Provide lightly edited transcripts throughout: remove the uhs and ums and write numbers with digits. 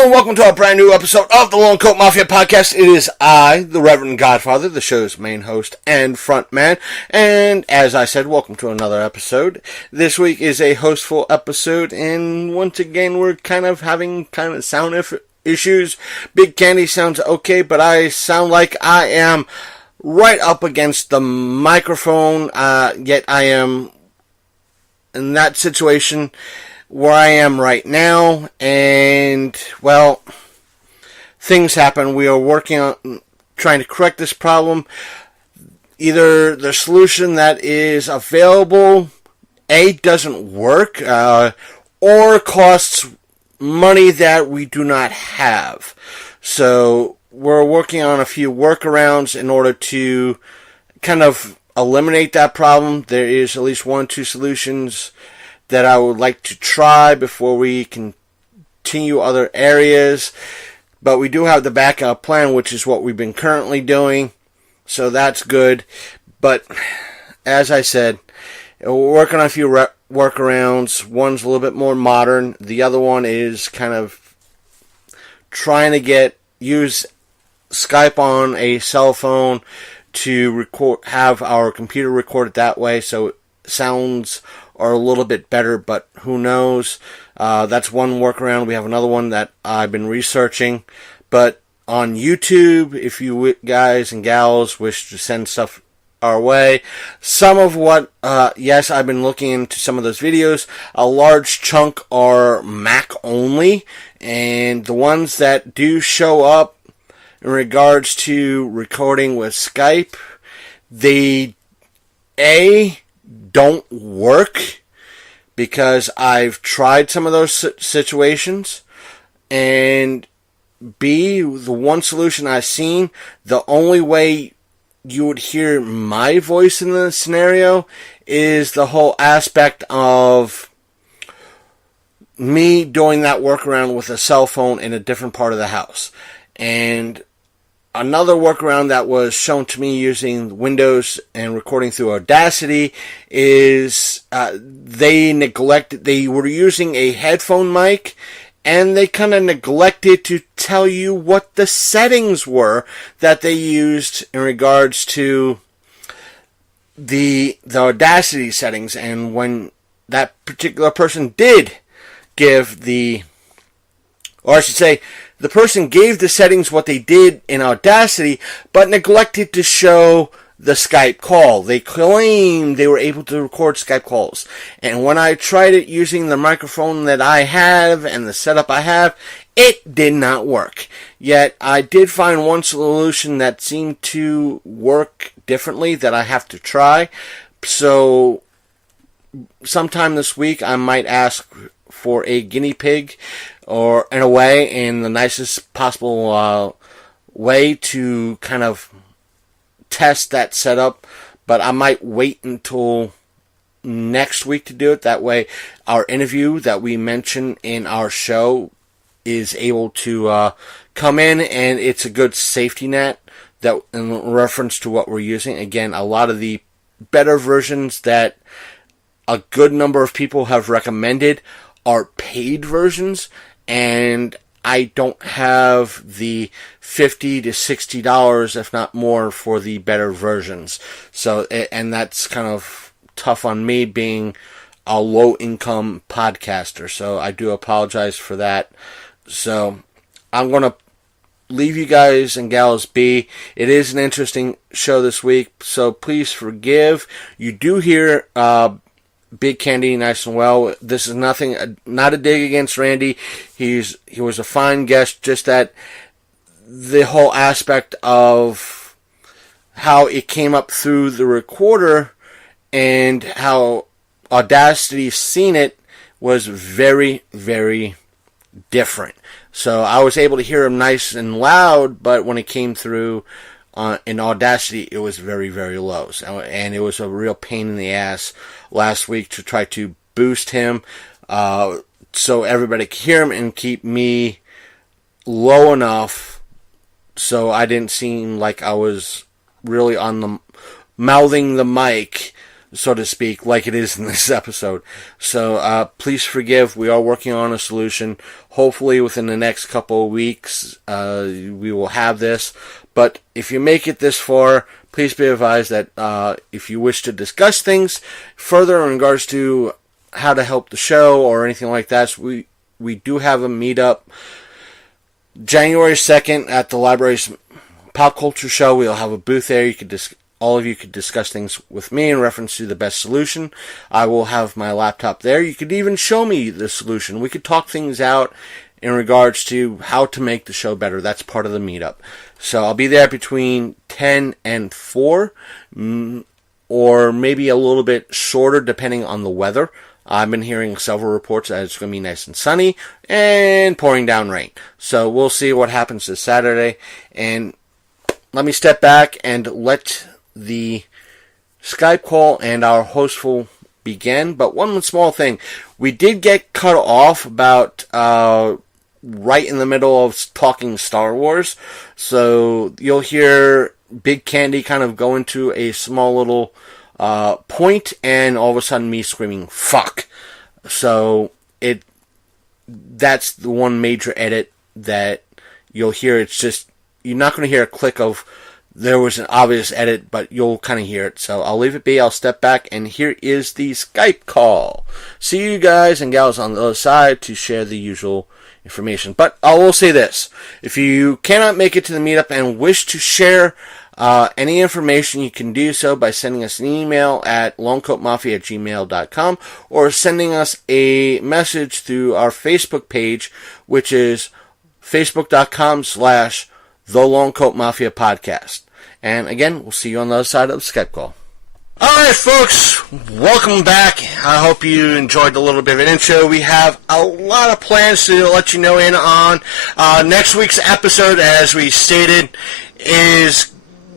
Hello and welcome to a brand new episode of the Long Coat Mafia Podcast. It is I, the Reverend Godfather, the show's main host and front man. And as I said, welcome to another episode. This week is a hostful episode, and once again we're kind of having sound issues. Big Candy sounds okay, but I sound like I am right up against the microphone, yet I am in that situation where I am right now, and, well, things happen. We are working on trying to correct this problem. Either the solution that is available, A, doesn't work, or costs money that we do not have. So, we're working on a few workarounds in order to kind of eliminate that problem. There is at least 1 or 2 solutions that I would like to try before we continue other areas. But we do have the backup plan, which is what we've been currently doing. So that's good. But as I said, we're working on a few workarounds. One's a little bit more modern. The other one is kind of trying to use Skype on a cell phone to have our computer record it that way, so it sounds are a little bit better, but who knows. That's one workaround. We have another one that I've been researching. But on YouTube, if you guys and gals wish to send stuff our way, some of what, yes, I've been looking into some of those videos. A large chunk are Mac only, and the ones that do show up in regards to recording with Skype, they, don't work, because I've tried some of those situations, and B, the one solution I've seen, the only way you would hear my voice in the scenario is the whole aspect of me doing that workaround with a cell phone in a different part of the house. And another workaround that was shown to me using Windows and recording through Audacity is they were using a headphone mic, and they kind of neglected to tell you what the settings were that they used in regards to the Audacity settings. And when that particular person did give the person gave the settings what they did in Audacity, but neglected to show the Skype call. They claimed they were able to record Skype calls. And when I tried it using the microphone that I have and the setup I have, it did not work. Yet I did find one solution that seemed to work differently that I have to try. So sometime this week I might ask for a guinea pig, or in a way, in the nicest possible way, to kind of test that setup. But I might wait until next week to do it. That way our interview that we mentioned in our show is able to come in, and it's a good safety net that in reference to what we're using. Again, a lot of the better versions that a good number of people have recommended are paid versions, and I don't have the $50 to $60, if not more, for the better versions. So, and that's kind of tough on me being a low-income podcaster. So I do apologize for that. So I'm going to leave you guys and gals be. It is an interesting show this week, so please forgive. You do hear Big Candy nice and well. This is not a dig against Randy. He was a fine guest, just that the whole aspect of how it came up through the recorder and how Audacity's seen it was very, very different. So I was able to hear him nice and loud, but when it came through in Audacity, it was very, very low. And it was a real pain in the ass last week to try to boost him so everybody could hear him and keep me low enough so I didn't seem like I was really on the mouthing the mic so to speak, like it is in this episode. So please forgive. We are working on a solution. Hopefully within the next couple of weeks we will have this. But if you make it this far, please be advised that if you wish to discuss things further in regards to how to help the show or anything like that, so we do have a meetup January 2nd at the library's Pop Culture Show. We'll have a booth there. You could all of you could discuss things with me in reference to the best solution. I will have my laptop there. You could even show me the solution. We could talk things out in regards to how to make the show better. That's part of the meetup. So I'll be there between 10 and 4, or maybe a little bit shorter depending on the weather. I've been hearing several reports that it's going to be nice and sunny and pouring down rain. So we'll see what happens this Saturday. And let me step back and let the Skype call and our hostful begin. But one small thing. We did get cut off about right in the middle of talking Star Wars. So you'll hear Big Candy kind of go into a small little point, and all of a sudden me screaming, fuck. So that's the one major edit that you'll hear. It's just, you're not going to hear a click of there was an obvious edit, but you'll kind of hear it. So I'll leave it be. I'll step back, and here is the Skype call. See you guys and gals on the other side to share the usual information. But I will say this. If you cannot make it to the meetup and wish to share any information, you can do so by sending us an email at longcoatmafia@gmail.com or sending us a message through our Facebook page, which is facebook.com/The Longcoat Mafia Podcast. And again, we'll see you on the other side of the Skype call. Alright, folks, welcome back. I hope you enjoyed the little bit of an intro. We have a lot of plans to let you know in on. Next week's episode, as we stated, is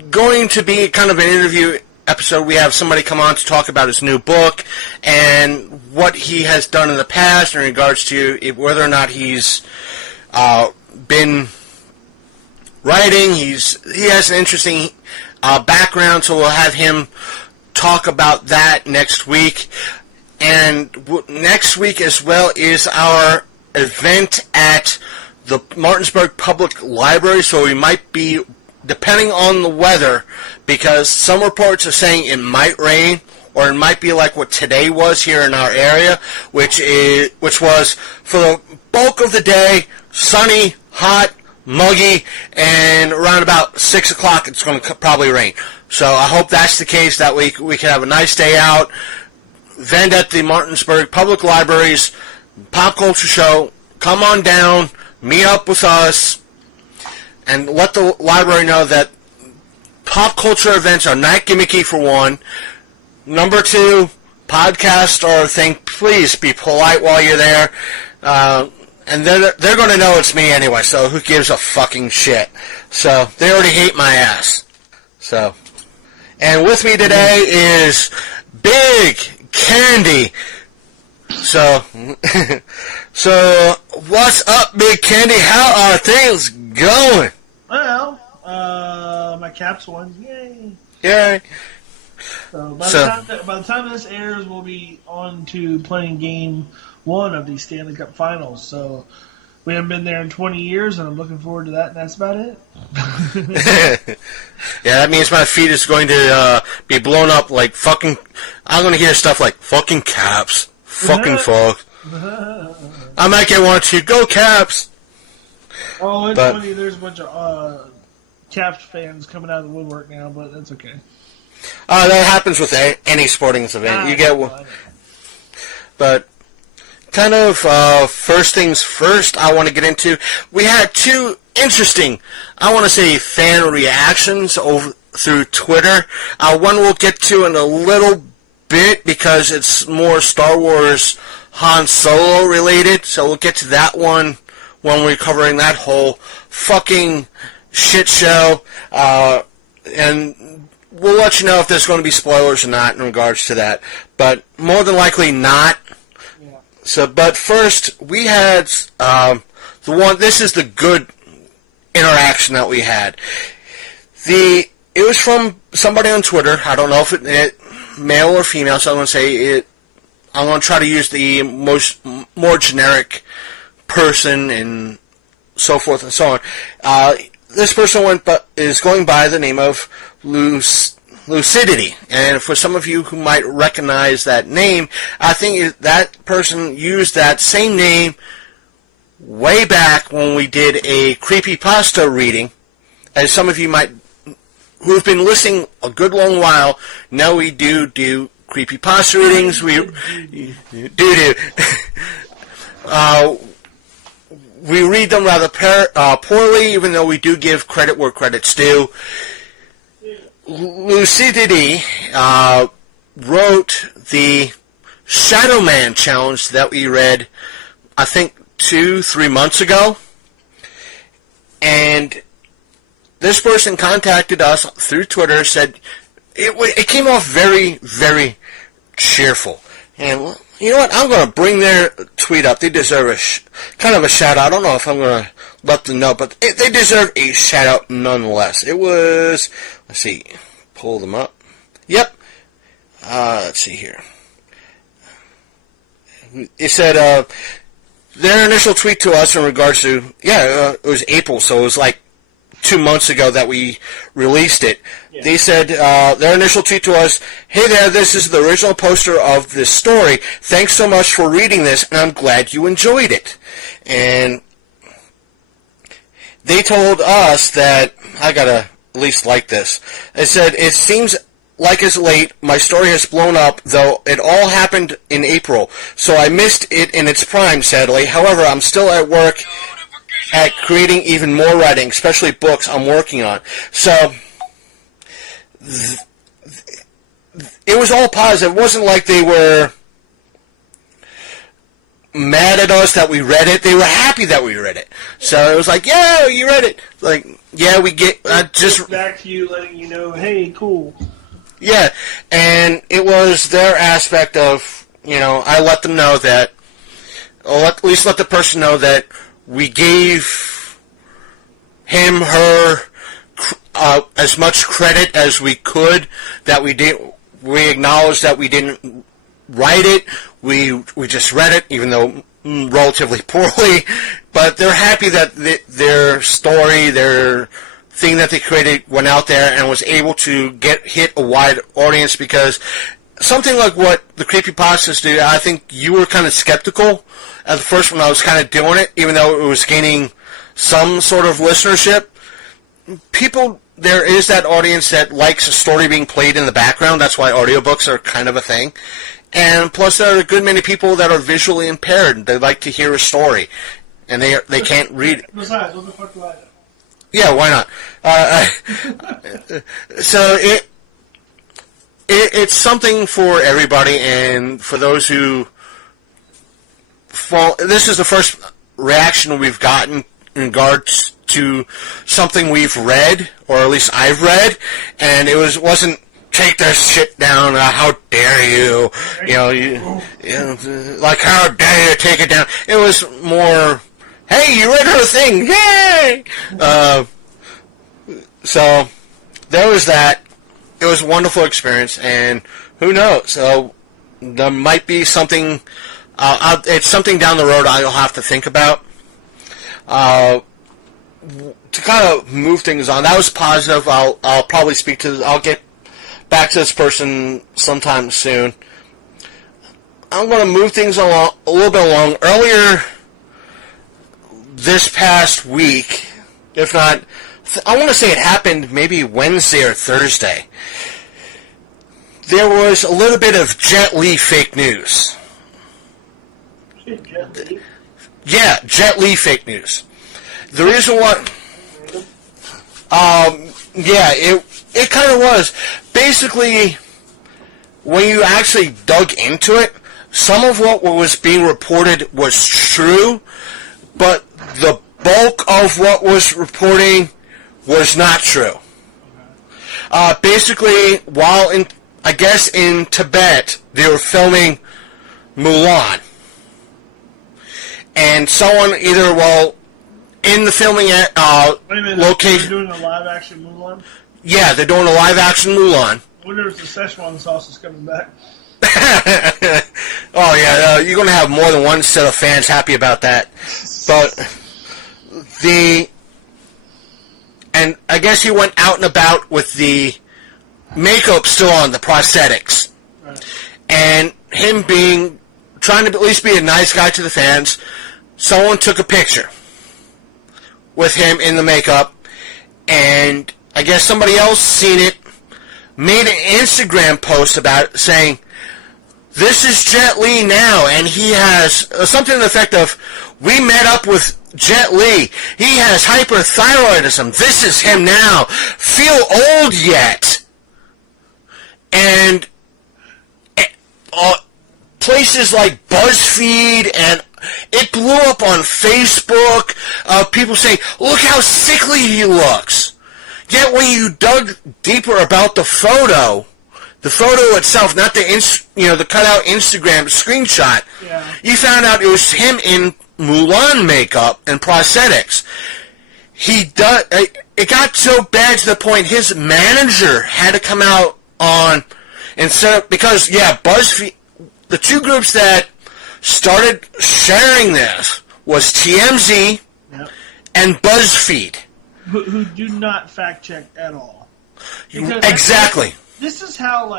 going to be kind of an interview episode. We have somebody come on to talk about his new book and what he has done in the past in regards to whether or not he's been writing. He has an interesting background, so we'll have him talk about that next week. And next week as well is our event at the Martinsburg Public Library, so we might be, depending on the weather, because some reports are saying it might rain, or it might be like what today was here in our area, which was for the bulk of the day, sunny, hot, muggy, and around about 6 o'clock it's going to probably rain. So I hope that's the case. That week we can have a nice day out. Event at the Martinsburg Public Library's Pop Culture Show. Come on down, meet up with us, and let the library know that pop culture events are not gimmicky, for one. Number two, podcasts are a thing. Please be polite while you're there. And they're going to know it's me anyway, so who gives a fucking shit? So, they already hate my ass. So, and with me today is Big Candy. So, what's up, Big Candy? How are things going? Well, my Caps won. Yay! Yay! So by the time this airs, we'll be on to playing Game 1 of the Stanley Cup Finals. So we haven't been there in 20 years, and I'm looking forward to that, and that's about it. Yeah, that means my feet is going to be blown up like fucking... I'm going to hear stuff like fucking Caps. Fucking fuck. I might get one or two. Go Caps! Oh, it's funny. There's a bunch of Caps fans coming out of the woodwork now, but that's okay. That happens with any sporting event. You get one. But kind of first things first, I want to get into. We had two interesting, I want to say, fan reactions through Twitter. One we'll get to in a little bit because it's more Star Wars Han Solo related. So we'll get to that one when we're covering that whole fucking shit show. And we'll let you know if there's going to be spoilers or not in regards to that. But more than likely not. Yeah. So, but first, we had this is the good interaction that we had. It was from somebody on Twitter. I don't know if male or female, so I'm going to say it. I'm going to try to use the more generic person and so forth and so on. This person is going by the name of Lucidity, and for some of you who might recognize that name, I think that person used that same name way back when we did a creepypasta reading. As some of you might, who've been listening a good long while, know we do creepypasta readings. We do. We read them rather poorly, even though we do give credit where credit's due. Lucidity wrote the Shadow Man challenge that we read, I think, 2-3 months ago. And this person contacted us through Twitter, said it came off very, very cheerful. And you know what? I'm going to bring their tweet up. They deserve kind of a shout out. I don't know if I'm going to let them know, but they deserve a shout out nonetheless. It was, let's see, pull them up. Yep. Let's see here. It said their initial tweet to us in regards to, it was April, so it was like 2 months ago that we released it. Yeah. They said, their initial tweet to us, "Hey there, this is the original poster of this story. Thanks so much for reading this, and I'm glad you enjoyed it." And they told us that, I gotta at least like this. They said, "It seems like it's late. My story has blown up, though it all happened in April, so I missed it in its prime, sadly. However, I'm still at work at creating even more writing, especially books I'm working on." So it was all positive. It wasn't like they were mad at us that we read it. They were happy that we read it. So it was like, "Yeah, you read it." Like, yeah, we get just back to you, letting you know, "Hey, cool." Yeah, and it was their aspect of, I let them know that, or at least let the person know that we gave him, her, as much credit as we could, that we did. We acknowledged that we didn't write it. We just read it, even though relatively poorly. But they're happy that their story, their thing that they created, went out there and was able to hit a wide audience, because something like what the creepypastas do, I think you were kind of skeptical at the first when I was kind of doing it, even though it was gaining some sort of listenership. There is that audience that likes a story being played in the background. That's why audiobooks are kind of a thing. And plus, there are a good many people that are visually impaired. They like to hear a story, and they can't read it. Besides, what the fuck do I know? Yeah, why not? So it's something for everybody, and for those who fall. This is the first reaction we've gotten in regards to something we've read, or at least I've read, and it wasn't "take this shit down, how dare you," like "how dare you take it down." It was more, "Hey, you read her thing, yay!" So there was that. It was a wonderful experience, and who knows? So there might be something. It's something down the road I'll have to think about. To kind of move things on, that was positive. I'll probably I'll get back to this person sometime soon. I'm going to move things along a little bit along. Earlier this past week, if not, I want to say it happened maybe Wednesday or Thursday, there was a little bit of Jet Li fake news. Jet Li? Yeah, Jet Li fake news. The reason why, it kind of was. Basically, when you actually dug into it, some of what was being reported was true, but the bulk of what was reporting was not true. Basically, while in Tibet, they were filming Mulan. And someone in the filming location. They're doing a live action Mulan? Yeah, they're doing a live action Mulan. I wonder if the Szechuan sauce is coming back. Oh, yeah, you're going to have more than one set of fans happy about that. But and I guess he went out and about with the makeup still on, the prosthetics. Right. And him trying to at least be a nice guy to the fans, someone took a picture with him in the makeup, and I guess somebody else seen it, made an Instagram post about it saying, "This is Jet Li now," and he has something to the effect of, "We met up with Jet Li. He has hyperthyroidism. This is him now. Feel old yet?" And places like BuzzFeed, and it blew up on Facebook. People say, "Look how sickly he looks." Yet when you dug deeper about the photo itself, not the cutout Instagram screenshot, you found out it was him in Mulan makeup and prosthetics. It got so bad to the point his manager had to come out on because BuzzFeed, the two groups that started sharing this was TMZ and BuzzFeed, who do not fact check at all. Exactly. This is how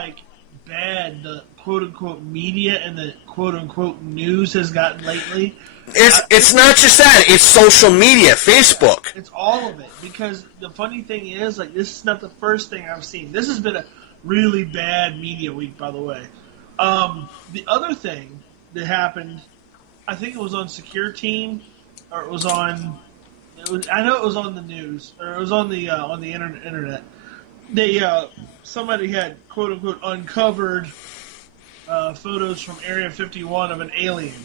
bad the quote unquote media and the quote unquote news has gotten lately. It's not just that, it's social media, Facebook. It's all of it, because the funny thing is, this is not the first thing I've seen. This has been a really bad media week, by the way. The other thing that happened, I think it was on Secure Team, or it was on. I know it was on the news, or it was on the internet. Somebody had quote unquote uncovered photos from Area 51 of an alien,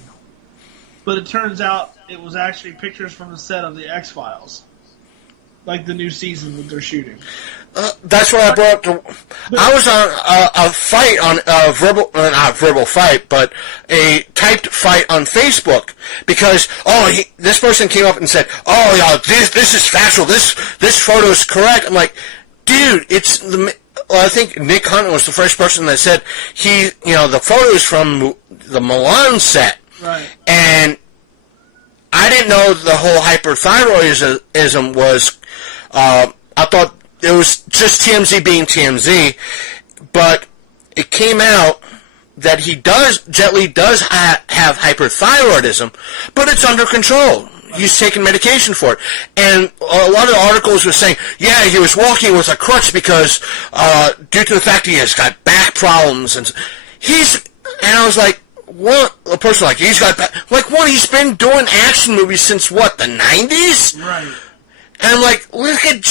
but it turns out it was actually pictures from the set of the X-Files, like the new season that they're shooting. That's what I brought up. I was on a fight on not verbal fight, but a typed fight on Facebook because this person came up and said, "Oh yeah, this is factual. This photo is correct." I'm like, dude, it's I think Nick Hunt was the first person that said the photo is from the Milan set, right? And I didn't know the whole hyperthyroidism was. I thought it was just TMZ being TMZ, but it came out that Jet Li does have hyperthyroidism, but it's under control. He's taking medication for it. And a lot of the articles were saying, yeah, he was walking with a crutch because, due to the fact he has got back problems. And I was like, what? A person he's got back. He's been doing action movies since what, the 90s? Right. And I'm like, look at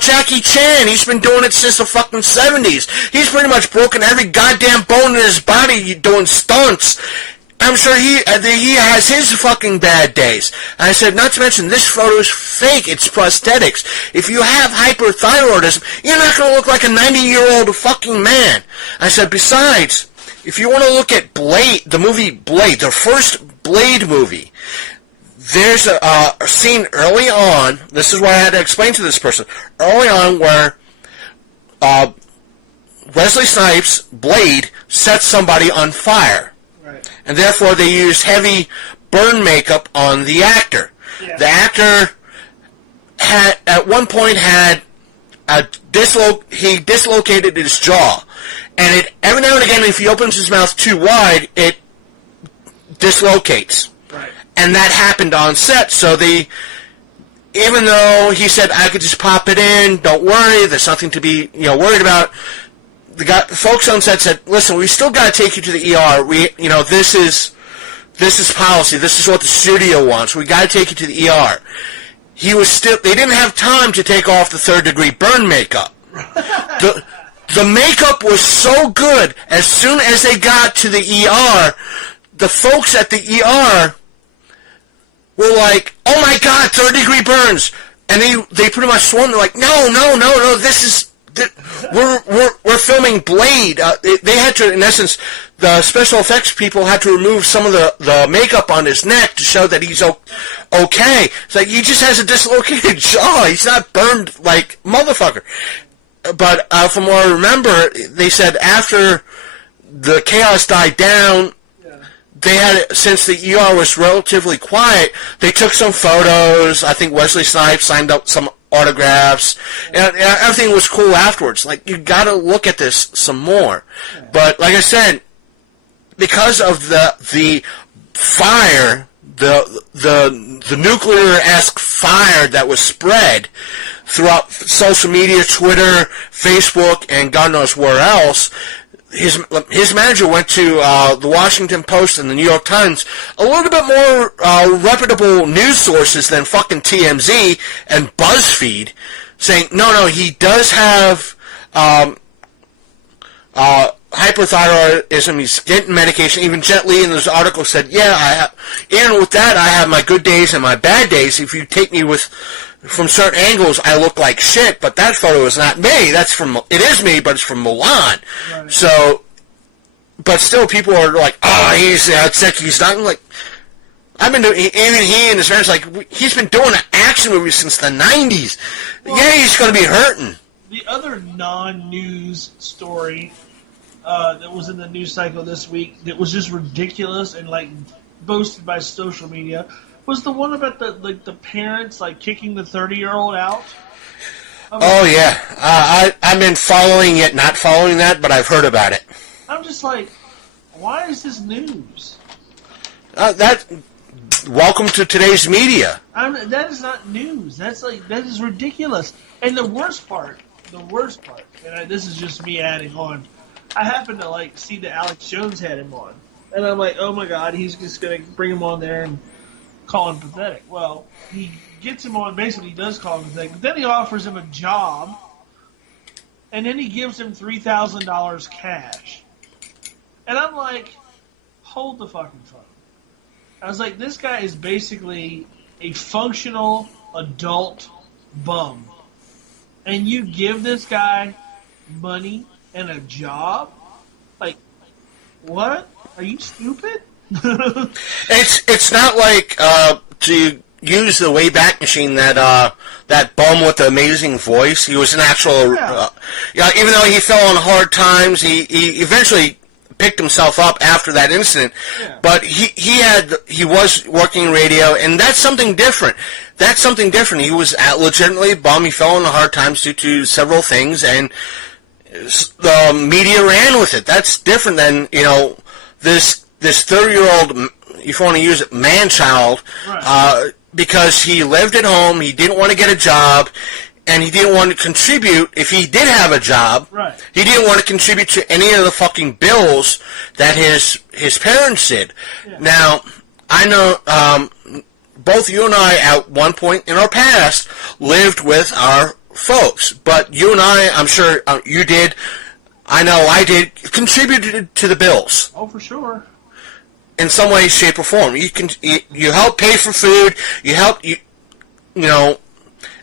Jackie Chan. He's been doing it since the fucking 70s. He's pretty much broken every goddamn bone in his body doing stunts. I'm sure he has his fucking bad days. And I said, not to mention, this photo is fake. It's prosthetics. If you have hyperthyroidism, you're not going to look like a 90-year-old fucking man. I said, besides, if you want to look at Blade, the movie Blade, the first Blade movie, there's a scene early on, this is why I had to explain to this person, early on where Wesley Snipes' Blade sets somebody on fire. Right. And therefore they used heavy burn makeup on the actor. Yeah. The actor at one point had he dislocated his jaw. And every now and again, if he opens his mouth too wide, it dislocates. Right. And that happened on set, so even though he said, I could just pop it in, don't worry, there's nothing to be worried about, the folks on set said, listen, we still got to take you to the ER. This is policy, this is what the studio wants, we got to take you to the ER. They didn't have time to take off the third-degree burn makeup. The makeup was so good, as soon as they got to the ER, the folks at the ER were like, oh my god, third-degree burns. And they pretty much swarmed. They're like, no, we're filming Blade. They had to, in essence, the special effects people had to remove some of the makeup on his neck to show that he's okay. It's like, he just has a dislocated jaw. He's not burned like motherfucker. but from what I remember, they said after the chaos died down, they had, since the ER was relatively quiet, they took some photos. I think Wesley Snipes signed up some autographs, and everything was cool afterwards. Like, you got to look at this some more. But like I said, because of the fire, the nuclear-esque fire that was spread throughout social media, Twitter, Facebook, and God knows where else, his manager went to the Washington Post and the New York Times, a little bit more reputable news sources than fucking TMZ and BuzzFeed, saying, no, he does have hypothyroidism, he's getting medication. Even Jet Li in this article said, even with that, I have my good days and my bad days. If you take me from certain angles, I look like shit, but that photo is not me. It is me, but it's from Milan. Right. So, but still people are like, he's sick, he's not. Like, I've been doing, even he and his friends, like, he's been doing an action movie since the 90s. Well, he's going to be hurting. The other non-news story that was in the news cycle this week that was just ridiculous and, like, boasted by social media was the one about the parents, like, kicking the 30-year-old out. I've been following it, not following that, but I've heard about it. I'm just like, why is this news? Welcome to today's media. That is not news. That is ridiculous. And the worst part, and this is just me adding on, I happened to, like, see that Alex Jones had him on. And I'm like, oh my God, he's just going to bring him on there and call him pathetic. Well, he gets him on, basically he does call him pathetic, but then he offers him a job, and then he gives him $3,000 cash. And I'm like, hold the fucking phone. I was like, this guy is basically a functional adult bum. And you give this guy money and a job? Like, what? Are you stupid? It's not like to use the Wayback Machine that bum with the amazing voice. He was an actual even though he fell on hard times, he eventually picked himself up after that incident. Yeah. But he was working radio, and that's something different. He was legitimately bum. He fell on hard times due to several things, and the media ran with it. That's different than this 30-year-old, if you want to use it, man-child, right. Because he lived at home, he didn't want to get a job, and he didn't want to contribute, if he did have a job, right. He didn't want to contribute to any of the fucking bills that his parents did. Yeah. Now, I know both you and I, at one point in our past, lived with our folks, but you and I'm sure you did, I know I did, contributed to the bills. Oh, for sure. In some way, shape, or form. You help pay for food. You help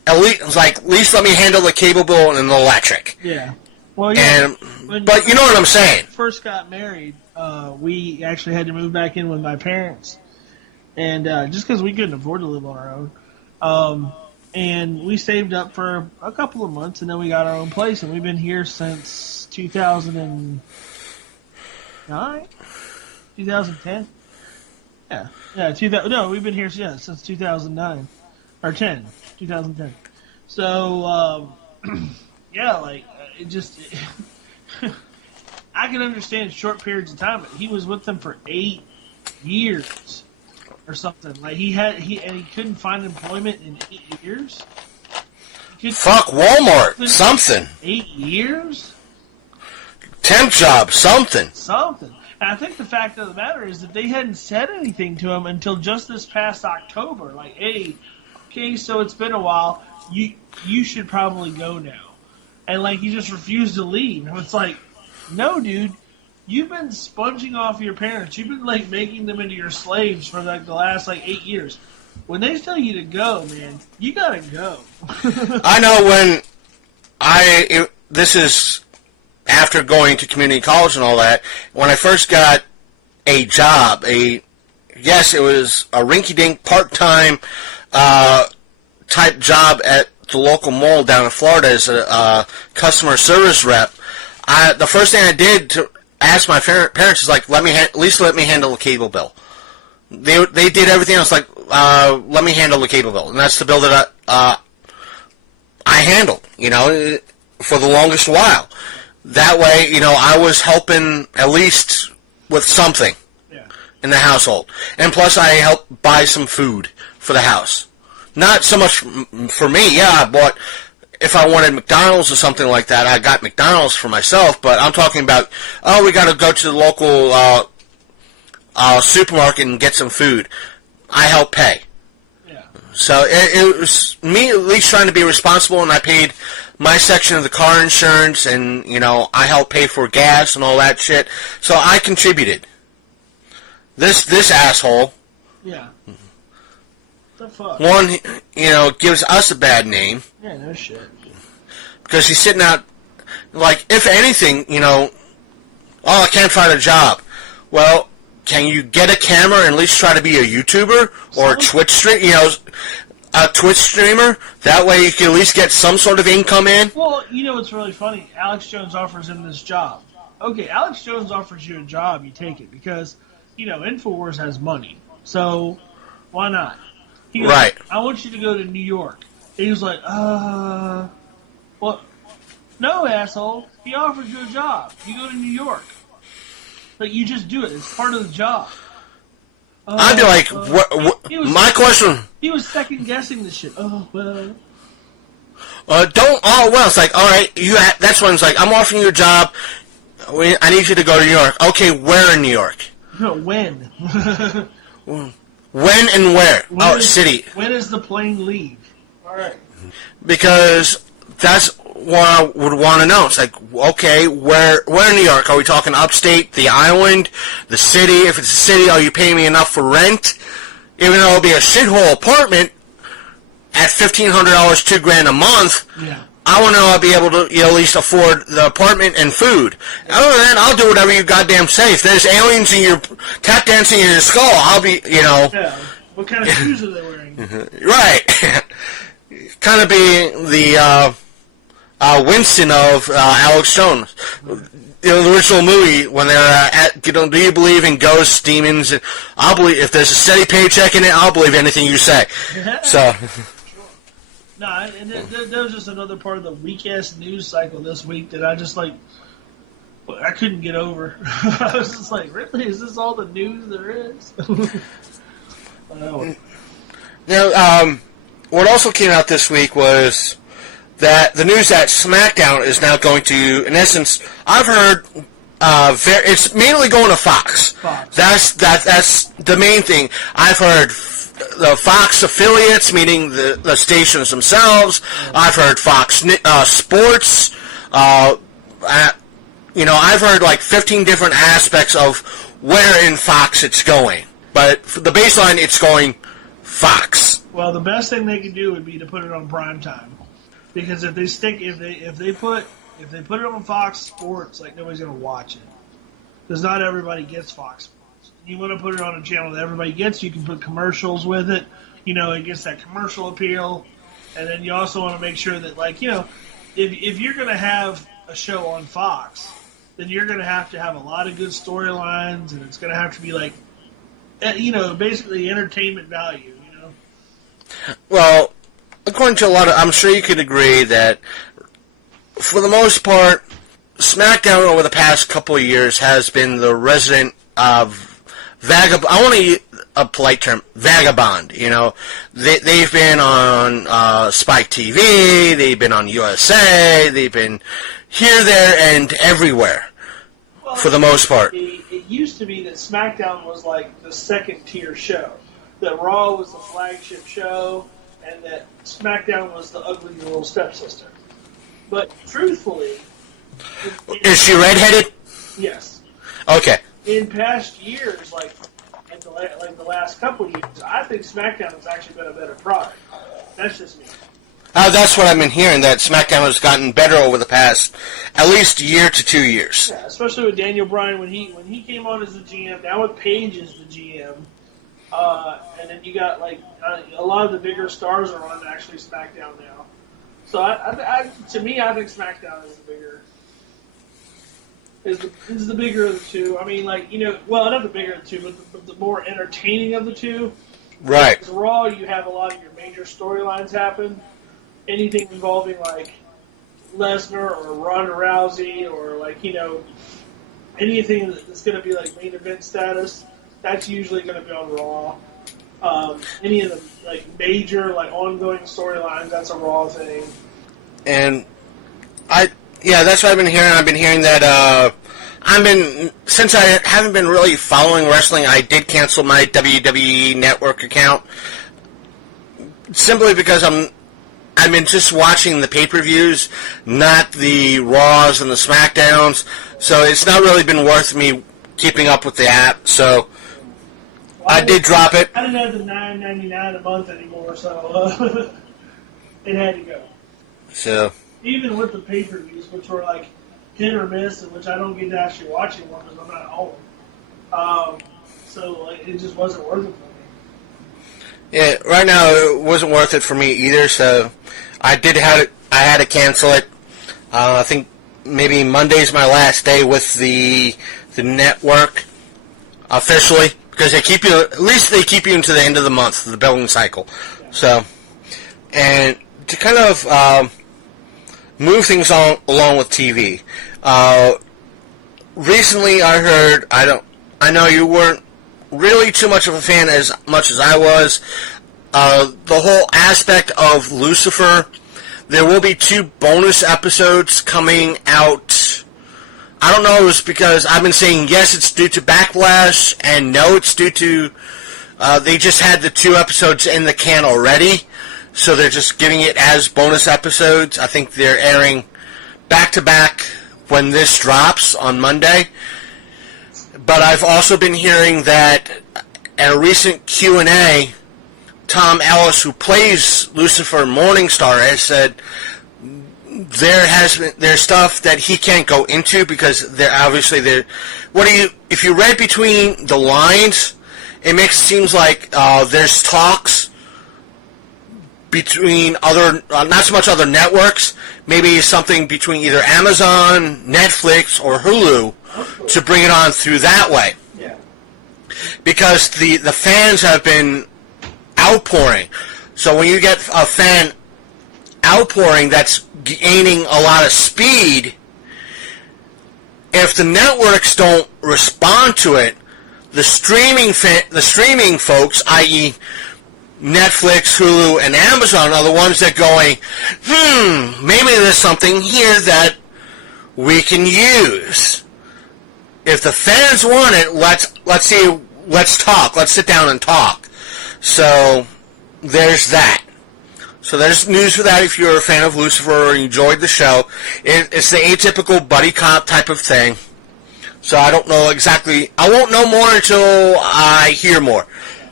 at least let me handle the cable bill and the electric. Yeah. Well, yeah. But you know what I'm saying. First got married, we actually had to move back in with my parents, and just because we couldn't afford to live on our own, and we saved up for a couple of months, and then we got our own place, and we've been here since 2009. 2010? Yeah. We've been here since 2009. Or 2010. So, it just... I can understand short periods of time, but he was with them for 8 years or something. Like, he couldn't find employment in 8 years? Fuck Walmart. Something. 8 years? Temp job. Something. And I think the fact of the matter is that they hadn't said anything to him until just this past October. Like, hey, okay, so it's been a while. You should probably go now. And, like, he just refused to leave. And it's like, no, dude, you've been sponging off your parents. You've been, like, making them into your slaves for, like, the last, 8 years. When they tell you to go, man, you gotta go. I know this is after going to community college and all that, when I first got a job, yes, it was a rinky-dink part-time type job at the local mall down in Florida as a customer service rep, the first thing I did to ask my parents is like, at least let me handle the cable bill. They did everything else, like, let me handle the cable bill, and that's the bill that I handled, for the longest while. That way, I was helping at least with something in the household. And plus, I helped buy some food for the house. Not so much for me. Yeah, I bought, if I wanted McDonald's or something like that, I got McDonald's for myself. But I'm talking about, we got to go to the local supermarket and get some food. I helped pay. Yeah. So it was me at least trying to be responsible, and I paid my section of the car insurance, and, I helped pay for gas and all that shit. So I contributed. This asshole. Yeah. The fuck? One, gives us a bad name. Yeah, no shit. Because he's sitting out, like, if anything, I can't find a job. Well, can you get a camera and at least try to be a YouTuber or a Twitch streamer? That way you can at least get some sort of income in. Well, what's really funny? Alex Jones offers him this job. Okay, Alex Jones offers you a job, you take it because, InfoWars has money. So, why not? He goes, right. I want you to go to New York. And he was like, well, no, asshole. He offered you a job. You go to New York. But you just do it. It's part of the job. I'd be like, my question. He was second guessing the shit. Oh, well. It's like, all right, that's when it's like, I'm offering you a job. I need you to go to New York. Okay, where in New York? No, when? When and where? City. When does the plane leave? All right. Because that's what I would want to know. It's like, okay, where in New York? Are we talking upstate, the island, the city? If it's a city, are you paying me enough for rent? Even though it'll be a shithole apartment at $1,500, $2,000 a month, yeah. I want to know I'll be able to at least afford the apartment and food. Other than that, I'll do whatever you goddamn say. If there's aliens in your tap dancing in your skull, I'll be, Yeah. What kind of shoes are they wearing? Right. Kind of being the Winston of Alex Jones. The original movie, when they're do you believe in ghosts, demons? I'll believe, if there's a steady paycheck in it, I'll believe anything you say. So. No, and that was just another part of the weak-ass news cycle this week that I just, I couldn't get over. I was just like, really? Is this all the news there is? What also came out this week was that the news that SmackDown is now going to, in essence, I've heard, it's mainly going to Fox. That's the main thing. I've heard the Fox affiliates, meaning the stations themselves. I've heard Fox Sports. I've heard 15 different aspects of where in Fox it's going. But for the baseline, it's going Fox. Well, the best thing they could do would be to put it on primetime, because if they put it on Fox Sports, nobody's gonna watch it, because not everybody gets Fox Sports. You want to put it on a channel that everybody gets. You can put commercials with it. It gets that commercial appeal. And then you also want to make sure that, if you're going to have a show on Fox, then you're going to have a lot of good storylines, and it's going to have to be basically entertainment value. Well, according to a lot of, I'm sure you could agree that for the most part, SmackDown over the past couple of years has been the resident of I want to use a polite term, vagabond. They've been on Spike TV, they've been on USA, they've been here, there, and everywhere, for the most part. It used to be that SmackDown was the second-tier show, that Raw was the flagship show, and that SmackDown was the ugly little stepsister. But truthfully... Is she redheaded? Yes. Okay. In past years, the last couple of years, I think SmackDown has actually been a better product. That's just me. That's what I've been hearing, that SmackDown has gotten better over the past at least year to 2 years. Yeah, especially with Daniel Bryan when he came on as the GM. Now with Paige as the GM, and then you got a lot of the bigger stars are on actually SmackDown now. So to me, I think SmackDown is the bigger of the two. I mean, like, well, not the bigger of the two, but the more entertaining of the two. Right. Because Raw, you have a lot of your major storylines happen. Anything involving like Lesnar or Ronda Rousey or like anything that's going to be like main event status, that's usually going to be on Raw. Any of the like major like ongoing storylines, that's a Raw thing. And that's what I've been hearing. I've been hearing that since I haven't been really following wrestling, I did cancel my WWE Network account simply because I've been just watching the pay-per-views, not the Raws and the SmackDowns. So it's not really been worth me keeping up with the app. So I did drop it. I didn't have the $9.99 a month anymore, so it had to go. So even with the pay-per-views, which were like hit or miss, and which I don't get to actually watching one because I'm not home. So like, it just wasn't worth it for me. Yeah, right now it wasn't worth it for me either. So I had to cancel it. I think maybe Monday's my last day with the network officially, because they keep you, at least they keep you into the end of the month, the billing cycle. Yeah. So, and to kind of move things along with TV. Recently I heard, I know you weren't really too much of a fan as much as I was, the whole aspect of Lucifer. There will be 2 bonus episodes coming out. I don't know if it's because I've been saying yes, it's due to Backlash, and no, it's due to, they just had the 2 episodes in the can already, so they're just giving it as bonus episodes. I think they're airing back-to-back when this drops on Monday. But I've also been hearing that at a recent Q&A, Tom Ellis, who plays Lucifer Morningstar, has said there's stuff that he can't go into because if you read between the lines, it makes it seem like there's talks between other, not so much other networks, maybe something between either Amazon, Netflix, or Hulu to bring it on through that way. Yeah. Because the fans have been outpouring. So when you get a fan outpouring that's gaining a lot of speed, if the networks don't respond to it, the streaming folks, i.e., Netflix, Hulu, and Amazon, are the ones that going, maybe there's something here that we can use. If the fans want it, let's talk. Let's sit down and talk. So there's that. So there's news for that if you're a fan of Lucifer or enjoyed the show. It's the atypical buddy cop type of thing. So I don't know exactly. I won't know more until I hear more.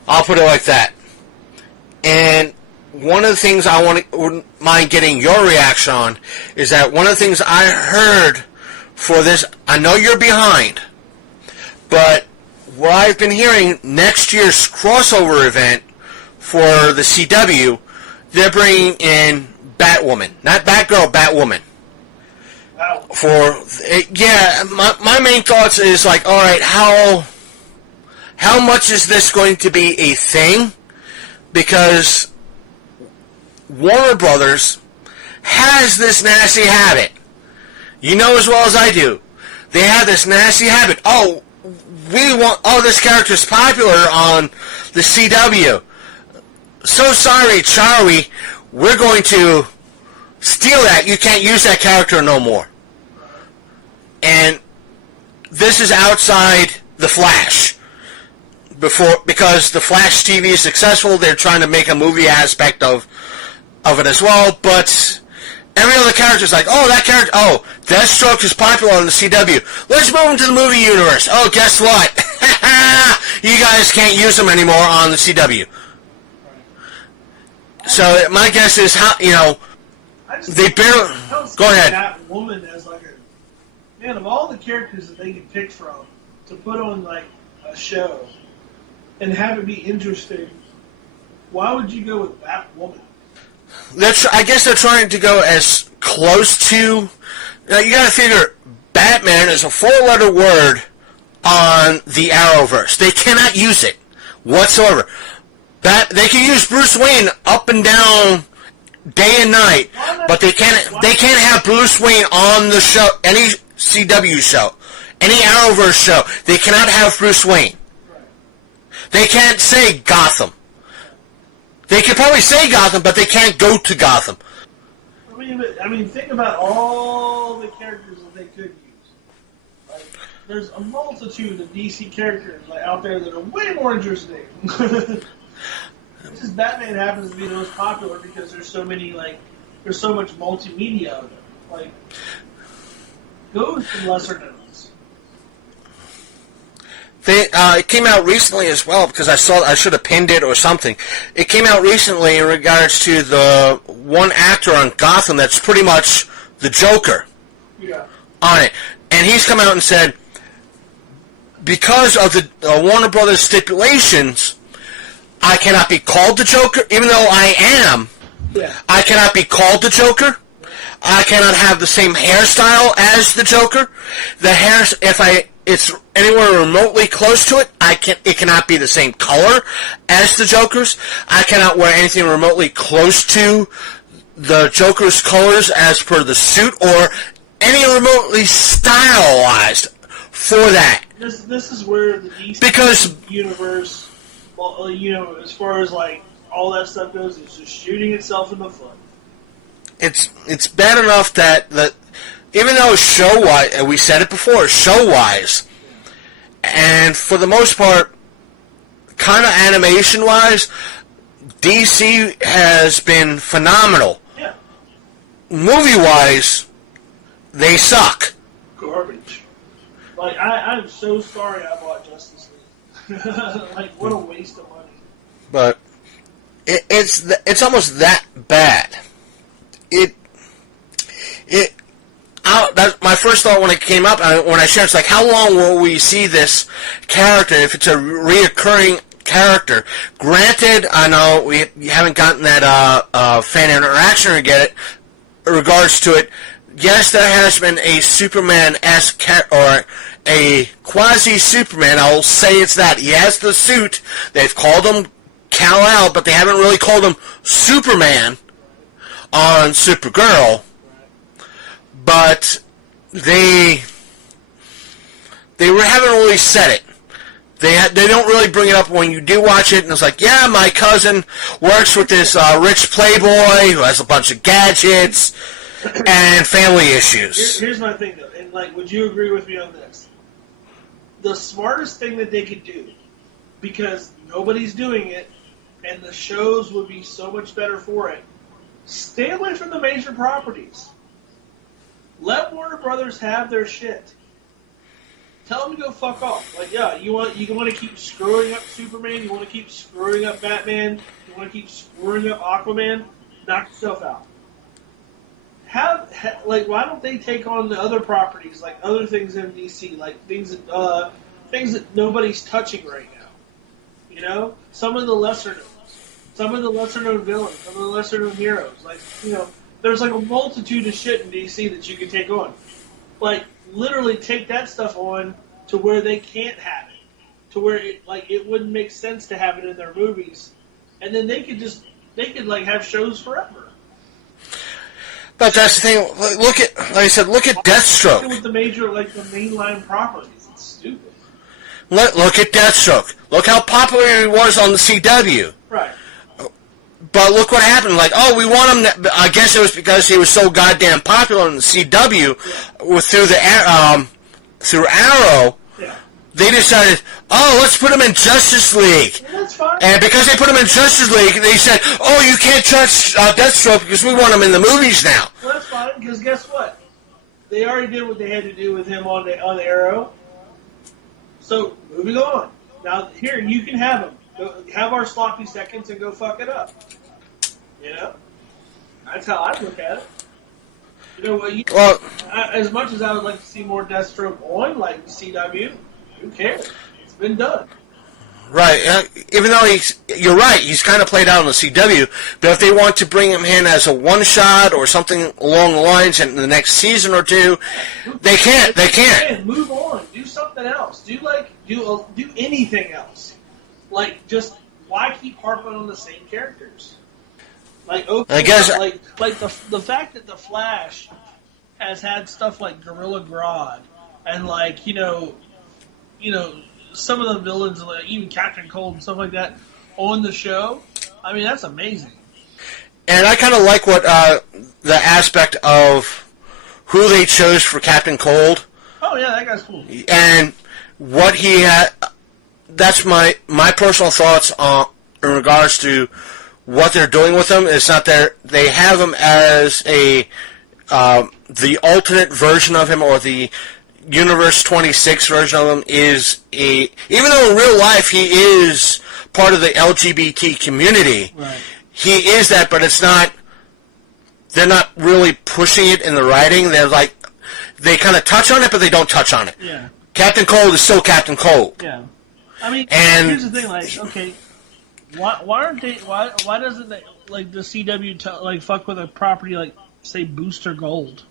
I'll put it like that. And one of the things I wouldn't mind getting your reaction on is that one of the things I heard for this, I know you're behind, but what I've been hearing, next year's crossover event for the CW, they're bringing in Batwoman. Not Batgirl, Batwoman. Wow. My main thoughts is like, alright, how much is this going to be a thing? Because Warner Brothers has this nasty habit. You know as well as I do. They have this nasty habit. This character's popular on the CW. So sorry, Charlie, we're going to steal that. You can't use that character no more. And this is outside The Flash. Because The Flash TV is successful, they're trying to make a movie aspect of it as well, but every other character is like, Deathstroke is popular on the CW. Let's move him to the movie universe. Oh, guess what? You guys can't use him anymore on the CW. So my guess is they barely. Go ahead. That woman as like of all the characters that they could pick from to put on like a show and have it be interesting, why would you go with that woman? I guess they're trying to go as close to. Now you gotta figure, Batman is a 4-letter word on the Arrowverse. They cannot use it whatsoever. They can use Bruce Wayne up and down, day and night, but they can't have Bruce Wayne on the show, any CW show, any Arrowverse show. They cannot have Bruce Wayne. They can't say Gotham. They could probably say Gotham, but they can't go to Gotham. I mean, think about all the characters that they could use. Like, there's a multitude of DC characters out there that are way more interesting. Just Batman happens to be the most popular because there's so many, there's so much multimedia of it. Those are lesser knowns. It came out recently as well, because I should have pinned it or something. It came out recently in regards to the one actor on Gotham that's pretty much the Joker on it. And he's come out and said, because of the Warner Brothers stipulations, I cannot be called the Joker, even though I am. Yeah. I cannot be called the Joker. I cannot have the same hairstyle as the Joker. The hair, if it's anywhere remotely close to it, it cannot be the same color as the Joker's. I cannot wear anything remotely close to the Joker's colors as per the suit, or any remotely stylized for that. This is where the DC universe, as far as all that stuff goes, is just shooting itself in the foot. It's bad enough that even though show-wise, we said it before, show-wise, and for the most part, kind of animation-wise, DC has been phenomenal. Yeah. Movie-wise, they suck. Garbage. I'm so sorry I bought Justice League. What a waste of money. But it's almost that bad. That's my first thought when it came up, when I shared, it's like, how long will we see this character if it's a reoccurring character? Granted, I know we haven't gotten that fan interaction in regards to it. Yes, there has been a Superman-esque or a quasi-Superman. I'll say it's that. He has the suit. They've called him Kal-El, but they haven't really called him Superman on Supergirl. But they haven't really said it. They don't really bring it up when you do watch it, and it's like, yeah, my cousin works with this rich playboy who has a bunch of gadgets and family issues. Here's my thing, though, and would you agree with me on this? The smartest thing that they could do, because nobody's doing it, and the shows would be so much better for it, stay away from the major properties. Let Warner Brothers have their shit. Tell them to go fuck off. You want to keep screwing up Superman? You want to keep screwing up Batman? You want to keep screwing up Aquaman? Knock yourself out. Why don't they take on the other properties, other things in DC, things that nobody's touching right now? Some of the lesser known. Some of the lesser-known villains, some of the lesser-known heroes. There's a multitude of shit in DC that you can take on. Literally take that stuff on to where they can't have it. To where it wouldn't make sense to have it in their movies. And then they could have shows forever. But that's the thing. Look at Deathstroke. With the major, the mainline properties. It's stupid. Look at Deathstroke. Look how popular he was on the CW. Right. But look what happened. We want him. I guess it was because he was so goddamn popular in the CW through Arrow. Yeah. They decided, let's put him in Justice League. Yeah, that's fine. And because they put him in Justice League, they said, you can't touch Deathstroke because we want him in the movies now. Well, that's fine, because guess what? They already did what they had to do with him on Arrow. So, moving on. Now, here, you can have him. Go, have our sloppy seconds and go fuck it up. That's how I look at it. As much as I would like to see more Deathstroke on, the CW, who cares? It's been done. Right. Even though you're right, he's kind of played out on the CW, but if they want to bring him in as a one-shot or something along the lines in the next season or two, they can't. They can't. Move on. Do something else. Do anything else. Like, just, why keep harping on the same characters? Like, okay, I guess like the fact that the Flash has had stuff like Gorilla Grodd and like you know some of the villains like even Captain Cold and stuff like that on the show. I mean, that's amazing. And I kind of like what the aspect of who they chose for Captain Cold. Oh yeah, that guy's cool. And what he had. That's my personal thoughts in regards to what they're doing with him. It's not they have him as the alternate version of him, or the Universe 26 version of him is even though in real life he is part of the LGBT community, right. He is that, but it's not, they're not really pushing it in the writing. They're like, they kind of touch on it, but they don't touch on it. Yeah. Captain Cold is still Captain Cold. Yeah. I mean, and here's the thing, like, okay, why doesn't they, like, the CW like fuck with a property like, say, Booster Gold?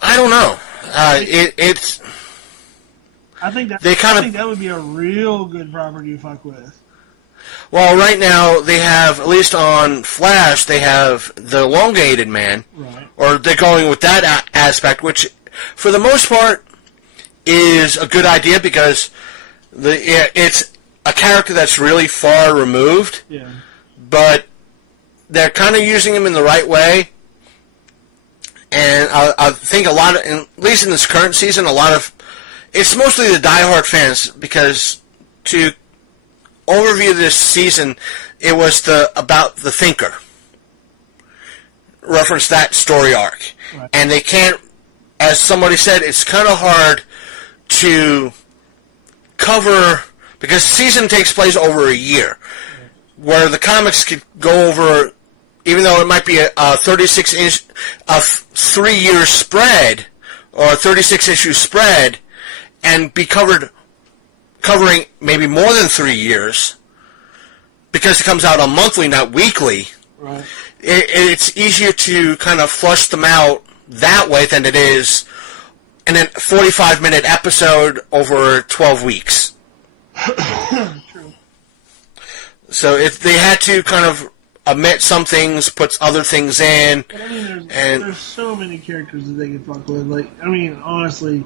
I don't know. It's. I think that would be a real good property to fuck with. Well, right now they have, at least on Flash, they have the elongated man, right. Or they're going with that aspect, which, for the most part, is a good idea because it's a character that's really far removed. Yeah. But they're kind of using him in the right way. And I think a lot of, at least in this current season, it's mostly the diehard fans, because to overview this season, it was about the Thinker. Reference that story arc. Right. And they can't, as somebody said, it's kind of hard to cover, because the season takes place over a year, where the comics could go over, even though it might be a 36-inch, a 3-year spread, or a 36-issue spread, and be covering maybe more than 3 years, because it comes out on monthly, not weekly. Right. It's easier to kind of flush them out that way than it is in a 45-minute episode over 12 weeks. True. So if they had to kind of omit some things, puts other things in. But I mean, there's so many characters that they can fuck with. Like, I mean, honestly,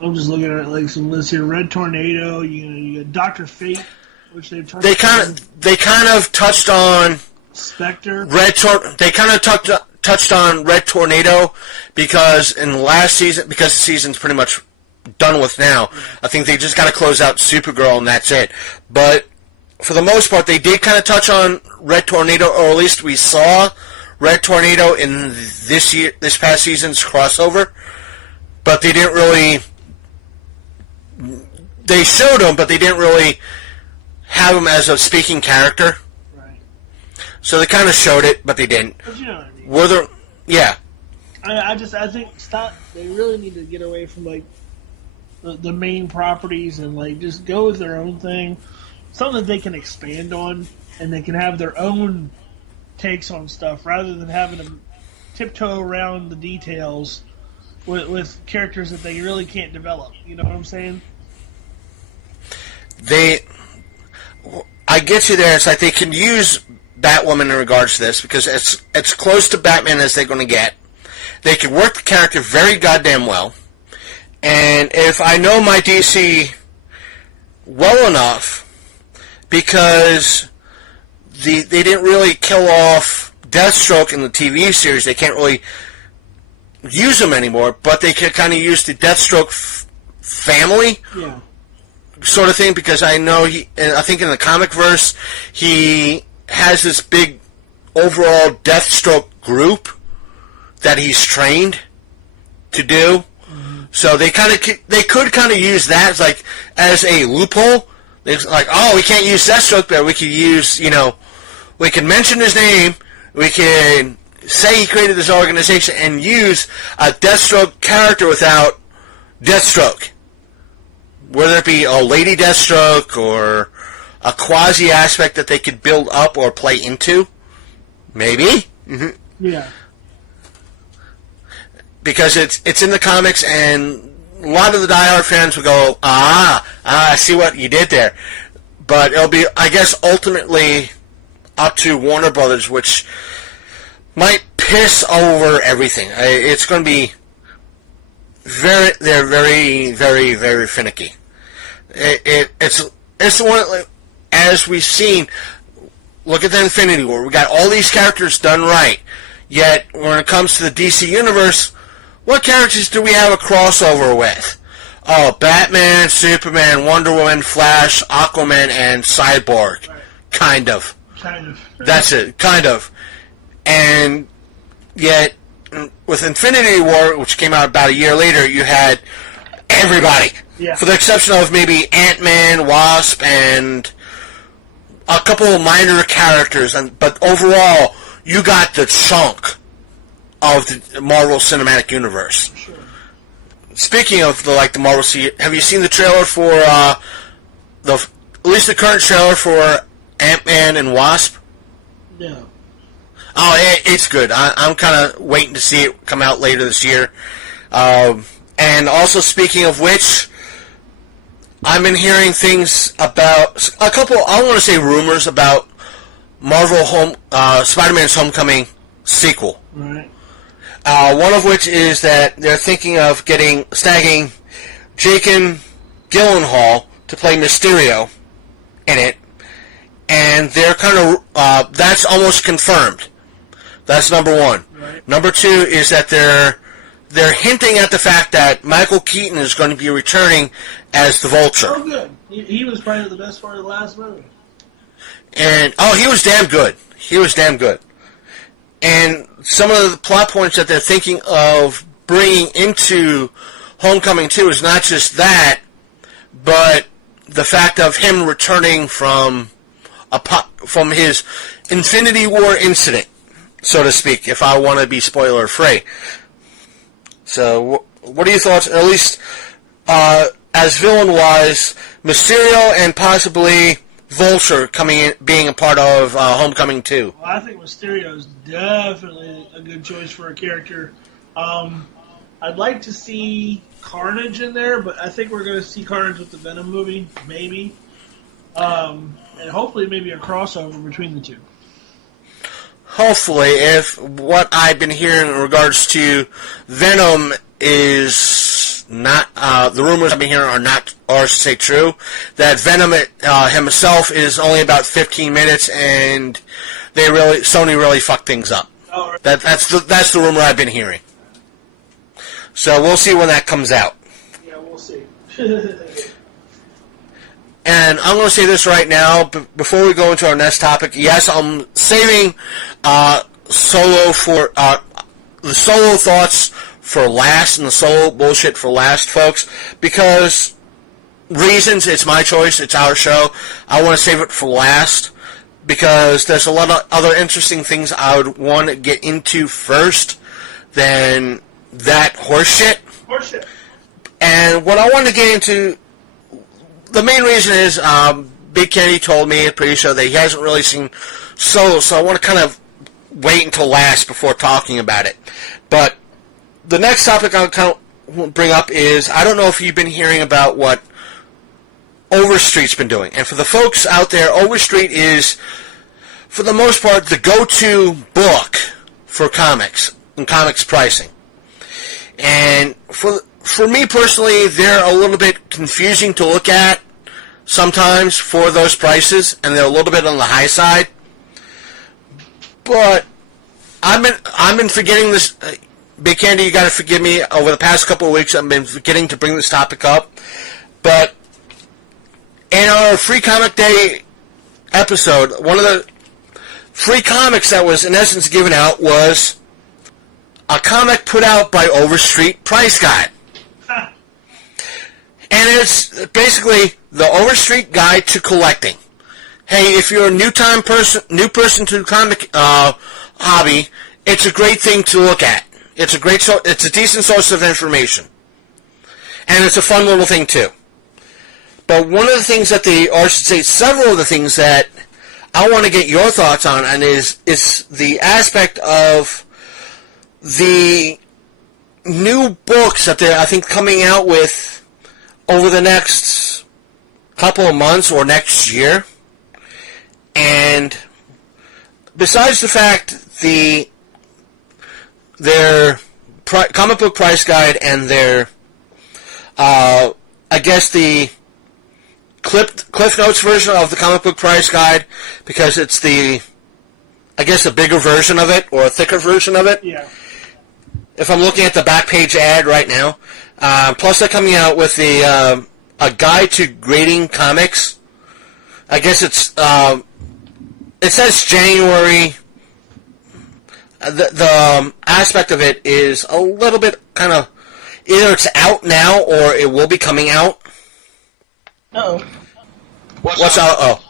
I'm just looking at like some lists here. Red Tornado, you got Dr. Fate, which they've touched on. They kind of touched on Spectre. They kind of touched on Red Tornado because in the last season, because the season's pretty much done with now. Yeah. I think they just got to close out Supergirl and that's it. But for the most part, they did kind of touch on Red Tornado, or at least we saw Red Tornado in this past season's crossover. But they didn't really. They showed him, but they didn't really have him as a speaking character. Right. So they kind of showed it, but they didn't. But you know what I mean. Were there? Yeah. I think they really need to get away from like the main properties and like just go with their own thing. Something that they can expand on, and they can have their own takes on stuff, rather than having to tiptoe around the details with characters that they really can't develop. You know what I'm saying? I get you there. It's like they can use Batwoman in regards to this, because it's close to Batman as they're going to get. They can work the character very goddamn well. And if I know my DC well enough, because they didn't really kill off Deathstroke in the TV series, they can't really use him anymore, but they can kind of use the Deathstroke family, yeah, sort of thing, because I know I think in the comic verse, he has this big overall Deathstroke group that he's trained to do. Mm-hmm. So they could kind of use that as a loophole. It's like, oh, we can't use Deathstroke, but we could use, we can mention his name, we can say he created this organization, and use a Deathstroke character without Deathstroke. Whether it be a Lady Deathstroke or a quasi aspect that they could build up or play into. Maybe. Yeah. Because it's in the comics, and a lot of the diehard fans will go, I see what you did there. But it'll be, I guess, ultimately up to Warner Brothers, which might piss over everything. It's going to be they're very, very, very finicky. It's one, as we've seen, look at the Infinity War. We got all these characters done right. Yet, when it comes to the DC Universe, what characters do we have a crossover with? Oh, Batman, Superman, Wonder Woman, Flash, Aquaman, and Cyborg. Right. Kind of. Kind of. That's it. Kind of. And yet, with Infinity War, which came out about a year later, you had everybody. Yeah. For the exception of maybe Ant-Man, Wasp, and a couple of minor characters. But overall, you got the chunk of the Marvel Cinematic Universe. Sure. Speaking of the Marvel, have you seen the trailer for at least the current trailer for Ant-Man and Wasp? No. Oh, it's good. I'm kind of waiting to see it come out later this year. And also, speaking of which, I've been hearing things about a couple. I want to say rumors about Marvel Spider-Man's Homecoming sequel. Right. One of which is that they're thinking of snagging Jake Gyllenhaal to play Mysterio in it, and they're kind of that's almost confirmed. That's number one. Right. Number two is that they're hinting at the fact that Michael Keaton is going to be returning as the Vulture. Oh, good. He was probably the best part of the last movie. And he was damn good. He was damn good. And some of the plot points that they're thinking of bringing into Homecoming 2 is not just that, but the fact of him returning from his Infinity War incident, so to speak, if I want to be spoiler-free. So, what are your thoughts, at least as villain-wise, Mysterio and possibly Vulture being a part of Homecoming 2? Well, I think Mysterio is definitely a good choice for a character. I'd like to see Carnage in there, but I think we're going to see Carnage with the Venom movie, maybe. And hopefully maybe a crossover between the two. Hopefully, if what I've been hearing in regards to Venom is not, the rumors I've been hearing are to say true, that Venom himself is only about 15 minutes and Sony really fucked things up. Oh, right. That's the rumor I've been hearing. So we'll see when that comes out. Yeah, we'll see. And I'm going to say this right now, before we go into our next topic. Yes, I'm saving the solo thoughts for last and the solo bullshit for last, folks, because reasons. It's my choice. It's our show. I want to save it for last because there's a lot of other interesting things I would want to get into first than that horseshit. Horseshit. And what I want to get into, the main reason is Big Kenny told me at pre-show that he hasn't really seen Solo, so I want to kind of wait until last before talking about it. But the next topic I'll kind of bring up is, I don't know if you've been hearing about what Overstreet's been doing. And for the folks out there, Overstreet is, for the most part, the go-to book for comics and comics pricing. And for me personally, they're a little bit confusing to look at sometimes for those prices, and they're a little bit on the high side. But I've been forgetting this. Big Candy, you got to forgive me. Over the past couple of weeks, I've been forgetting to bring this topic up. But in our Free Comic Day episode, one of the free comics that was in essence given out was a comic put out by Overstreet Price Guide. And it's basically the Overstreet Guide to Collecting. Hey, if you're a new person to the comic hobby, it's a great thing to look at. It's a decent source of information. And it's a fun little thing too. But one of the things that or I should say several of the things that I want to get your thoughts on, and is the aspect of the new books that they're, I think, coming out with over the next couple of months or next year. And besides the fact their comic book price guide and their, I guess the Cliff Notes version of the comic book price guide, because it's the bigger version of it, or a thicker version of it. Yeah. If I'm looking at the back page ad right now. Plus they're coming out with a guide to grading comics. I guess it says January. The aspect of it is a little bit kind of, either it's out now or it will be coming out. Uh-oh. What's out? Oh.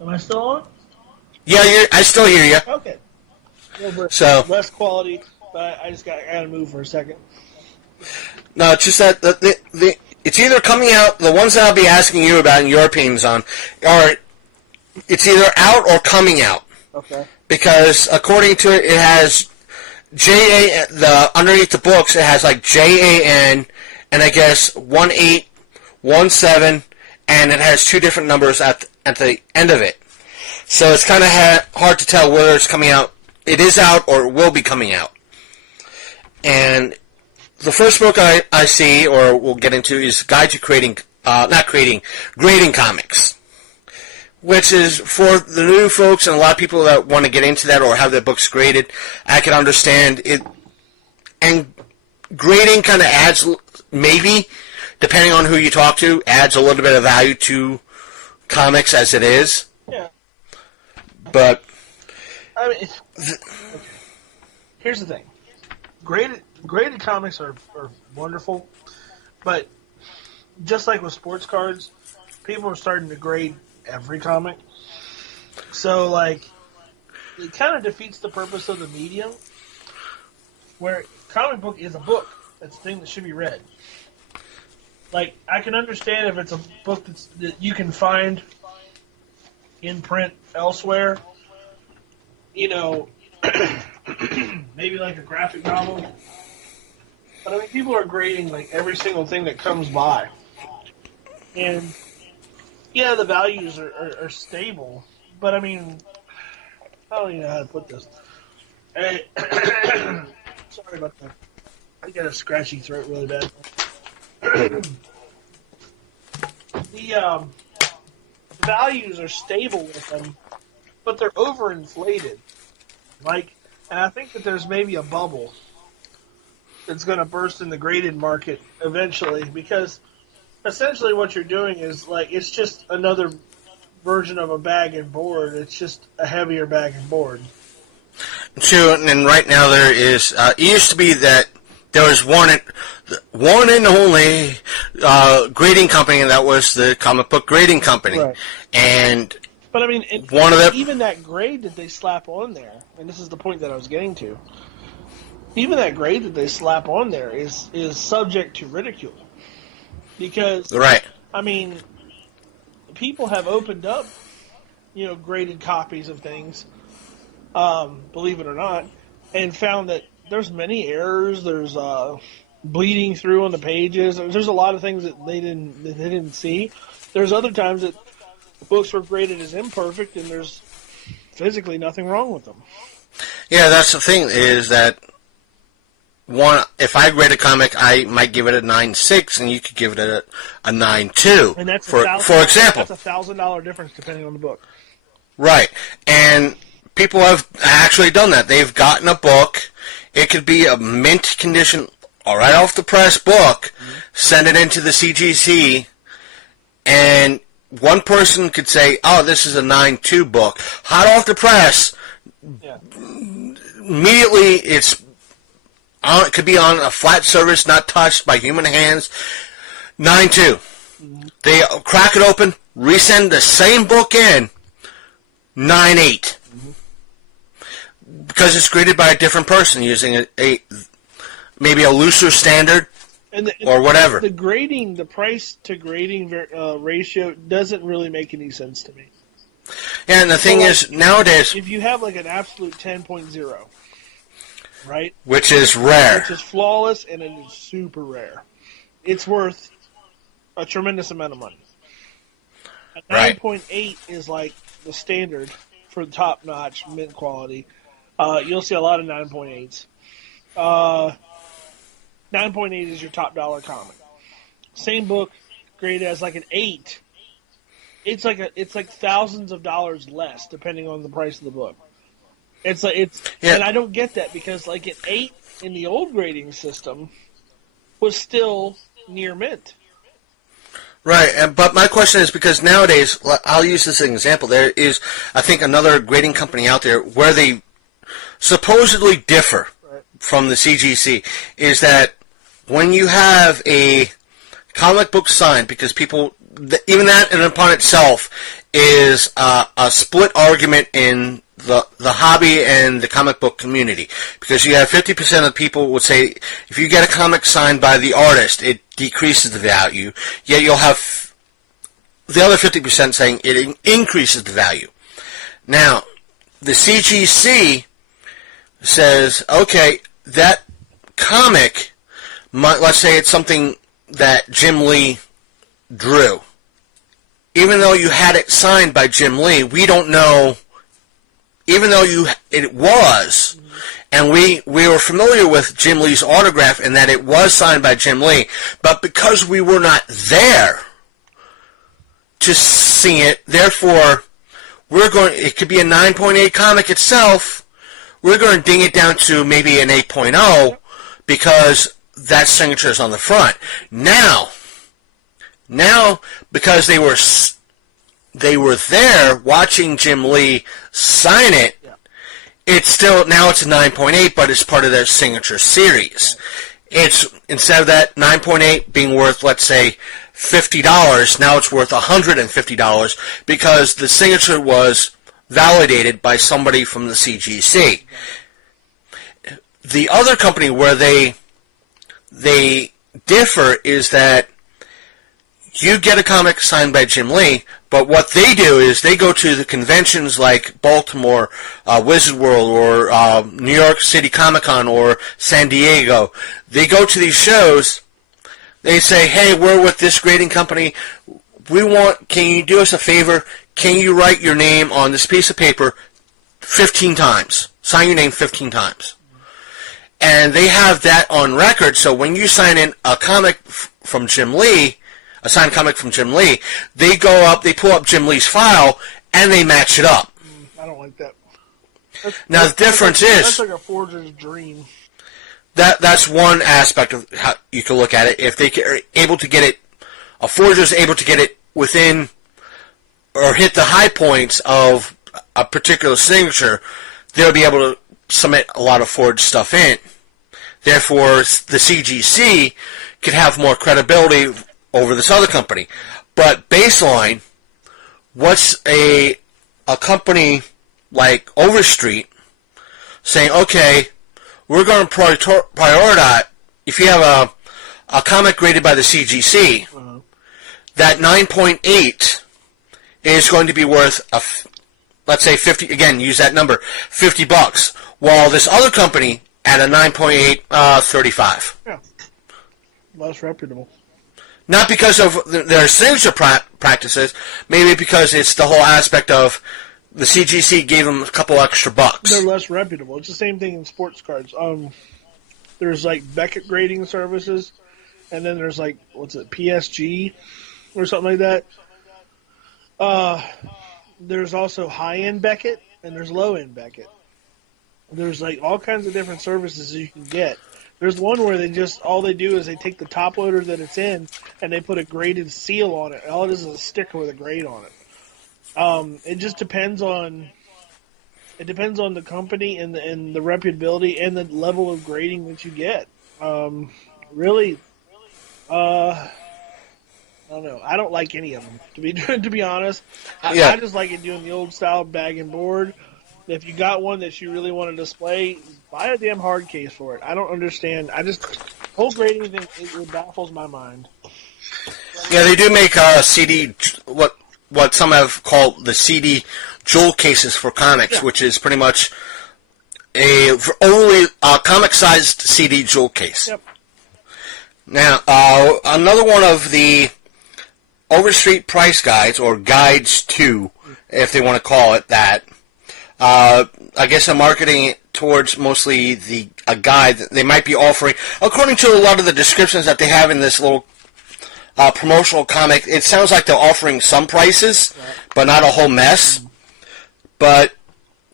Am I still on? Yeah, I still hear you. Okay. So less quality, but I gotta move for a second. No, it's just that it's either coming out, the ones that I'll be asking you about and your opinions on, are it's either out or coming out. Okay. Because according to it, it has underneath the books, it has like JAN, and I guess 1817, and it has two different numbers at the end of it. So it's kind of hard to tell whether it's coming out. It is out or it will be coming out. And the first book I see, or we'll get into, is Guide to Grading Comics, which is for the new folks and a lot of people that want to get into that or have their books graded. I can understand it. And grading kind of adds, maybe, depending on who you talk to, adds a little bit of value to comics as it is. Yeah. But I mean, here's the thing. Graded comics are wonderful, but just like with sports cards, people are starting to grade every comic. So, like, it kind of defeats the purpose of the medium, where comic book is a book. It's a thing that should be read. Like, I can understand if it's a book that you can find in print elsewhere, you know, maybe like a graphic novel. But I mean, people are grading like every single thing that comes by. And yeah, the values are stable, but I mean, I don't even know how to put this. Hey, sorry about that. I got a scratchy throat really bad. The values are stable with them, but they're overinflated. And I think that there's maybe a bubble that's going to burst in the graded market eventually, because essentially what you're doing is, like, it's just another version of a bag and board. It's just a heavier bag and board. True, and right now there is, it used to be that there was one and only grading company, and that was the comic book grading company. Right. But I mean, even that grade that they slap on there, and this is the point that I was getting to, even that grade that they slap on there is subject to ridicule. Because, right. I mean, people have opened up, graded copies of things, believe it or not, and found that there's many errors, there's bleeding through on the pages, there's a lot of things that they didn't see. There's other times that books were graded as imperfect, and there's physically nothing wrong with them. Yeah, that's the thing, is that if I grade a comic, I might give it a 9.6, and you could give it a 9.2. And that's for example. That's a $1,000 difference depending on the book. Right, and people have actually done that. They've gotten a book. It could be a mint condition, or right off the press book, send it into the CGC, and one person could say, "Oh, this is a 9.2 book." Hot off the press, immediately it could be on a flat surface, not touched by human hands. 9.2. They crack it open, resend the same book in. 9.8. Because it's graded by a different person using maybe a looser standard. or whatever. The grading, the price to grading ratio doesn't really make any sense to me. Yeah, and the thing is, nowadays, if you have like an absolute 10.0, right? Which is rare. Which is flawless, and it is super rare. It's worth a tremendous amount of money. A 9.8 is like the standard for top-notch mint quality. You'll see a lot of 9.8s. 9.8 is your top dollar comic. Same book, graded as like an 8. It's like thousands of dollars less depending on the price of the book. And I don't get that because like an 8 in the old grading system was still near mint. Right, but my question is because nowadays, I'll use this as an example. There is, I think, another grading company out there where they supposedly differ from the CGC. Is that when you have a comic book signed, because people, even that in and upon itself is a split argument in the hobby and the comic book community, because you have 50% of the people would say if you get a comic signed by the artist, it decreases the value, yet you'll have the other 50% saying it increases the value. Now, the CGC says, okay, that comic, let's say it's something that Jim Lee drew. Even though you had it signed by Jim Lee, we don't know, even though it was, and we were familiar with Jim Lee's autograph and that it was signed by Jim Lee, but because we were not there to see it, therefore, it could be a 9.8 comic itself, we're going to ding it down to maybe an 8.0 because that signature is on the front. Now, because they were there watching Jim Lee sign it, it's a 9.8, but it's part of their signature series. It's, instead of that 9.8 being worth, let's say, $50, now it's worth $150 because the signature was validated by somebody from the CGC. The other company where they differ is that you get a comic signed by Jim Lee, but what they do is they go to the conventions like Baltimore, Wizard World, or New York City Comic Con, or San Diego. They go to these shows. They say, hey, we're with this grading company. Can you do us a favor? Can you write your name on this piece of paper 15 times? Sign your name 15 times. And they have that on record, so when you sign in a comic from Jim Lee, a signed comic from Jim Lee, they go up, they pull up Jim Lee's file, and they match it up. I don't like that. The difference is... That's like a forger's dream. That's one aspect of how you can look at it. If they are able to get it, a forger is able to get it within, or hit the high points of a particular signature, they'll be able to submit a lot of forged stuff in. Therefore, the CGC could have more credibility over this other company. But baseline, what's a company like Overstreet saying, okay, we're going to prioritize, if you have a comic graded by the CGC, that 9.8 is going to be worth, let's say 50, again, use that number, $50, while this other company at a 9.8, 35. Yeah. Less reputable. Not because of their signature practices, maybe because it's the whole aspect of the CGC gave them a couple extra bucks. They're less reputable. It's the same thing in sports cards. There's like Beckett grading services, and then there's like, PSG or something like that. There's also high-end Beckett, and there's low-end Beckett. There's like all kinds of different services you can get. There's one where all they do is they take the top loader that it's in, and they put a graded seal on it. All it is a sticker with a grade on it. It just depends on the company and the reputability and the level of grading that you get. Really, I don't know. I don't like any of them, to be honest. I just like it doing the old style bag and board. If you got one that you really want to display, buy a damn hard case for it. I don't understand. whole grading thing, it baffles my mind. Yeah, they do make CD, what some have called the CD jewel cases for comics, which is pretty much a only comic-sized CD jewel case. Yep. Now, another one of the overstreet price guides, or guides to, if they want to call it that. I guess I'm marketing it towards mostly a guide that they might be offering. According to a lot of the descriptions that they have in this little promotional comic, it sounds like they're offering some prices, but not a whole mess. But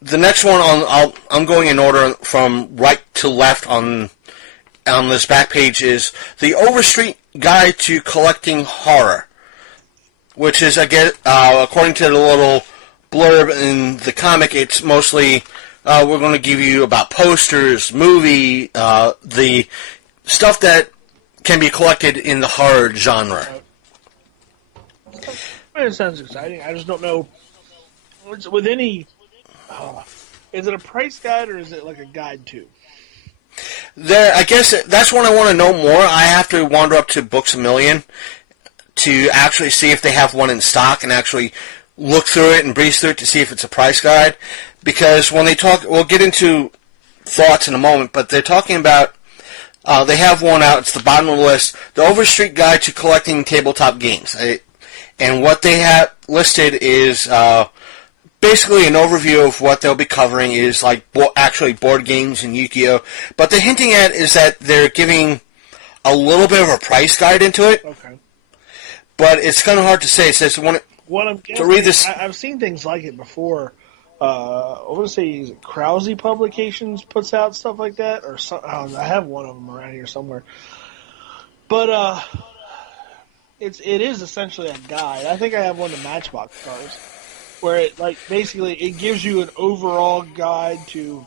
the next one, I'm going in order from right to left on this back page, is the Overstreet Guide to Collecting Horror, which is, again, according to the little blurb in the comic, it's mostly, we're going to give you about posters, movie, the stuff that can be collected in the horror genre. It sounds exciting. I just don't know. With any, is it a price guide or is it like a guide to? I guess that's what I want to know more. I have to wander up to Books A Million to actually see if they have one in stock and actually look through it and breeze through it to see if it's a price guide. Because when they talk, we'll get into thoughts in a moment, but they're talking about, they have one out, it's the bottom of the list, the Overstreet Guide to Collecting Tabletop Games. And what they have listed is basically an overview of what they'll be covering is like actually board games and Yu-Gi-Oh! But the hinting at is that they're giving a little bit of a price guide into it. Okay. But it's kind of hard to say. It says what I'm guessing, to read this. I've seen things like it before. I want to say is it Krause Publications puts out stuff like that, or I have one of them around here somewhere. But it is essentially a guide. I think I have one of the Matchbox cars, where it basically it gives you an overall guide to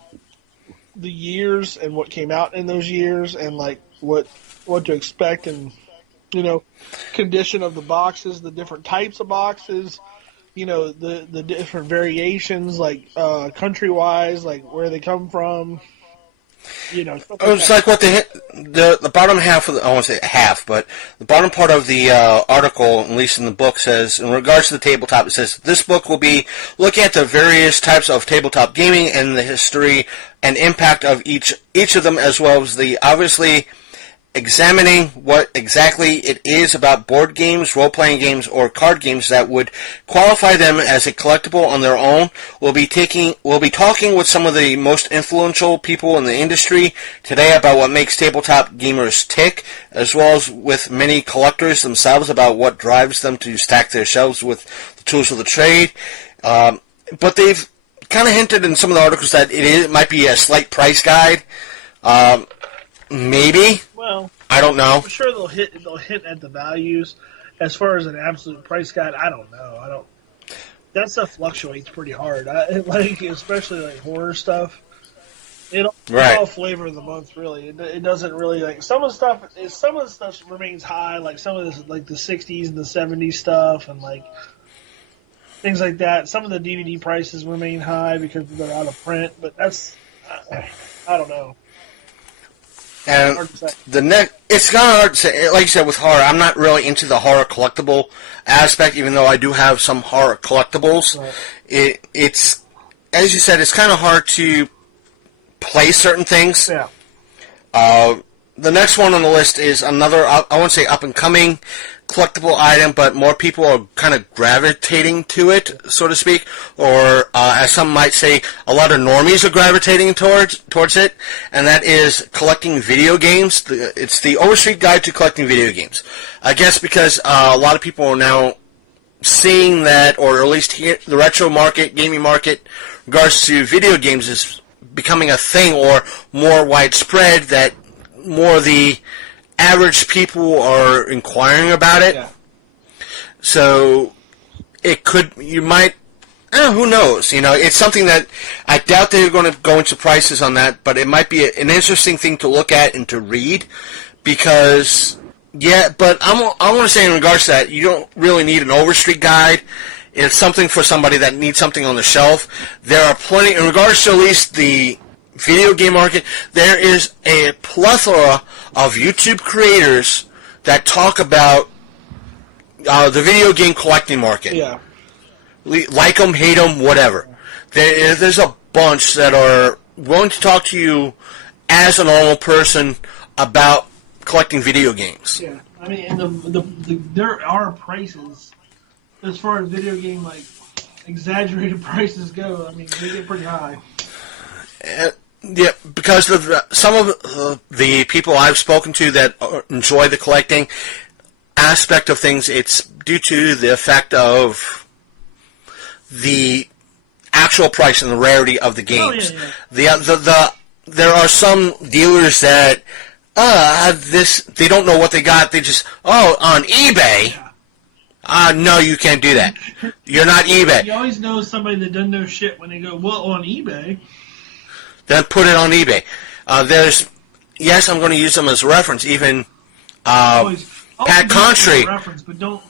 the years and what came out in those years and what to expect and condition of the boxes, the different types of boxes, the different variations, country wise, where they come from. It's like what the bottom half of I won't say half, but the bottom part of the article, at least in the book, says, in regards to the tabletop, it says, this book will be looking at the various types of tabletop gaming and the history and impact of each of them, as well as the obviously examining what exactly it is about board games, role-playing games, or card games that would qualify them as a collectible on their own. We'll be talking with some of the most influential people in the industry today about what makes tabletop gamers tick, as well as with many collectors themselves about what drives them to stack their shelves with the tools of the trade. But they've kind of hinted in some of the articles that it might be a slight price guide. Maybe. Well, I don't know. I'm sure they'll hit at the values. As far as an absolute price guide, I don't know. That stuff fluctuates pretty hard. Especially horror stuff. It all flavor of the month, really. It doesn't really some of the stuff remains high. Some of this the 60s and the 70s stuff and things like that. Some of the DVD prices remain high because they're out of print. But that's I don't know. And it's kind of hard to say. Like you said, with horror, I'm not really into the horror collectible aspect, even though I do have some horror collectibles. Right. It's, as you said, it's kind of hard to play certain things. Yeah. The next one on the list is another, I won't say up-and-coming collectible item, but more people are kind of gravitating to it, so to speak, or as some might say, a lot of normies are gravitating towards it, and that is collecting video games. It's the Overstreet Guide to Collecting Video Games. I guess because a lot of people are now seeing that, or at least the retro market, gaming market, in regards to video games is becoming a thing, or more widespread, that more the average people are inquiring about it. Yeah. So who knows? It's something that I doubt they're going to go into prices on that, but it might be an interesting thing to look at and to read because, but I want to say in regards to that, you don't really need an Overstreet guide. It's something for somebody that needs something on the shelf. There are plenty, in regards to at least the video game market, there is a plethora of YouTube creators that talk about the video game collecting market. Yeah. Like them, hate them, whatever. There's a bunch that are willing to talk to you as a normal person about collecting video games. Yeah. I mean, and there are prices as far as video game, like, exaggerated prices go. I mean, they get pretty high. Yeah, because of some of the people I've spoken to that enjoy the collecting aspect of things, it's due to the effect of the actual price and the rarity of the games. Oh, yeah. There are some dealers that they don't know what they got. They just on eBay. Yeah. No, you can't do that. You're not eBay. You always know somebody that doesn't know shit when they go, well, on eBay. Then put it on eBay. Yes, I'm going to use them as a reference. Even Always Pat Contry. Reference, but don't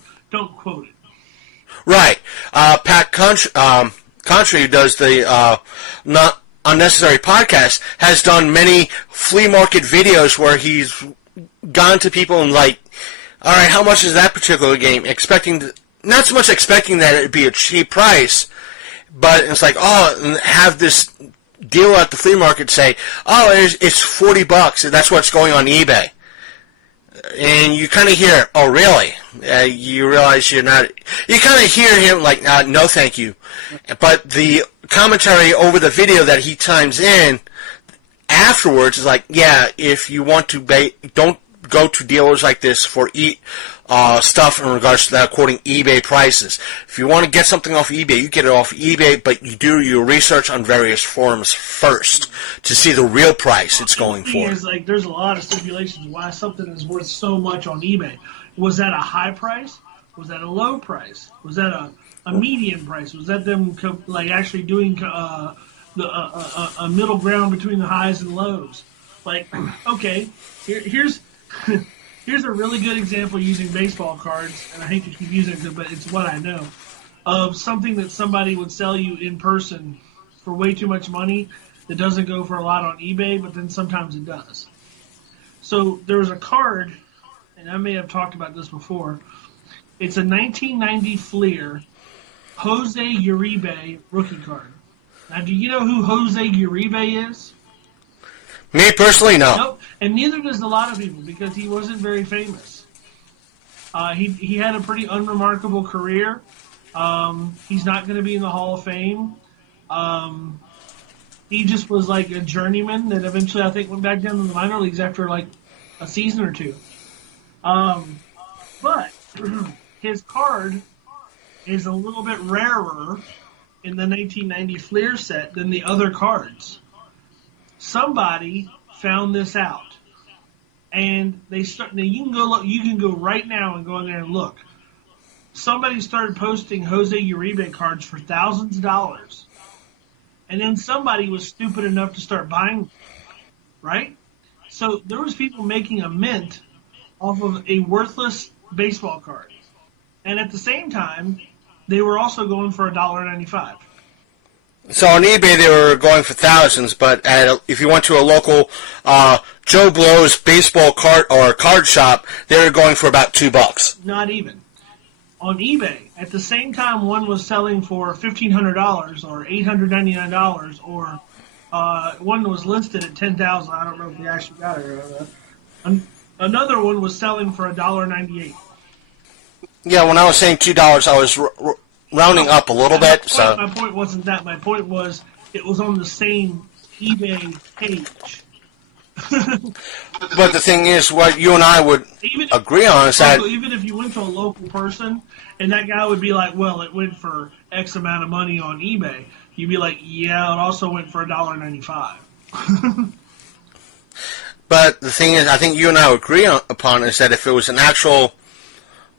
quote it. Right. Pat Contry, who does the Not Unnecessary podcast, has done many flea market videos where he's gone to people and like, all right, how much is that particular game? Not so much expecting that it'd be a cheap price, but it's like, have this dealer at the flea market say, it's $40, that's what's going on eBay. And you kind of hear, oh, really? You realize you're not... You kind of hear him like, no, thank you. But the commentary over the video that he chimes in afterwards is like, yeah, if you want to... don't go to dealers like this for stuff in regards to that, quoting eBay prices. If you want to get something off eBay, you get it off eBay, but you do your research on various forums first to see the real price it's going for. Like, there's a lot of stipulations why something is worth so much on eBay. Was that a high price? Was that a low price? Was that a medium price? Was that them like actually doing a middle ground between the highs and lows? Like, okay, here's a really good example using baseball cards, and I hate to keep using it, but it's what I know, of something that somebody would sell you in person for way too much money that doesn't go for a lot on eBay, but then sometimes it does. So there was a card, and I may have talked about this before. It's a 1990 Fleer Jose Uribe rookie card. Now, do you know who Jose Uribe is? Me personally, no. Nope, and neither does a lot of people because he wasn't very famous. He had a pretty unremarkable career. He's not going to be in the Hall of Fame. He just was like a journeyman that eventually I think went back down to the minor leagues after like a season or two. But his card is a little bit rarer in the 1990 Fleer set than the other cards. Somebody found this out, and they start. Now you can go right now and go in there and look. Somebody started posting Jose Uribe cards for thousands of dollars, and then somebody was stupid enough to start buying them, right? So there was people making a mint off of a worthless baseball card, and at the same time, they were also going for $1.95. So on eBay they were going for thousands, but if you went to a local Joe Blow's baseball card shop, they were going for about $2. Not even. On eBay, at the same time, one was selling for $1,500 or $899, or one was listed at $10,000. I don't know if they actually got it or not. Another one was selling for $1.98. Yeah, when I was saying $2, I was rounding up a little bit. My point wasn't that. My point was it was on the same eBay page. But the thing is, what you and I would agree on is that even if you went to a local person and that guy would be like, well, it went for X amount of money on eBay, you'd be like, yeah, it also went for $1.95. But the thing is, I think you and I would agree upon is that if it was an actual,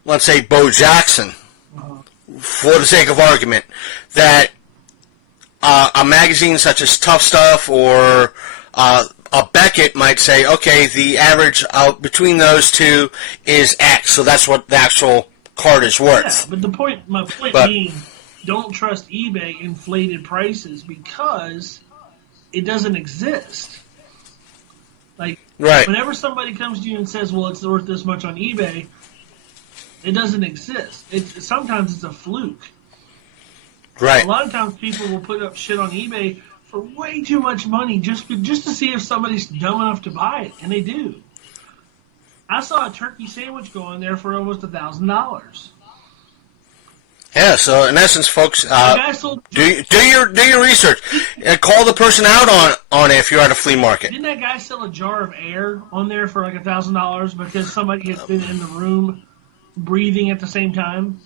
let's say, Bo Jackson, for the sake of argument, that a magazine such as Tough Stuff or a Beckett might say, okay, the average between those two is X, so that's what the actual card is worth. Yeah, but my point being, don't trust eBay inflated prices because it doesn't exist. Like, right. whenever somebody comes to you and says, well, it's worth this much on eBay, it doesn't exist. Sometimes it's a fluke. Right. A lot of times people will put up shit on eBay for way too much money just to see if somebody's dumb enough to buy it, and they do. I saw a turkey sandwich go on there for almost $1,000. Yeah, so in essence, folks, do your research and call the person out on it if you're at a flea market. Didn't that guy sell a jar of air on there for like $1,000 because somebody has been in the room breathing at the same time?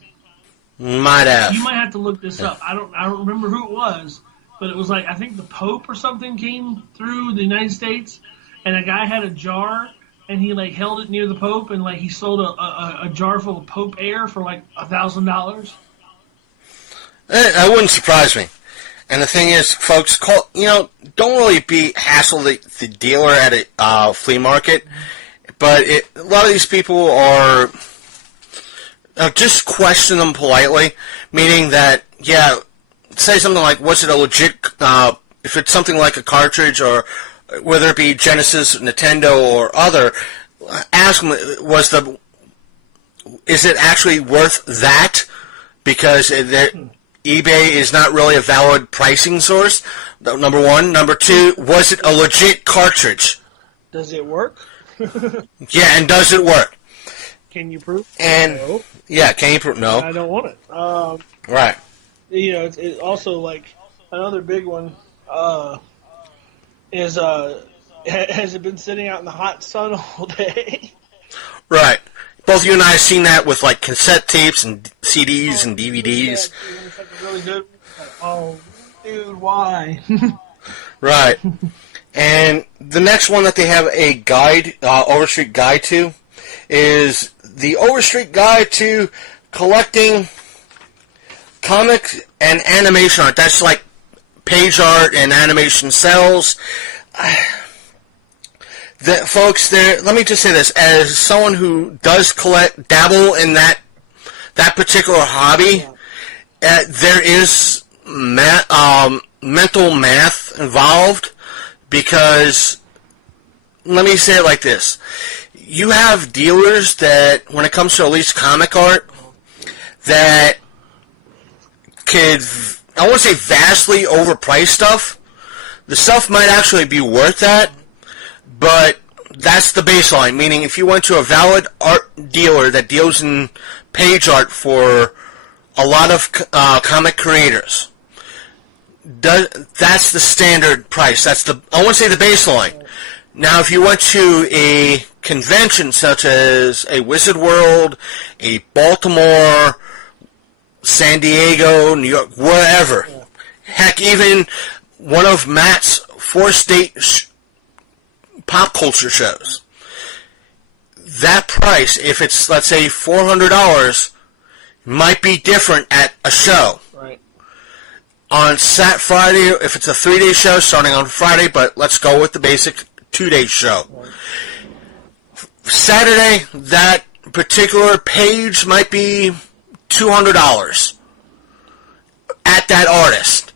Might have. You might have to look this up. I don't remember who it was, but it was like, I think the Pope or something came through the United States, and a guy had a jar, and he like held it near the Pope, and like he sold a jar full of Pope air for like $1,000. That wouldn't surprise me. And the thing is, folks, don't really hassle the dealer at a flea market. But a lot of these people are just question them politely, meaning that, say something like, was it a legit, if it's something like a cartridge or whether it be Genesis, Nintendo, or other, ask them, is it actually worth that? Because eBay is not really a valid pricing source, number one. Number two, was it a legit cartridge? Does it work? Yeah, and does it work? Can you prove? And no. Yeah, can you prove? No. I don't want it. Right. It's also like another big one is has it been sitting out in the hot sun all day? Right. Both you and I have seen that with like cassette tapes and CDs and DVDs. Yeah, it's like really good. Oh, dude, why? Right. And the next one that they have a guide, Overstreet guide to, is the Overstreet guide to collecting comic and animation art. That's like page art and animation cells. Folks, let me just say this: as someone who does dabble in that particular hobby, there is mental math involved. Because let me say it like this: you have dealers that, when it comes to at least comic art, that could, I won't say vastly overprice stuff. The stuff might actually be worth that. But that's the baseline, meaning if you went to a valid art dealer that deals in page art for a lot of comic creators, that's the standard price. I won't say the baseline. Now, if you went to a convention such as a Wizard World, a Baltimore, San Diego, New York, wherever, heck, even one of Matt's four-state pop culture shows, that price, if it's, let's say, $400, might be different at a show. Right. On Friday, if it's a 3-day show, starting on Friday, but let's go with the basic 2-day show. Right. Saturday, that particular page might be $200 at that artist.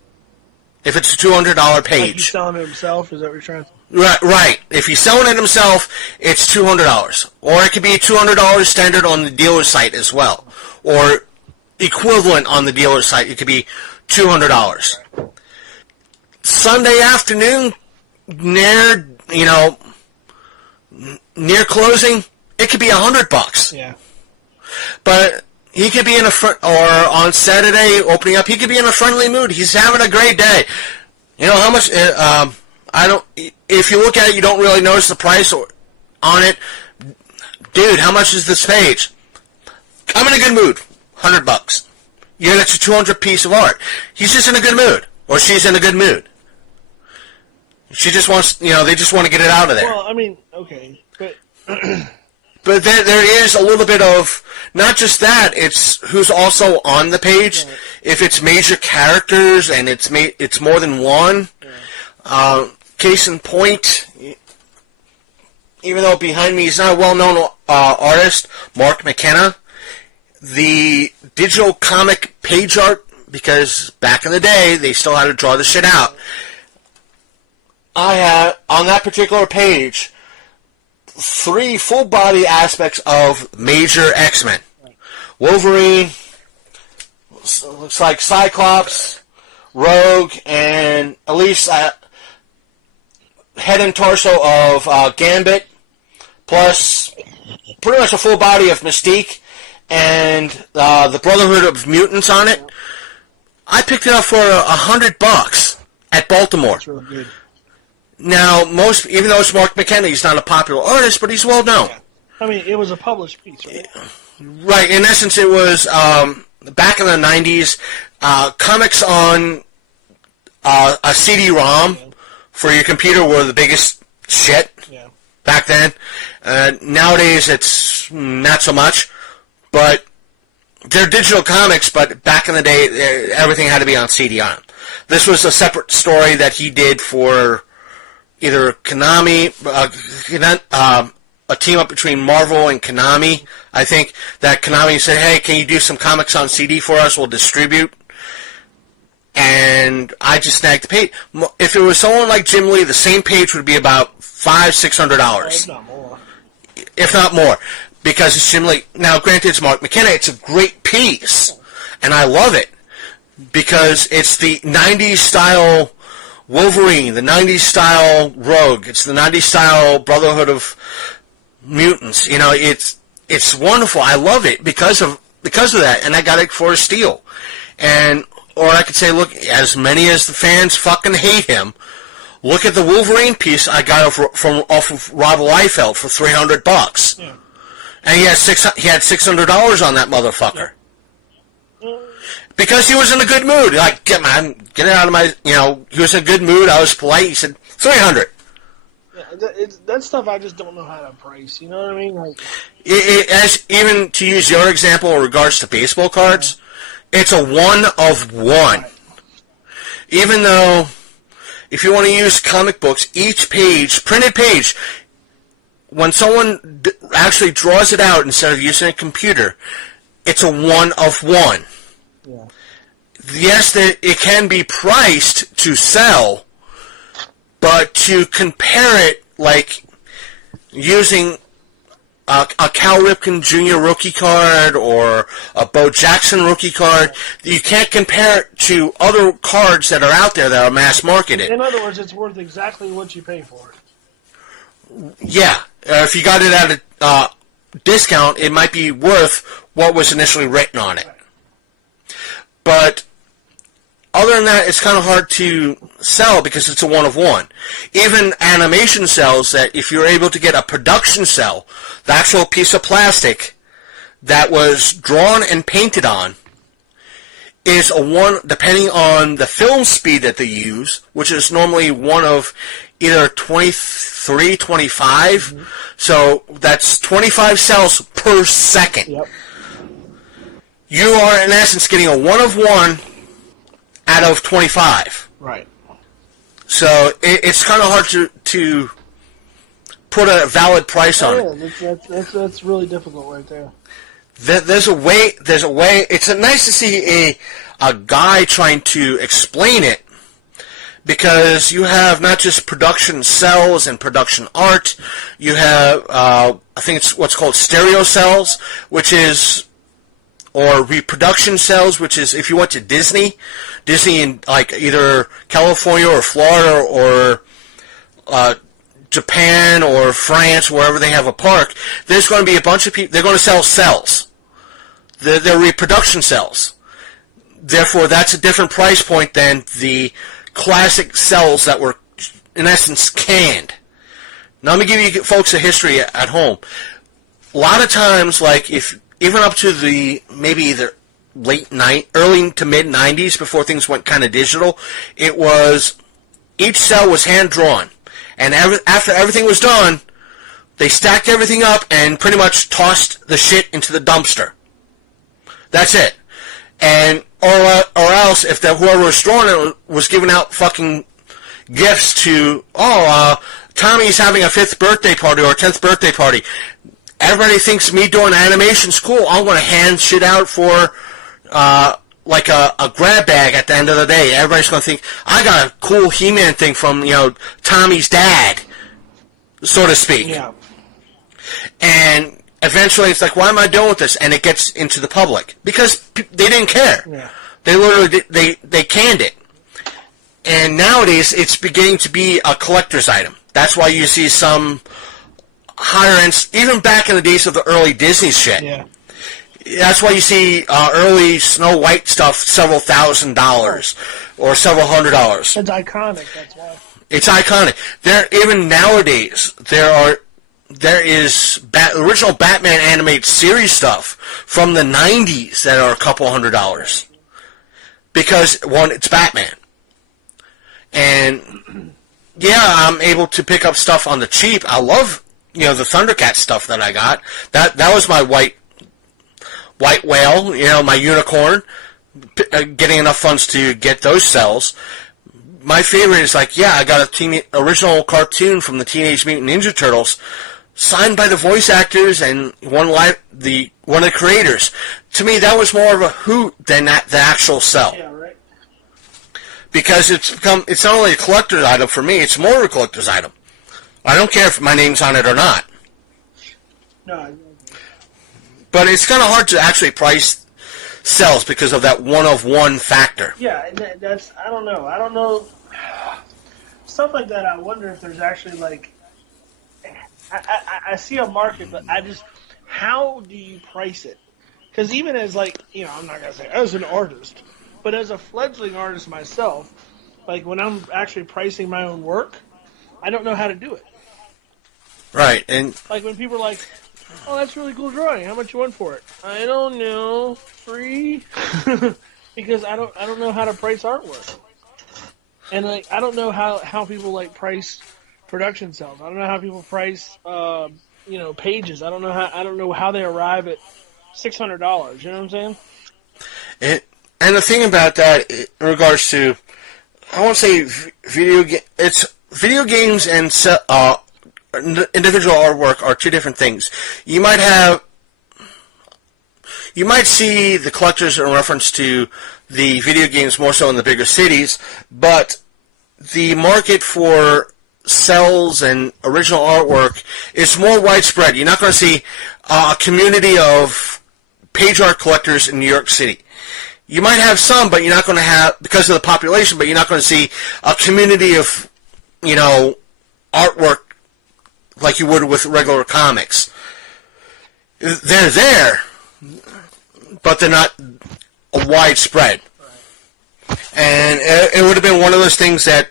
If it's a $200 page. Like he's selling it himself, is that what you're trying to say? Right. If he's selling it himself, it's $200. Or it could be $200 standard on the dealer site as well. Or equivalent on the dealer site, it could be $200. Sunday afternoon, near closing, it could be $100. Yeah. But he could be or on Saturday opening up, he could be in a friendly mood. He's having a great day. You know how much? If you look at it, you don't really notice the price on it. Dude, how much is this page? I'm in a good mood. $100. Yeah, that's a 200 piece of art. He's just in a good mood, or she's in a good mood. She just wants, they just want to get it out of there. Well, I mean, okay, but but there is a little bit of not just that. It's who's also on the page. Right. If it's major characters and it's more than one. Yeah. Case in point, even though behind me he's not a well-known artist, Mark McKenna, the digital comic page art, because back in the day they still had to draw the shit out. I had on that particular page, three full-body aspects of major X-Men. Wolverine, looks like Cyclops, Rogue, and at least head and torso of Gambit, plus pretty much a full body of Mystique, and the Brotherhood of Mutants on it. I picked it up for $100 at Baltimore. That's really good. Now, even though it's Mark McKenna, he's not a popular artist, but he's well known. Yeah. I mean, it was a published piece, right? Right. In essence, it was back in the 90s, comics on a CD-ROM for your computer were the biggest shit back then. Nowadays, it's not so much, but they're digital comics, but back in the day, everything had to be on CD-ROM. This was a separate story that he did for either Konami, a team up between Marvel and Konami, I think, that Konami said, hey, can you do some comics on CD for us? We'll distribute. And I just snagged the page. If it was someone like Jim Lee, the same page would be about $500-$600. If not more. If not more. Because it's Jim Lee. Now, granted, it's Mark McKenna. It's a great piece. And I love it. Because it's the 90s style Wolverine, the 90s style Rogue. It's the 90s style Brotherhood of Mutants. You know, it's wonderful. I love it because of that. And I got it for a steal. Or I could say, look, as many as the fans fucking hate him, look at the Wolverine piece I got off of Rob Liefeld for $300. Yeah. And he had $600 on that motherfucker. Because he was in a good mood. Like, get it out of my, he was in a good mood. I was polite. He said, $300. Yeah, that stuff I just don't know how to price. You know what I mean? Like, even to use your example in regards to baseball cards, it's a one of one. Right. Even though, if you want to use comic books, each page, printed page, when someone actually draws it out instead of using a computer, it's a one of one. Yeah. Yes, it can be priced to sell, but to compare it, like using a Cal Ripken Jr. rookie card or a Bo Jackson rookie card, you can't compare it to other cards that are out there that are mass marketed. In other words, it's worth exactly what you pay for it. Yeah. If you got it at a discount, it might be worth what was initially written on it. But other than that, it's kind of hard to sell because it's a one of one. Even animation sells that if you're able to get a production cell, the actual piece of plastic that was drawn and painted on, is a one, depending on the film speed that they use, which is normally one of either 23, 25. Mm-hmm. So that's 25 cells per second. Yep. You are, in essence, getting a one of one out of 25. Right. So it's kind of hard to put a valid price on it. That's really difficult right there. There's a way. It's nice to see a guy trying to explain it, because you have not just production cells and production art. You have, I think it's what's called stereo cells, or reproduction cells, which is if you went to Disney in like either California or Florida or Japan or France, wherever they have a park, there's going to be a bunch of people. They're going to sell cells. They're reproduction cells. Therefore, that's a different price point than the classic cells that were, in essence, canned. Now, let me give you folks a history at home. A lot of times, like even up to the maybe the early to mid 90s, before things went kind of digital, it was each cell was hand drawn, and after everything was done, they stacked everything up and pretty much tossed the shit into the dumpster. That's it. And or else, if whoever was drawing it was giving out fucking gifts to, Tommy's having a 5th birthday party or a 10th birthday party. Everybody thinks me doing animation's cool. I'm going to hand shit out for like a grab bag at the end of the day. Everybody's going to think, I got a cool He-Man thing from, Tommy's dad, so to speak. Yeah. And eventually it's like, why am I doing with this? And it gets into the public. Because they didn't care. Yeah. They literally, they canned it. And nowadays, it's beginning to be a collector's item. That's why you see some higher end, even back in the days of the early Disney shit. Yeah. That's why you see early Snow White stuff several $1,000s or several $100s. It's iconic, that's why. It's iconic. Even nowadays, there is original Batman animated series stuff from the 90s that are a couple $100s. Because, one, it's Batman. And, yeah, I'm able to pick up stuff on the cheap. I love, the Thundercat stuff that I got. That was my white whale, my unicorn. Getting enough funds to get those cells. My favorite is I got a original cartoon from the Teenage Mutant Ninja Turtles, signed by the voice actors and one of the creators. To me, that was more of a hoot than the actual cell. Yeah, right. Because it's not only a collector's item for me, it's more of a collector's item. I don't care if my name's on it or not. No. But it's kind of hard to actually price cells because of that one-of-one factor. Yeah, that's, I don't know. Stuff like that, I wonder if there's actually, I see a market, but how do you price it? Because even as, I'm not going to say as an artist, but as a fledgling artist myself, when I'm actually pricing my own work, I don't know how to do it. Right, and... when people are like, oh, that's really cool drawing, how much you want for it? I don't know, free? Because I don't know how to price artwork. And, I don't know how people, price production cells. I don't know how people price, pages. I don't know how they arrive at $600. You know what I'm saying? And the thing about that, in regards to, I won't say it's video games and individual artwork are two different things. You might see the collectors in reference to the video games more so in the bigger cities, but the market for cells and original artwork is more widespread. You're not going to see a community of page art collectors in New York City. You might have some, but you're not going to have, because of the population, but you're not going to see a community of, artwork like you would with regular comics. They're there, but they're not widespread. And it would have been one of those things that,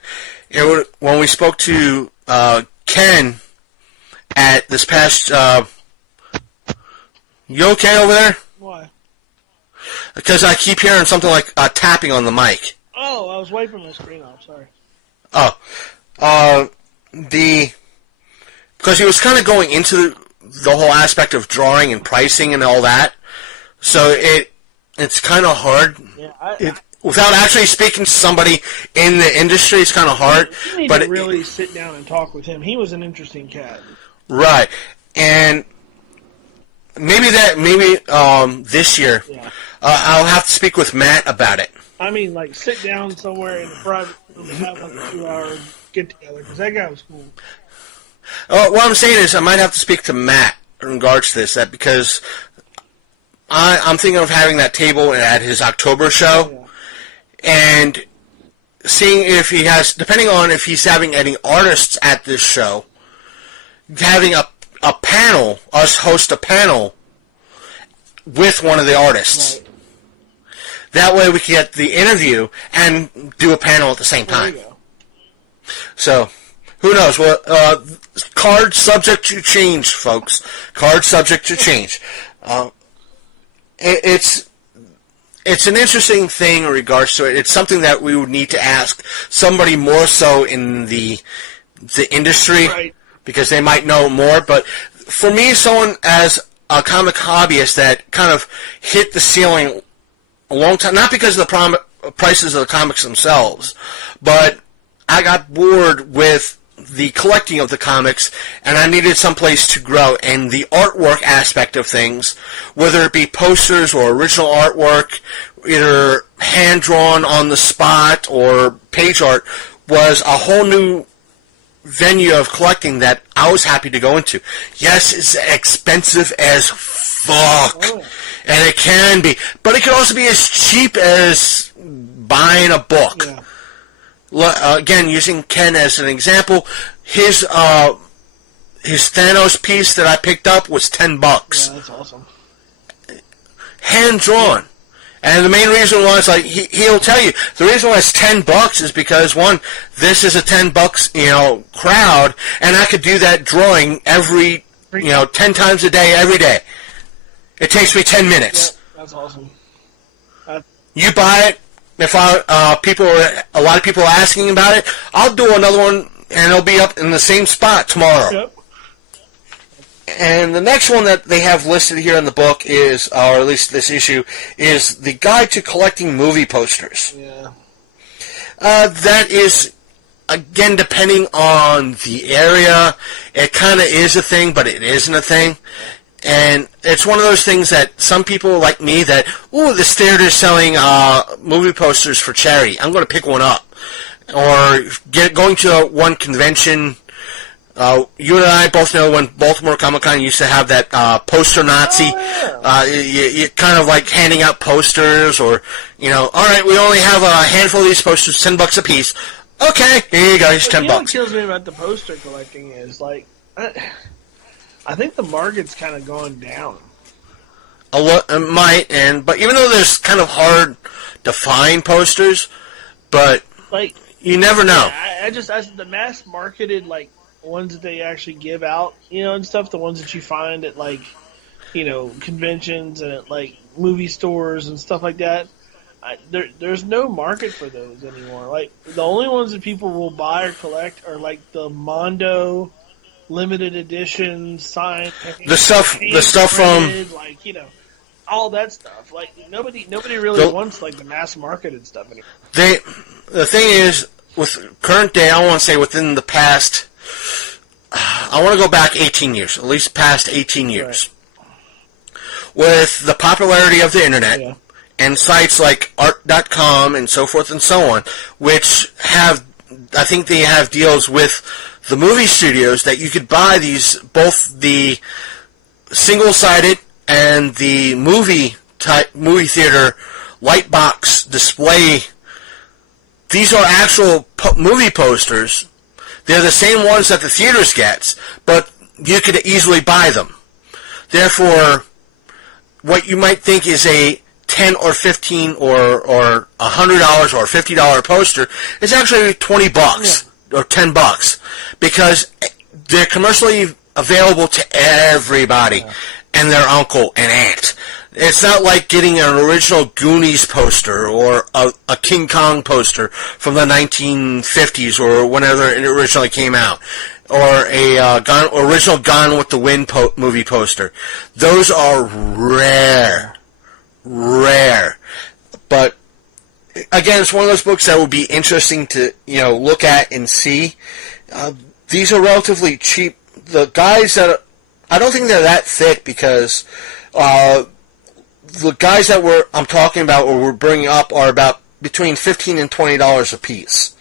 when we spoke to Ken at this past, you okay over there? Why? Because I keep hearing something like tapping on the mic. Oh, I was wiping my screen off, sorry. Oh. Because he was kind of going into the whole aspect of drawing and pricing and all that. So it's kind of hard. Yeah, without actually speaking to somebody in the industry, it's kind of hard. You need to really sit down and talk with him. He was an interesting cat. Right. And maybe this year, yeah. I'll have to speak with Matt about it. I mean, sit down somewhere in a private room and have a 2-hour get-together, because that guy was cool. What I'm saying is I might have to speak to Matt in regards to this, because I'm thinking of having that table at his October show, Yeah. and seeing if he has, depending on if he's having any artists at this show, having a panel, us host a panel with one of the artists. Right. That way we can get the interview and do a panel at the same time. There you go. So, who knows? Well, card subject to change, folks. Card subject to change. It's an interesting thing in regards to it. It's something that we would need to ask somebody more so in the industry, right, because they might know more. But for me, someone as a comic hobbyist that kind of hit the ceiling a long time, not because of the prices of the comics themselves, but I got bored with the collecting of the comics, and I needed some place to grow. And the artwork aspect of things, whether it be posters or original artwork, either hand-drawn on the spot or page art, was a whole new venue of collecting that I was happy to go into. Yes, it's expensive as fuck, and it can be, but it can also be as cheap as buying a book. Again, using Ken as an example, his Thanos piece that I picked up was $10. Yeah, that's awesome. Hand drawn. And the main reason was, like, he'll tell you, the reason why it's $10 is because, one, this is a $10, crowd, and I could do that drawing every, 10 times a day, every day. It takes me 10 minutes. Yep, that's awesome. You buy it. If a lot of people are asking about it, I'll do another one, and it'll be up in the same spot tomorrow. Yep. And the next one that they have listed here in the book is, or at least this issue, is the Guide to Collecting Movie Posters. Yeah. That is, again, depending on the area, it kind of is a thing, but it isn't a thing. And it's one of those things that some people like me that, this theater is selling movie posters for charity. I'm going to pick one up. Or going to one convention. You and I both know when Baltimore Comic-Con used to have that poster Nazi. You kind of like handing out posters, or, all right, we only have a handful of these posters, $10 a piece. Okay, here you go, here's $10. What kills me about the poster collecting is, like, I think the market's kind of gone down. But even though there's kind of hard to find posters, but like you never know. I the mass marketed, like, ones that they actually give out, and stuff, the ones that you find at, like, conventions and at, like, movie stores and stuff like that, there's no market for those anymore. Like, the only ones that people will buy or collect are, like, the Mondo limited edition signed, the stuff printed, from, like, all that stuff. Like, nobody really wants, like, the mass marketed stuff anymore. The thing is, with current day, I want to say within the past, I want to go back 18 years, at least past 18 years. Right. With the popularity of the internet and sites like art.com and so forth and so on, which have, I think they have deals with the movie studios that you could buy both the single-sided and the movie theater light box display. These are actual movie posters. They're the same ones that the theaters gets, but you could easily buy them. Therefore, what you might think is a $10 or $15 or $100 or $50 poster is actually $20 or $10 because they're commercially available to everybody and their uncle and aunt. It's not like getting an original Goonies poster or a King Kong poster from the 1950s or whenever it originally came out, or a original Gone with the Wind movie poster. Those are rare. But again, it's one of those books that would be interesting to look at and see. These are relatively cheap. The guys that I don't think they're that thick because the guys that I'm talking about or we're bringing up are about between $15 and $20 a piece,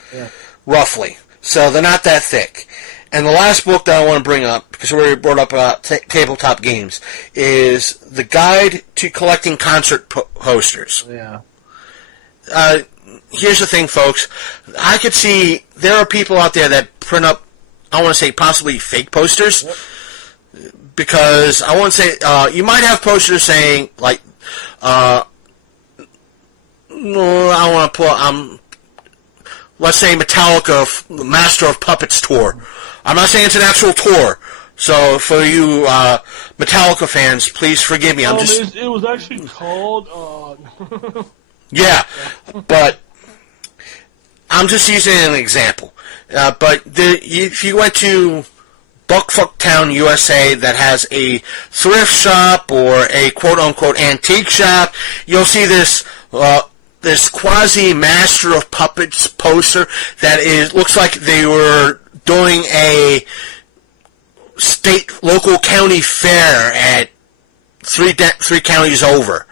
roughly. So they're not that thick. And the last book that I want to bring up, because we already brought up about tabletop games, is The Guide to Collecting Concert Posters. Yeah. Here's the thing, folks. I could see there are people out there that print up, I want to say, possibly fake posters. Yep. Because I want to say, you might have posters saying, like, I want to pull, let's say Metallica, Master of Puppets tour. I'm not saying it's an actual tour. So for you Metallica fans, please forgive me. It was actually called. Yeah, but I'm just using an example. But if you went to Buckfucktown, USA, that has a thrift shop or a quote-unquote antique shop, you'll see this quasi Master of Puppets poster that looks like they were doing a local county fair at three counties over.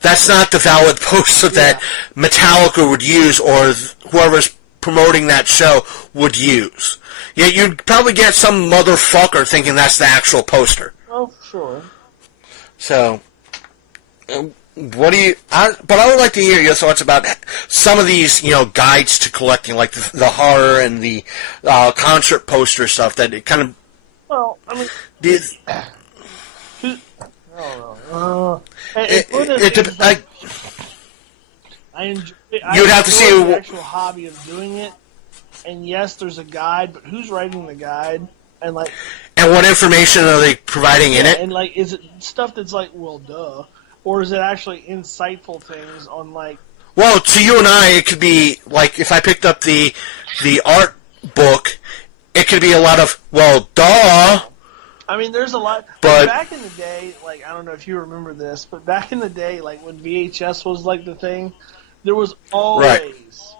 That's not the valid poster that Metallica would use or whoever's promoting that show would use. Yeah, you'd probably get some motherfucker thinking that's the actual poster. Oh, sure. So, what do you? But I would like to hear your thoughts about some of these, guides to collecting, like the horror and the concert poster stuff. That it kind of. Well, I mean, I don't know. I enjoy. You'd have to see the actual hobby of doing it. And yes, there's a guide, but who's writing the guide? And what information are they providing in it? And is it stuff that's well, duh, or is it actually insightful things on Well, to you and I, it could be if I picked up the art book, it could be a lot of duh. I mean, there's a lot. But back in the day, I don't know if you remember this, but back in the day, when VHS was the thing, there was always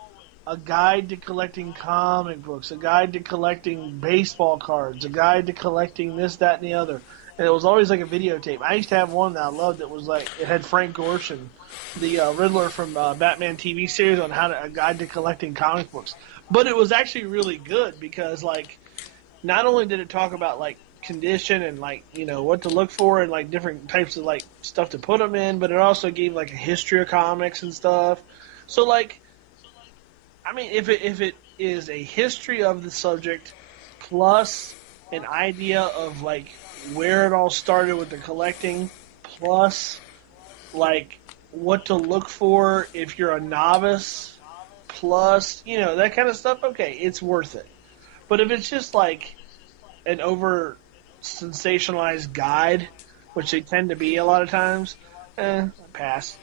a guide to collecting comic books, a guide to collecting baseball cards, a guide to collecting this, that, and the other. And it was always a videotape. I used to have one that I loved that was it had Frank Gorshin, the Riddler from Batman TV series, on a guide to collecting comic books. But it was actually really good because, not only did it talk about, condition and, what to look for and, different types of, stuff to put them in, but it also gave, a history of comics and stuff. So, I mean, if it is a history of the subject plus an idea of where it all started with the collecting, plus what to look for if you're a novice, plus that kind of stuff, okay, it's worth it. But if it's just an over sensationalized guide, which they tend to be a lot of times, pass.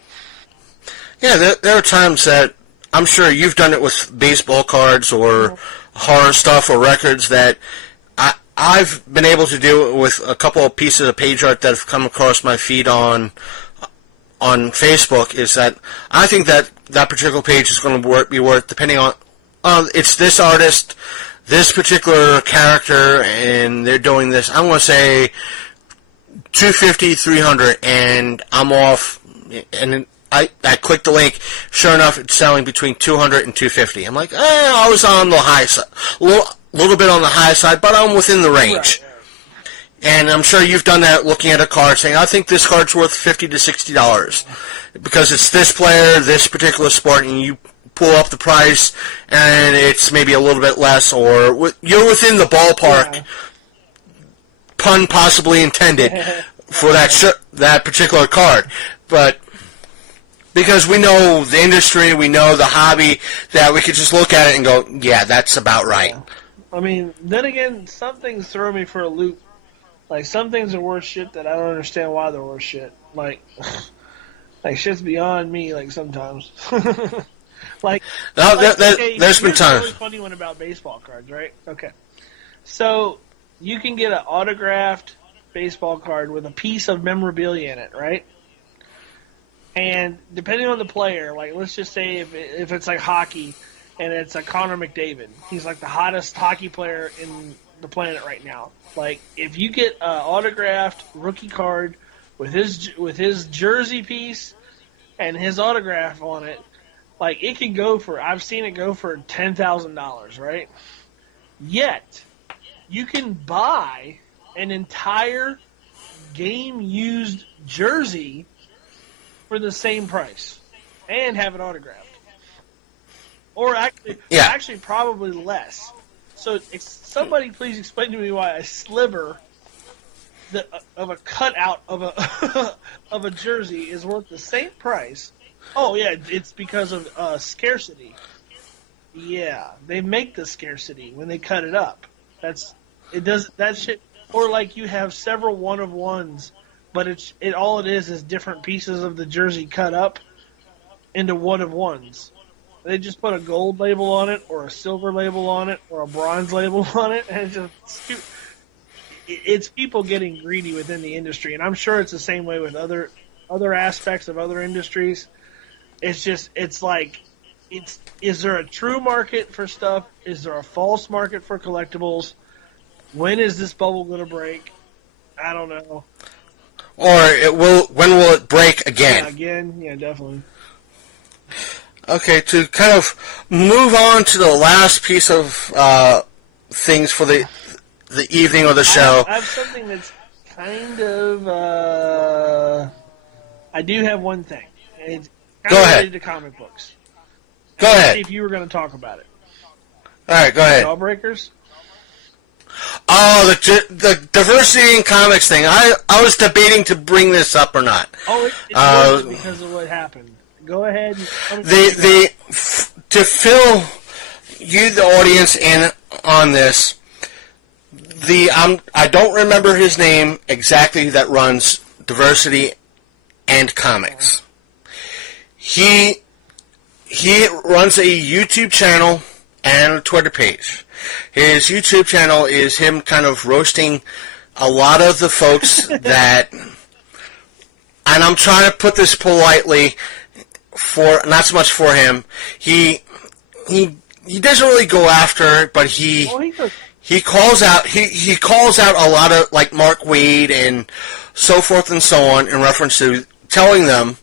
Yeah, there are times that I'm sure you've done it with baseball cards or horror stuff or records that I've been able to do it with a couple of pieces of page art that have come across my feed on Facebook. Is that I think that particular page is going to be worth, depending on it's this artist, this particular character, and they're doing this. I'm going to say $250, $300, and I'm off. And I clicked the link. Sure enough, it's selling between $200 and $250. I'm like, I was on the high side, little bit on the high side, but I'm within the range. Right. And I'm sure you've done that, looking at a card, saying, I think this card's worth $50 to $60 because it's this player, this particular sport, and you pull up the price, and it's maybe a little bit less, or you're within the ballpark. Yeah. Pun possibly intended for that particular card, but. Because we know the industry, we know the hobby, that we could just look at it and go, yeah, that's about right. Yeah. I mean, then again, some things throw me for a loop. Some things are worth shit that I don't understand why they're worth shit. Shit's beyond me, sometimes. There's been times. A really funny one about baseball cards, right? Okay. So, you can get an autographed baseball card with a piece of memorabilia in it, right? And depending on the player, let's just say if it's hockey and it's Connor McDavid, he's the hottest hockey player in the planet right now. If you get an autographed rookie card with his jersey piece and his autograph on it, it can go for, I've seen it go for $10,000, right? Yet you can buy an entire game-used jersey for the same price and have it autographed. Or actually probably less. So somebody please explain to me why a sliver of a cutout of a of a jersey is worth the same price. Oh yeah, it's because of scarcity. Yeah, they make the scarcity when they cut it up. That shit. Or you have several one of ones, but all it is different pieces of the jersey cut up into one of ones. They just put a gold label on it, or a silver label on it, or a bronze label on it, and it's people getting greedy within the industry, and I'm sure it's the same way with other aspects of other industries. It's just is there a true market for stuff? Is there a false market for collectibles? When is this bubble going to break? I don't know. Or when will it break again? Yeah, again, yeah, definitely. Okay, to kind of move on to the last piece of things for the evening or the show. I have something that's kind of. I do have one thing. It's kind Go of ahead. related to comic books. Go ahead. See if you were going to talk about it. All right, go ahead. Jawbreakers? Oh, the diversity in comics thing. I was debating to bring this up or not. Oh, it's because of what happened. Go ahead. To fill you, the audience, in on this, I don't remember his name exactly that runs diversity and comics. He runs a YouTube channel and a Twitter page. His YouTube channel is him kind of roasting a lot of the folks that, and I'm trying to put this politely, for not so much for him. He doesn't really go after it, but he calls out a lot of, like, Mark Waid and so forth and so on, in reference to telling them,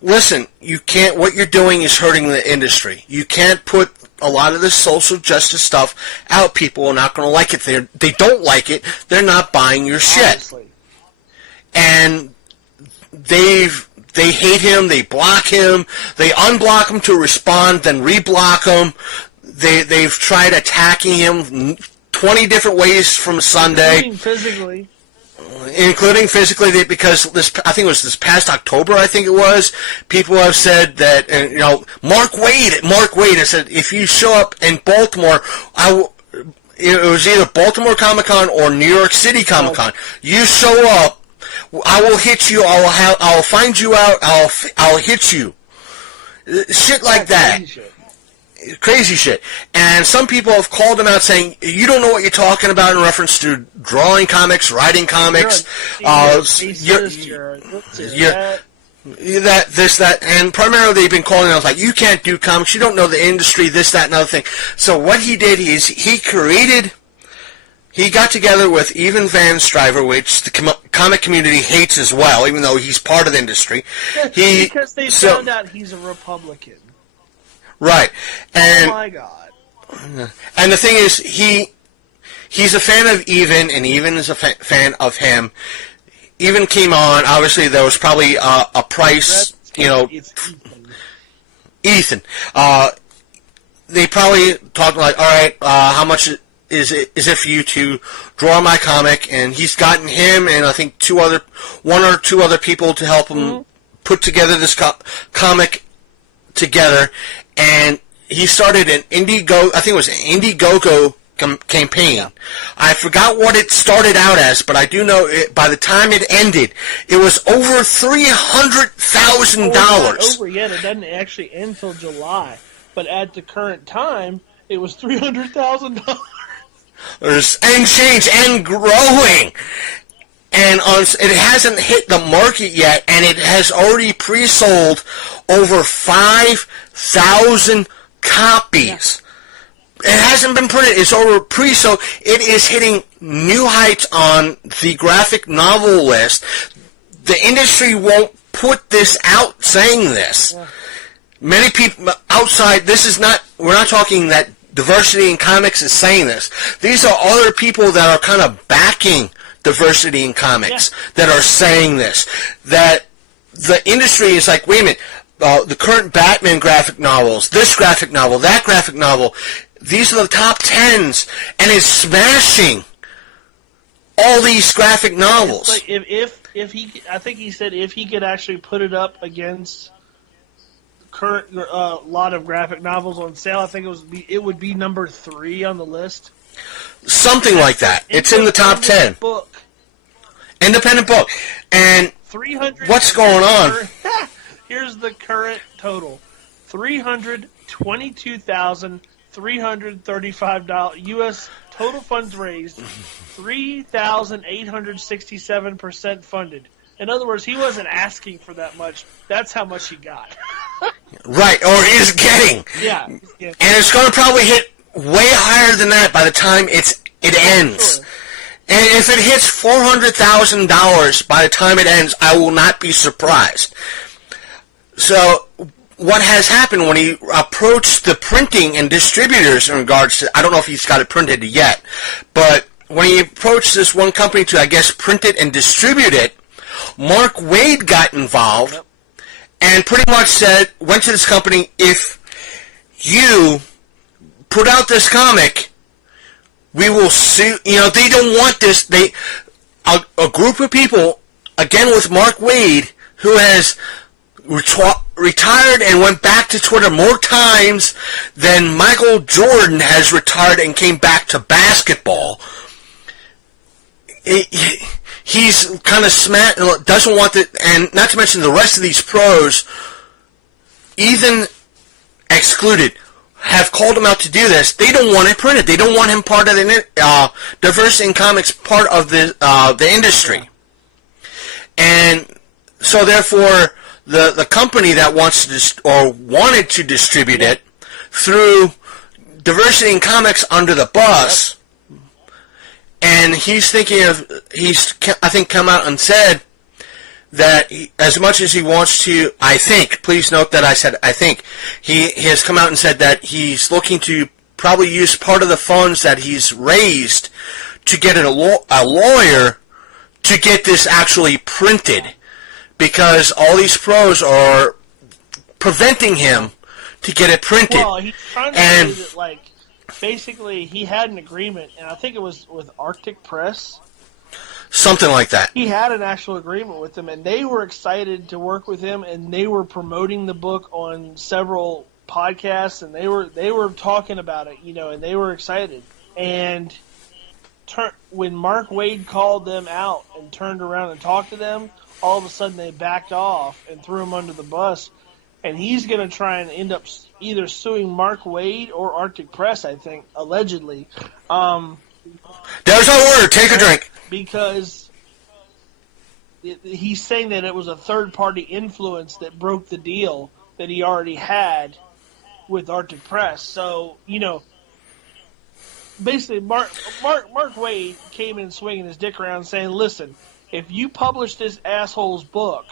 listen, you can't, what you're doing is hurting the industry. You can't put a lot of this social justice stuff out. People are not going to like it. They don't like it. They're not buying your shit. Honestly. And they hate him. They block him. They unblock him to respond, then reblock him. They've tried attacking him 20 different ways from Sunday. Including physically, because I think it was this past October, people have said that, Mark Waid has said, if you show up in Baltimore, it was either Baltimore Comic-Con or New York City Comic-Con, you show up, I will hit you, I'll find you out, I'll hit you. Shit like that. Crazy shit. And some people have called him out saying, you don't know what you're talking about, in reference to drawing comics, writing comics, that, and primarily they've been calling out, like, you can't do comics, you don't know the industry, this, that, and other thing. So what he did is, he got together with Evan Van Stryver, which the comic community hates as well, even though he's part of the industry. Because they found out he's a Republican. Right, and oh my God! And the thing is, he's a fan of Evan, and Evan is a fan of him. Evan came on. Obviously, there was probably a price. Ethan. They probably talked like, all right, how much is it for you to draw my comic? And he's gotten him and I think one or two other people to help him put together this comic together. And he started an Indiegogo campaign. Yeah. I forgot what it started out as, but I do know by the time it ended, it was over $300,000. Not over yet. It doesn't actually end until July. But at the current time, it was $300,000. And change and growing. And it hasn't hit the market yet, and it has already pre-sold over 5,000 copies. Yeah. It hasn't been printed. It's over pre-sold. It is hitting new heights on the graphic novel list. The industry won't put this out saying this. Yeah. Many people outside, we're not talking that diversity in comics is saying this. These are other people that are kind of backing diversity in comics that are saying this. That the industry is like, wait a minute, the current Batman graphic novels, this graphic novel, that graphic novel, these are the top 10s, and it's smashing all these graphic novels. Like if he, I think he said if he could actually put it up against current lot of graphic novels on sale, I think it would be number 3 on the list. Something like that. It's in the top 10. Independent book. And 300. What's going on? Here's the current total: $322,335 U.S. total funds raised, 3,867% funded. In other words, he wasn't asking for that much. That's how much he got. Right, or is getting. Yeah. And it's going to probably hit way higher than that by the time it ends. Sure. And if it hits $400,000 by the time it ends, I will not be surprised. So, what has happened when he approached the printing and distributors in regards to, I don't know if he's got it printed yet, but when he approached this one company to, I guess, print it and distribute it, Mark Waid got involved and pretty much said, went to this company, if you put out this comic, we will sue. You know, they don't want this. A group of people, again with Mark Waid, who has retired and went back to Twitter more times than Michael Jordan has retired and came back to basketball. He's kind of doesn't want it, and not to mention the rest of these pros, even excluded, have called him out to do this. They don't want it printed. They don't want him part of the diversity in comics, part of the industry. And so, therefore, the company that wants to wanted to distribute it threw diversity in comics under the bus. And he's I think, come out and said that as much as he wants to, please note that I said I think, he has come out and said that he's looking to probably use part of the funds that he's raised to get a lawyer to get this actually printed, because all these pros are preventing him to get it printed. Well, he's trying to say that, like, basically he had an agreement, and I think it was with Arctic Press. Something like that. He had an actual agreement with them, and they were excited to work with him, and they were promoting the book on several podcasts, and they were talking about it, you know, and they were excited. And when Mark Waid called them out and turned around and talked to them, all of a sudden they backed off and threw him under the bus, and he's going to try and end up either suing Mark Waid or Arctic Press, I think, allegedly. There's our word. Take a drink. Because he's saying that it was a third-party influence that broke the deal that he already had with Arctic Press. So, you know, basically Mark Waid came in swinging his dick around saying, listen, if you publish this asshole's book,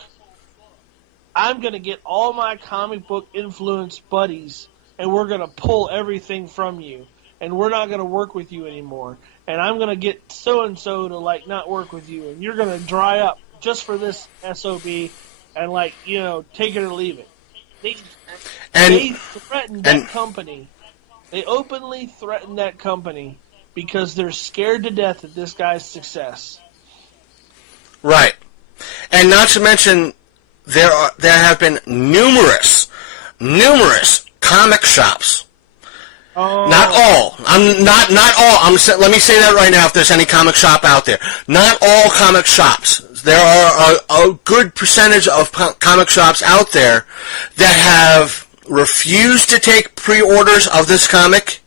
I'm going to get all my comic book influence buddies, and we're going to pull everything from you, and we're not going to work with you anymore. And I'm going to get so-and-so to, like, not work with you, and you're going to dry up just for this SOB and, like, you know, take it or leave it. They threatened that company. They openly threatened that company because they're scared to death of this guy's success. Right. And not to mention, there have been numerous comic shops. Not all. Not all. Let me say that right now. If there's any comic shop out there, not all comic shops. There are a good percentage of comic shops out there that have refused to take pre-orders of this comic.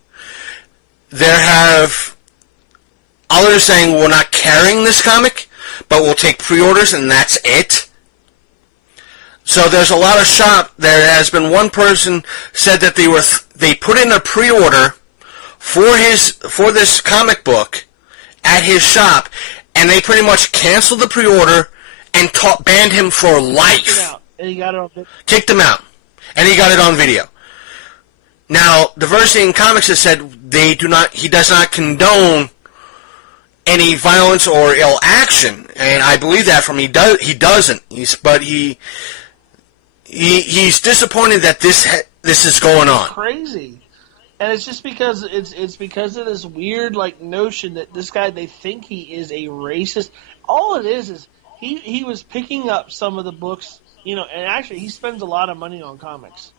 There have others saying we're not carrying this comic, but we'll take pre-orders and that's it. So there's a lot of shop. There has been one person said that they put in a pre-order for this comic book at his shop, and they pretty much canceled the pre-order and banned him for life. Kicked him out, and he got it on video. Now, Diversity in Comics has said he does not condone any violence or ill action, and I believe that from him. He doesn't. He's disappointed that this is going on. It's crazy, and it's just because it's because of this weird like notion that this guy, they think he is a racist. All it is he was picking up some of the books, you know, and actually he spends a lot of money on comics.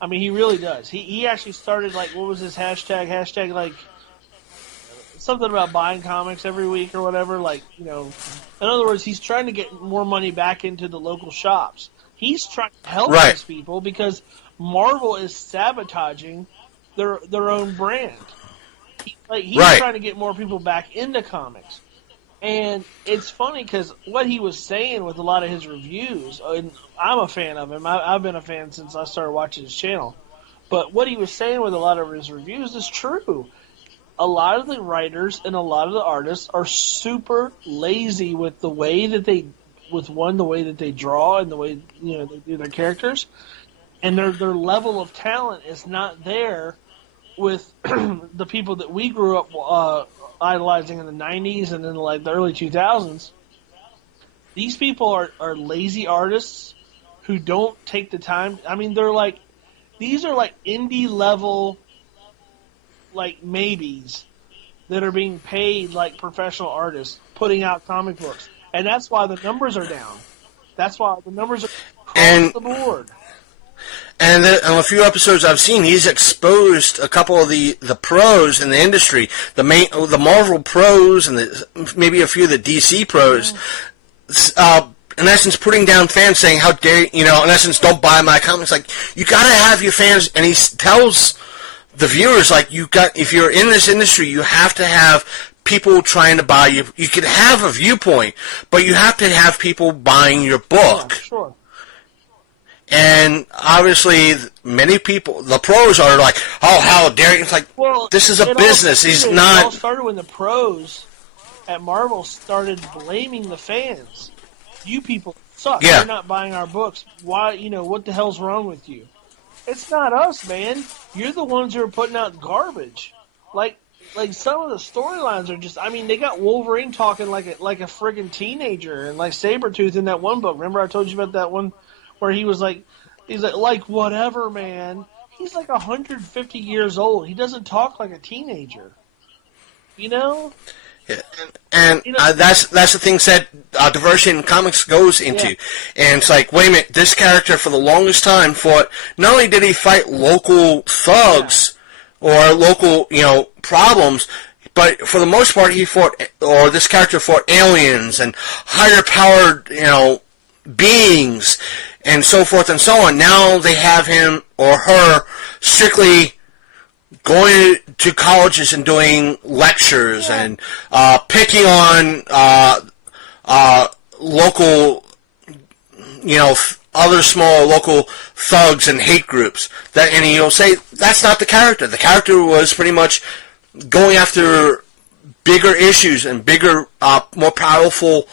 I mean, he really does. He actually started, like, what was his hashtag like something about buying comics every week or whatever. Like, you know, in other words, he's trying to get more money back into the local shops. He's trying to help these people because Marvel is sabotaging their own brand. He's trying to get more people back into comics. And it's funny because what he was saying with a lot of his reviews, and I'm a fan of him. I've been a fan since I started watching his channel. But what he was saying with a lot of his reviews is true. A lot of the writers and a lot of the artists are super lazy with the way that they, the way that they draw and the way, you know, they do their characters. and their level of talent is not there with the people that we grew up idolizing in the 90s and in like the early 2000s. These people are lazy artists who don't take the time. I mean, these are like indie level, like maybes that are being paid like professional artists putting out comic books. And that's why the numbers are down. That's why the numbers are across the board. And in a few episodes I've seen, he's exposed a couple of the pros in the industry, the Marvel pros and maybe a few of the DC pros, in essence putting down fans saying, how dare, in essence, don't buy my comics. Like, you gotta have your fans, and he tells the viewers, like, if you're in this industry, you have to have people trying to buy you. You could have a viewpoint, but you have to have people buying your book. Yeah, sure. And obviously, many people, the pros are like, oh, how dare you? It's like, well, this is a business. It all started when the pros at Marvel started blaming the fans. You people suck. Yeah. You're not buying our books. Why, what the hell's wrong with you? It's not us, man. You're the ones who are putting out garbage. Like some of the storylines are just, I mean, they got Wolverine talking like a friggin' teenager, and like Sabretooth in that one book. Remember I told you about that one where he's like, whatever, man. He's like 150 years old. He doesn't talk like a teenager. Yeah. And that's the thing that diversity in comics goes into. Yeah. And it's like, wait a minute, this character for the longest time fought, not only did he fight local thugs or local, problems, but for the most part this character fought aliens and higher powered, beings and so forth and so on. Now they have him or her strictly going to colleges and doing lectures and picking on local, other small local thugs and hate groups. And you'll say that's not the character. The character was pretty much going after bigger issues and bigger, more powerful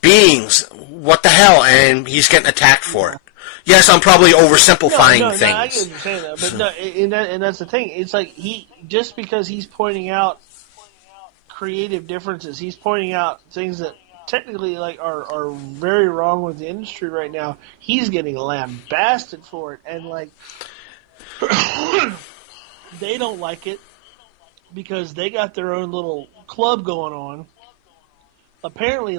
beings. What the hell? And he's getting attacked for it. Yes, I'm probably oversimplifying things. No, I get what you're saying, though. But and that's the thing. It's like just because he's pointing out creative differences, he's pointing out things that technically are very wrong with the industry right now. He's getting lambasted for it, and they don't like it because they got their own little club going on. Apparently,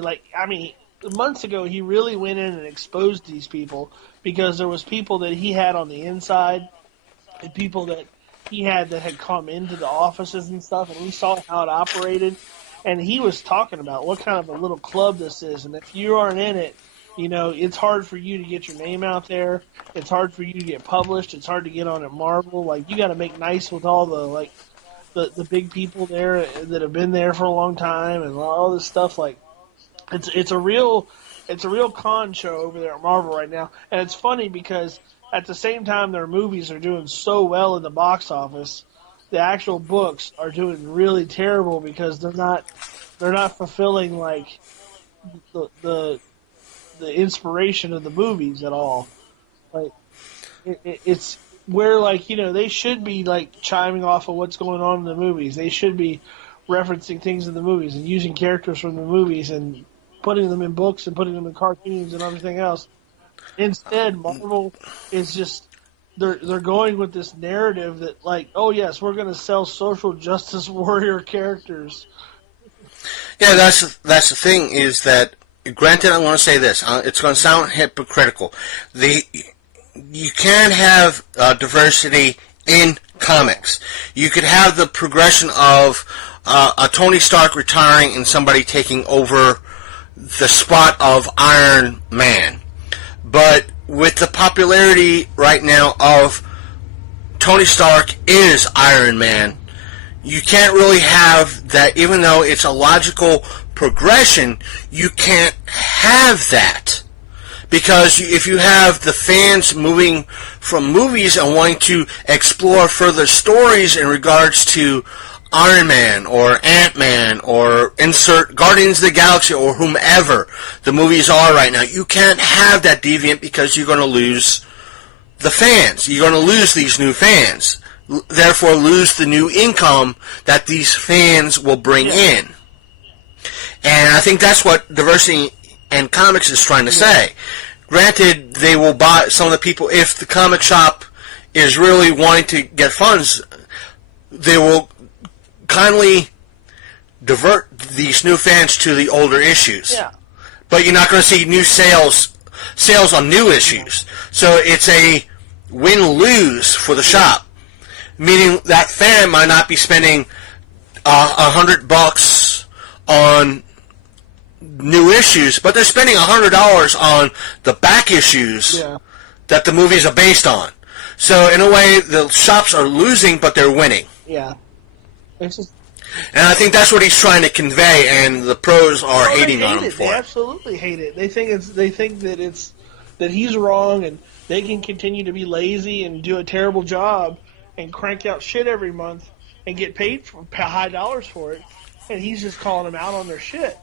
months ago, he really went in and exposed these people because there was people that he had on the inside and people that he had that had come into the offices and stuff, and he saw how it operated. And he was talking about what kind of a little club this is, and if you aren't in it, it's hard for you to get your name out there. It's hard for you to get published. It's hard to get on at Marvel. Like, you got to make nice with all the big people there that have been there for a long time and all this stuff. Like, it's a real con show over there at Marvel right now. And it's funny because at the same time their movies are doing so well in the box office, the actual books are doing really terrible because they're not fulfilling the inspiration of the movies at all. Like it's where they should be chiming off of what's going on in the movies. They should be referencing things in the movies and using characters from the movies and putting them in books and putting them in cartoons and everything else. Instead, Marvel is just they're going with this narrative that oh yes, we're going to sell social justice warrior characters. Yeah, that's the thing is that, granted, I'm going to say this. It's going to sound hypocritical. You can have diversity in comics. You could have the progression of a Tony Stark retiring and somebody taking over the spot of Iron Man. But with the popularity right now of Tony Stark is Iron Man, you can't really have that. Even though it's a logical progression, you can't have that. Because if you have the fans moving from movies and wanting to explore further stories in regards to Iron Man or Ant-Man or insert Guardians of the Galaxy or whomever the movies are right now, you can't have that deviant because you're going to lose the fans. You're going to lose these new fans. Therefore, lose the new income that these fans will bring in. And I think that's what diversity in comics is trying to say. Granted, they will buy some of the people, if the comic shop is really wanting to get funds, they will kindly divert these new fans to the older issues. Yeah. But you're not going to see new sales on new issues. So it's a win-lose for the shop. Meaning that fan might not be spending $100 on new issues, but they're spending $100 on the back issues that the movies are based on. So in a way, the shops are losing, but they're winning. Yeah. It's just, and I think that's what he's trying to convey, and the pros are hating on him for it. They absolutely hate it. They think that he's wrong, and they can continue to be lazy and do a terrible job and crank out shit every month and get paid for high dollars for it, and he's just calling them out on their shit.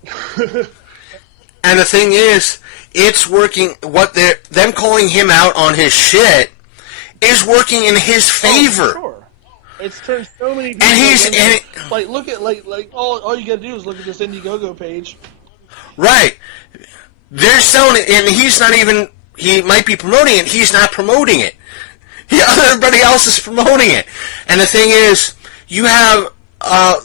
And the thing is, it's working. Them calling him out on his shit is working in his favor. Oh, sure. It's turned so many people look at all you gotta do is look at this Indiegogo page. Right. They're selling it, and he's not even. He might be promoting it. He's not promoting it. Everybody else is promoting it. And the thing is, you have a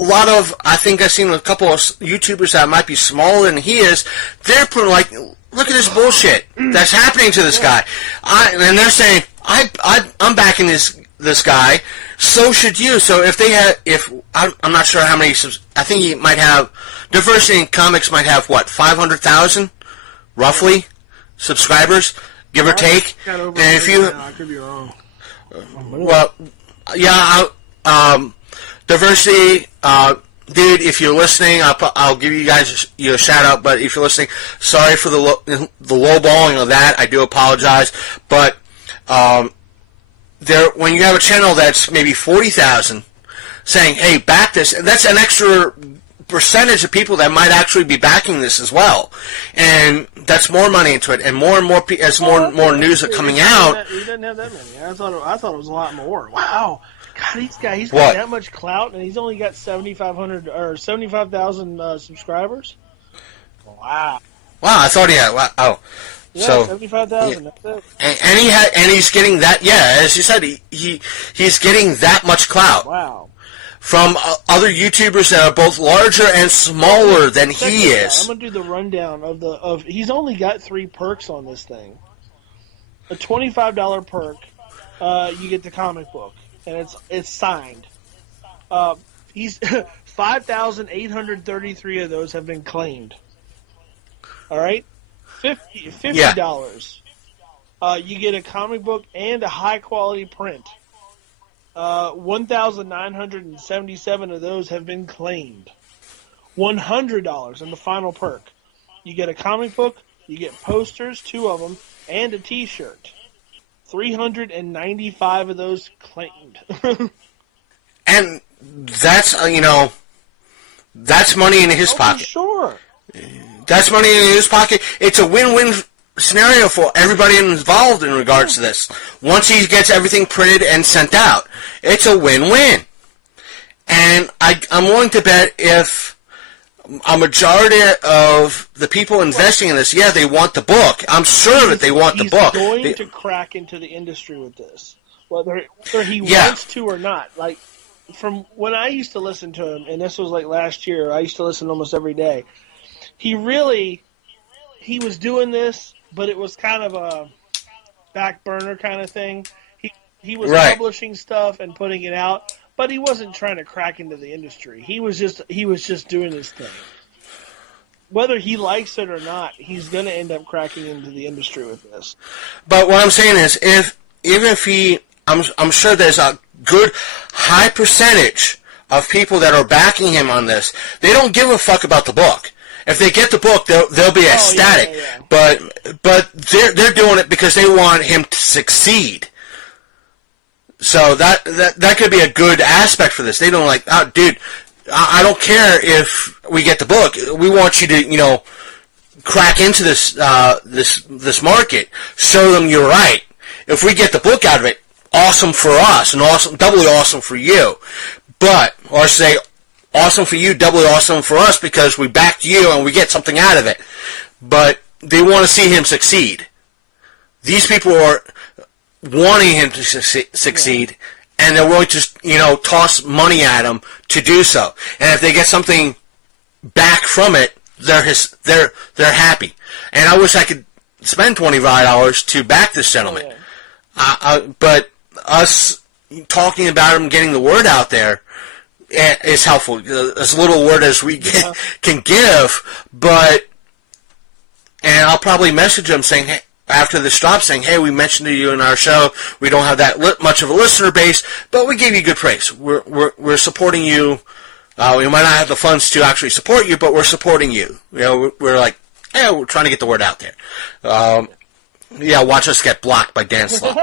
lot of, I think I've seen a couple of YouTubers that might be smaller than he is. They're putting look at this bullshit that's happening to this guy. And they're saying, I'm backing this guy. So should you. So I'm not sure how many, I think he might have, Diversity in Comics might have, 500,000, roughly, subscribers, give or take. And if you, I could be wrong. Well, yeah, Diversity, dude, if you're listening, I'll give you guys a shout out. But if you're listening, sorry for the lowballing of that. I do apologize. But when you have a channel that's maybe 40,000 saying, "Hey, back this," that's an extra percentage of people that might actually be backing this as well, and that's more money into it, and more as more news are coming out. He doesn't have that many. I thought it was a lot more. Wow, God, he's got that much clout, and he's only got 7,500 or 75,000 subscribers. Wow. Wow, I thought he had. Wow. Oh. Yeah, so 75,000. Yeah. That's it. And he's getting that. Yeah, as you said, he's getting that much clout. Wow. From other YouTubers that are both larger and smaller than he is. I'm gonna do the rundown of he's only got 3 perks on this thing. A $25 perk, you get the comic book, and it's signed. He's 5,833 of those have been claimed. All right, $50. You get a comic book and a high quality print. 1,977 of those have been claimed. $100 in the final perk. You get a comic book, you get posters, 2 of them, and a T-shirt. 395 of those claimed. And that's that's money in his pocket. Sure. That's money in his pocket. It's a win-win scenario for everybody involved in regards to this. Once he gets everything printed and sent out, it's a win-win. And I'm willing to bet if a majority of the people investing in this, they want the book. I'm sure that they want the book. He's going to crack into the industry with this, whether he wants to or not. Like, from when I used to listen to him, and this was like last year, I used to listen almost every day. He was doing this, but it was kind of a back burner kind of thing. He was publishing stuff and putting it out, but he wasn't trying to crack into the industry. He was just doing his thing. Whether he likes it or not, he's going to end up cracking into the industry with this. But what I'm saying is, I'm sure there's a good high percentage of people that are backing him on this. They don't give a fuck about the book. If they get the book, they'll be ecstatic. Yeah. But they're doing it because they want him to succeed. So that could be a good aspect for this. They don't dude, I don't care if we get the book. We want you to, crack into this market. Show them you're right. if we get the book out of it, awesome for us and awesome, doubly awesome for you. But, or say, awesome for you, doubly awesome for us because we backed you and we get something out of it. But they want to see him succeed. These people are wanting him to succeed, and they're willing to, toss money at him to do so. And if they get something back from it, they're happy. And I wish I could spend $25 to back this gentleman. But us talking about him, getting the word out there, is helpful. As little word as we can give, and I'll probably message him saying, hey, after this drop, saying, hey, we mentioned to you in our show, we don't have that much of a listener base, but we gave you good praise. We're supporting you. We might not have the funds to actually support you, but we're supporting you. We're like, hey, we're trying to get the word out there. Watch us get blocked by Dan Slott.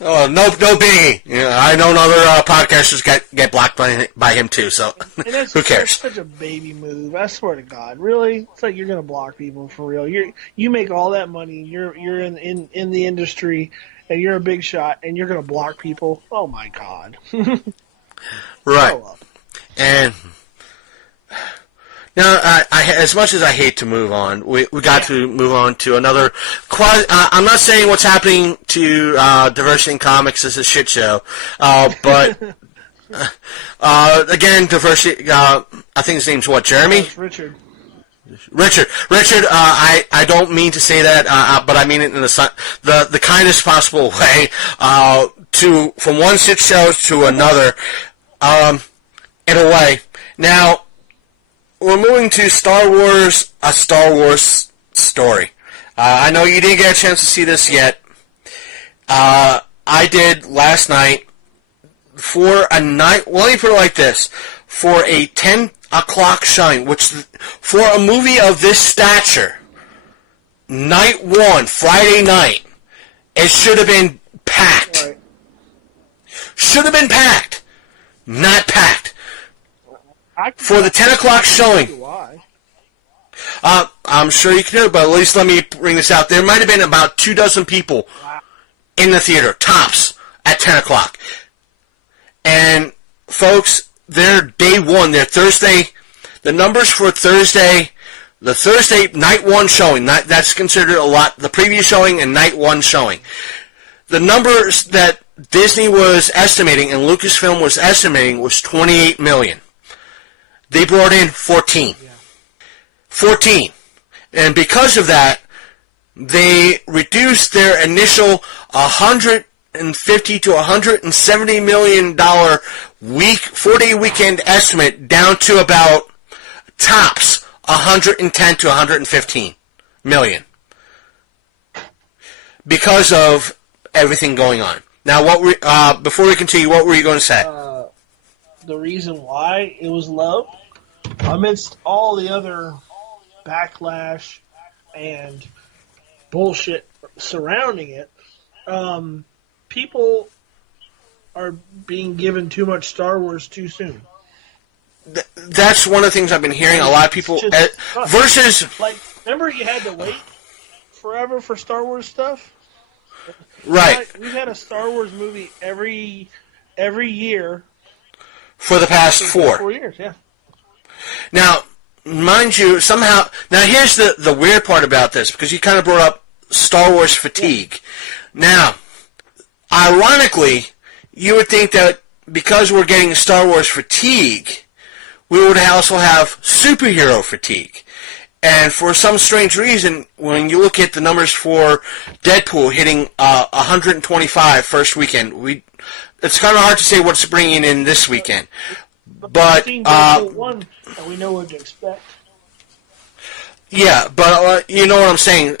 Oh, no biggie. I know other podcasters get blocked by him too. So who cares? That's such a baby move. I swear to God, really, it's like you're gonna block people for real. You make all that money. You're in the industry, and you're a big shot, and you're gonna block people. Oh my God. Right. And now, as much as I hate to move on, we got to move on to another. I'm not saying what's happening to Diversity in Comics is a shit show, but again, Diversity. I think his name's what? Jeremy? It's Richard. Richard. I don't mean to say that, but I mean it in the kindest possible way. From one shit show to another, in a way. Now, we're moving to Star Wars, a Star Wars story. I know you didn't get a chance to see this yet. I did last night for a night. Well, let me put it like this: for a 10 o'clock showing, which for a movie of this stature, night one, Friday night, it should have been packed. Right. Should have been packed, not packed. For the 10 o'clock showing. I'm sure you can do it, but at least let me bring this out. There might have been about 24 people in the theater, tops, at 10 o'clock. And, folks, their day one, their Thursday, the numbers for Thursday, the Thursday night one showing, that's considered a lot, the preview showing and night one showing. The numbers that Disney was estimating and Lucasfilm was estimating was 28 million. They brought in 14. 14. And because of that, they reduced their initial $150 to $170 million 4-day weekend estimate down to about tops 110 to 115 million. Because of everything going on. Now, before we continue, what were you going to say? The reason why it was low, amidst all the other backlash and bullshit surrounding it, people are being given too much Star Wars too soon. That's one of the things I've been hearing. A lot of people versus remember you had to wait forever for Star Wars stuff. Right. We've had a Star Wars movie every year for the past 4 years. Yeah. Now, mind you, somehow. Now, here's the weird part about this, because you kind of brought up Star Wars fatigue. Yeah. Now, ironically, you would think that because we're getting Star Wars fatigue, we would also have superhero fatigue. And for some strange reason, when you look at the numbers for Deadpool hitting 125 first weekend, it's kind of hard to say what's bringing in this weekend. But Deadpool 1, and we know what to expect. Yeah, but you know what I'm saying.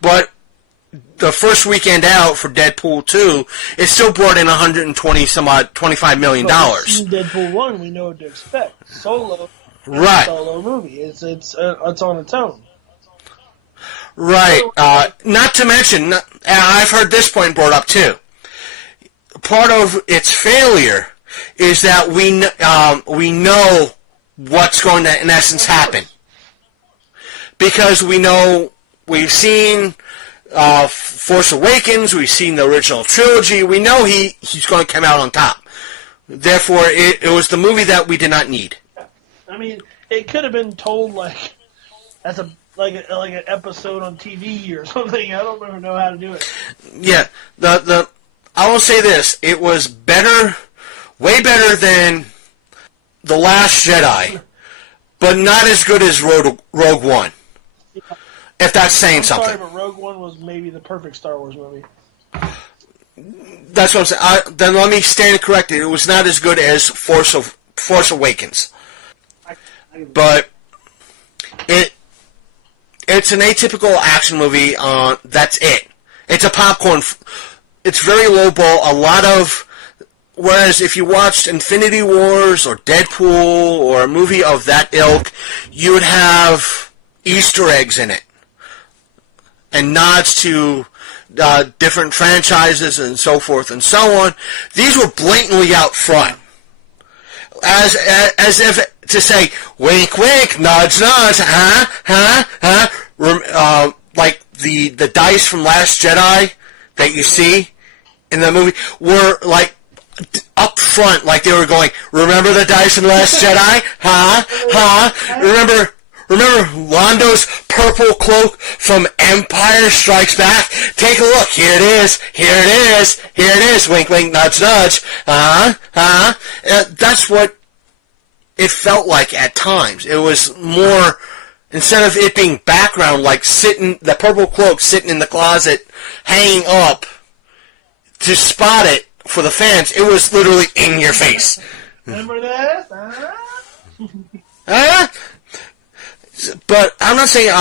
But the first weekend out for Deadpool 2, it still brought in $125 million. Deadpool 1, we know what to expect. Solo. Right. Solo movie. It's on its own. Right. Not to mention, I've heard this point brought up too. Part of its failure is that we know what's going to, in essence, happen, because we've seen Force Awakens, we've seen the original trilogy. We know he's going to come out on top. Therefore, it was the movie that we did not need. I mean, it could have been told as an episode on TV or something. I don't even know how to do it. Yeah, I will say this: it was better, way better than The Last Jedi, but not as good as Rogue One. Yeah. If that's saying something. Sorry, but Rogue One was maybe the perfect Star Wars movie. That's what I'm saying. Then let me stand corrected. It was not as good as Force Awakens. But it's an atypical action movie. That's it. It's a popcorn. It's very low ball. A lot of. Whereas if you watched Infinity Wars or Deadpool or a movie of that ilk, you would have Easter eggs in it and nods to different franchises and so forth and so on. These were blatantly out front, as if to say, wink, wink, nudge, nudge, like the dice from Last Jedi that you see in the movie were like up front, like they were going, remember the dice from Last Jedi? Remember Lando's purple cloak from Empire Strikes Back? Take a look. Here it is. Here it is. Here it is. Wink, wink, nudge, nudge. That's what it felt like at times. It was more, instead of it being background, like the purple cloak sitting in the closet, hanging up to spot it for the fans, it was literally in your face. Remember that? But I'm not saying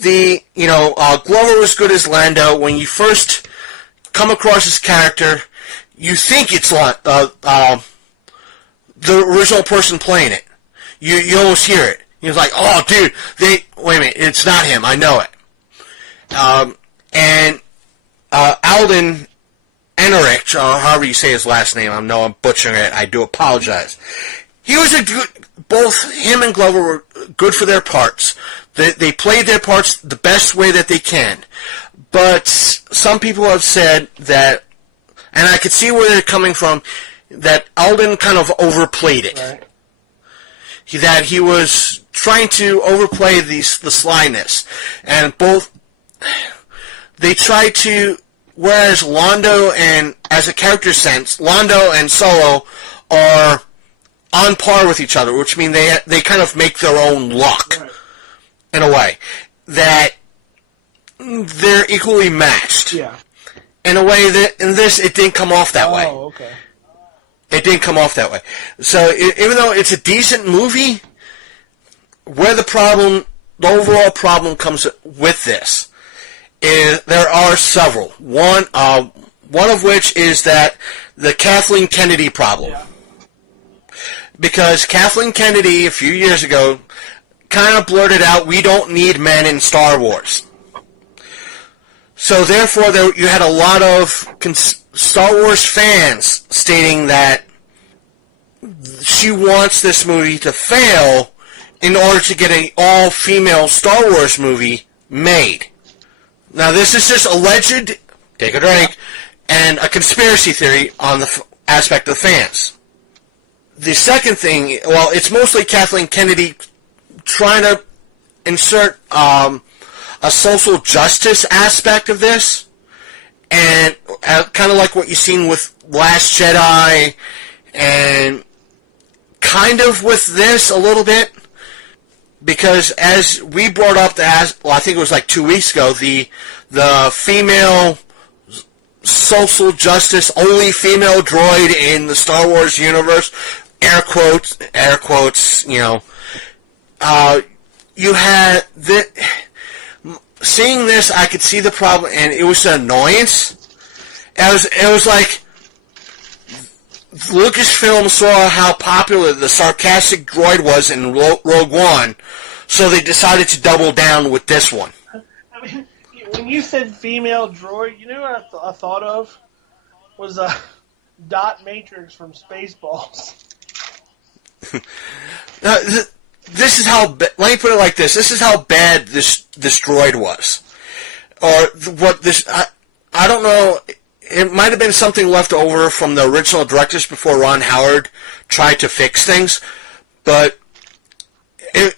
Glover was good as Lando. When you first come across his character, you think it's the original person playing it. You almost hear it. You're like, oh, dude, wait a minute, it's not him. I know it. And Alden Ehrenreich, or however you say his last name, I know I'm butchering it. I do apologize. He was both him and Glover were good for their parts. They played their parts the best way that they can. But some people have said that, and I could see where they're coming from, that Alden kind of overplayed it. Right. That he was trying to overplay the slyness. And they tried to, whereas Lando and, as a character sense, Lando and Solo are on par with each other, which means they kind of make their own luck, right, in a way. That they're equally matched. Yeah. In a way that, in this, it didn't come off that way. Oh, okay. It didn't come off that way. So, even though it's a decent movie, where the overall problem comes with this is there are several. One of which is that the Kathleen Kennedy problem. Yeah. Because Kathleen Kennedy, a few years ago, kind of blurted out, we don't need men in Star Wars. So therefore, you had a lot of Star Wars fans stating that she wants this movie to fail in order to get an all-female Star Wars movie made. Now, this is just alleged, take a drink, and a conspiracy theory on the aspect of the fans. The second thing, well, it's mostly Kathleen Kennedy trying to insert a social justice aspect of this, and kind of like what you've seen with Last Jedi, and kind of with this a little bit, because as we brought up, I think it was like 2 weeks ago, the female social justice, only female droid in the Star Wars universe, air quotes, you had seeing this, I could see the problem, and it was an annoyance. It was like Lucasfilm saw how popular the sarcastic droid was in Rogue One, so they decided to double down with this one. I mean, when you said female droid, you know what I thought of? Was Dot Matrix from Spaceballs. This is how. Let me put it like this. This is how bad this droid was. or what this, I don't know, it might have been something left over from the original directors before Ron Howard tried to fix things, but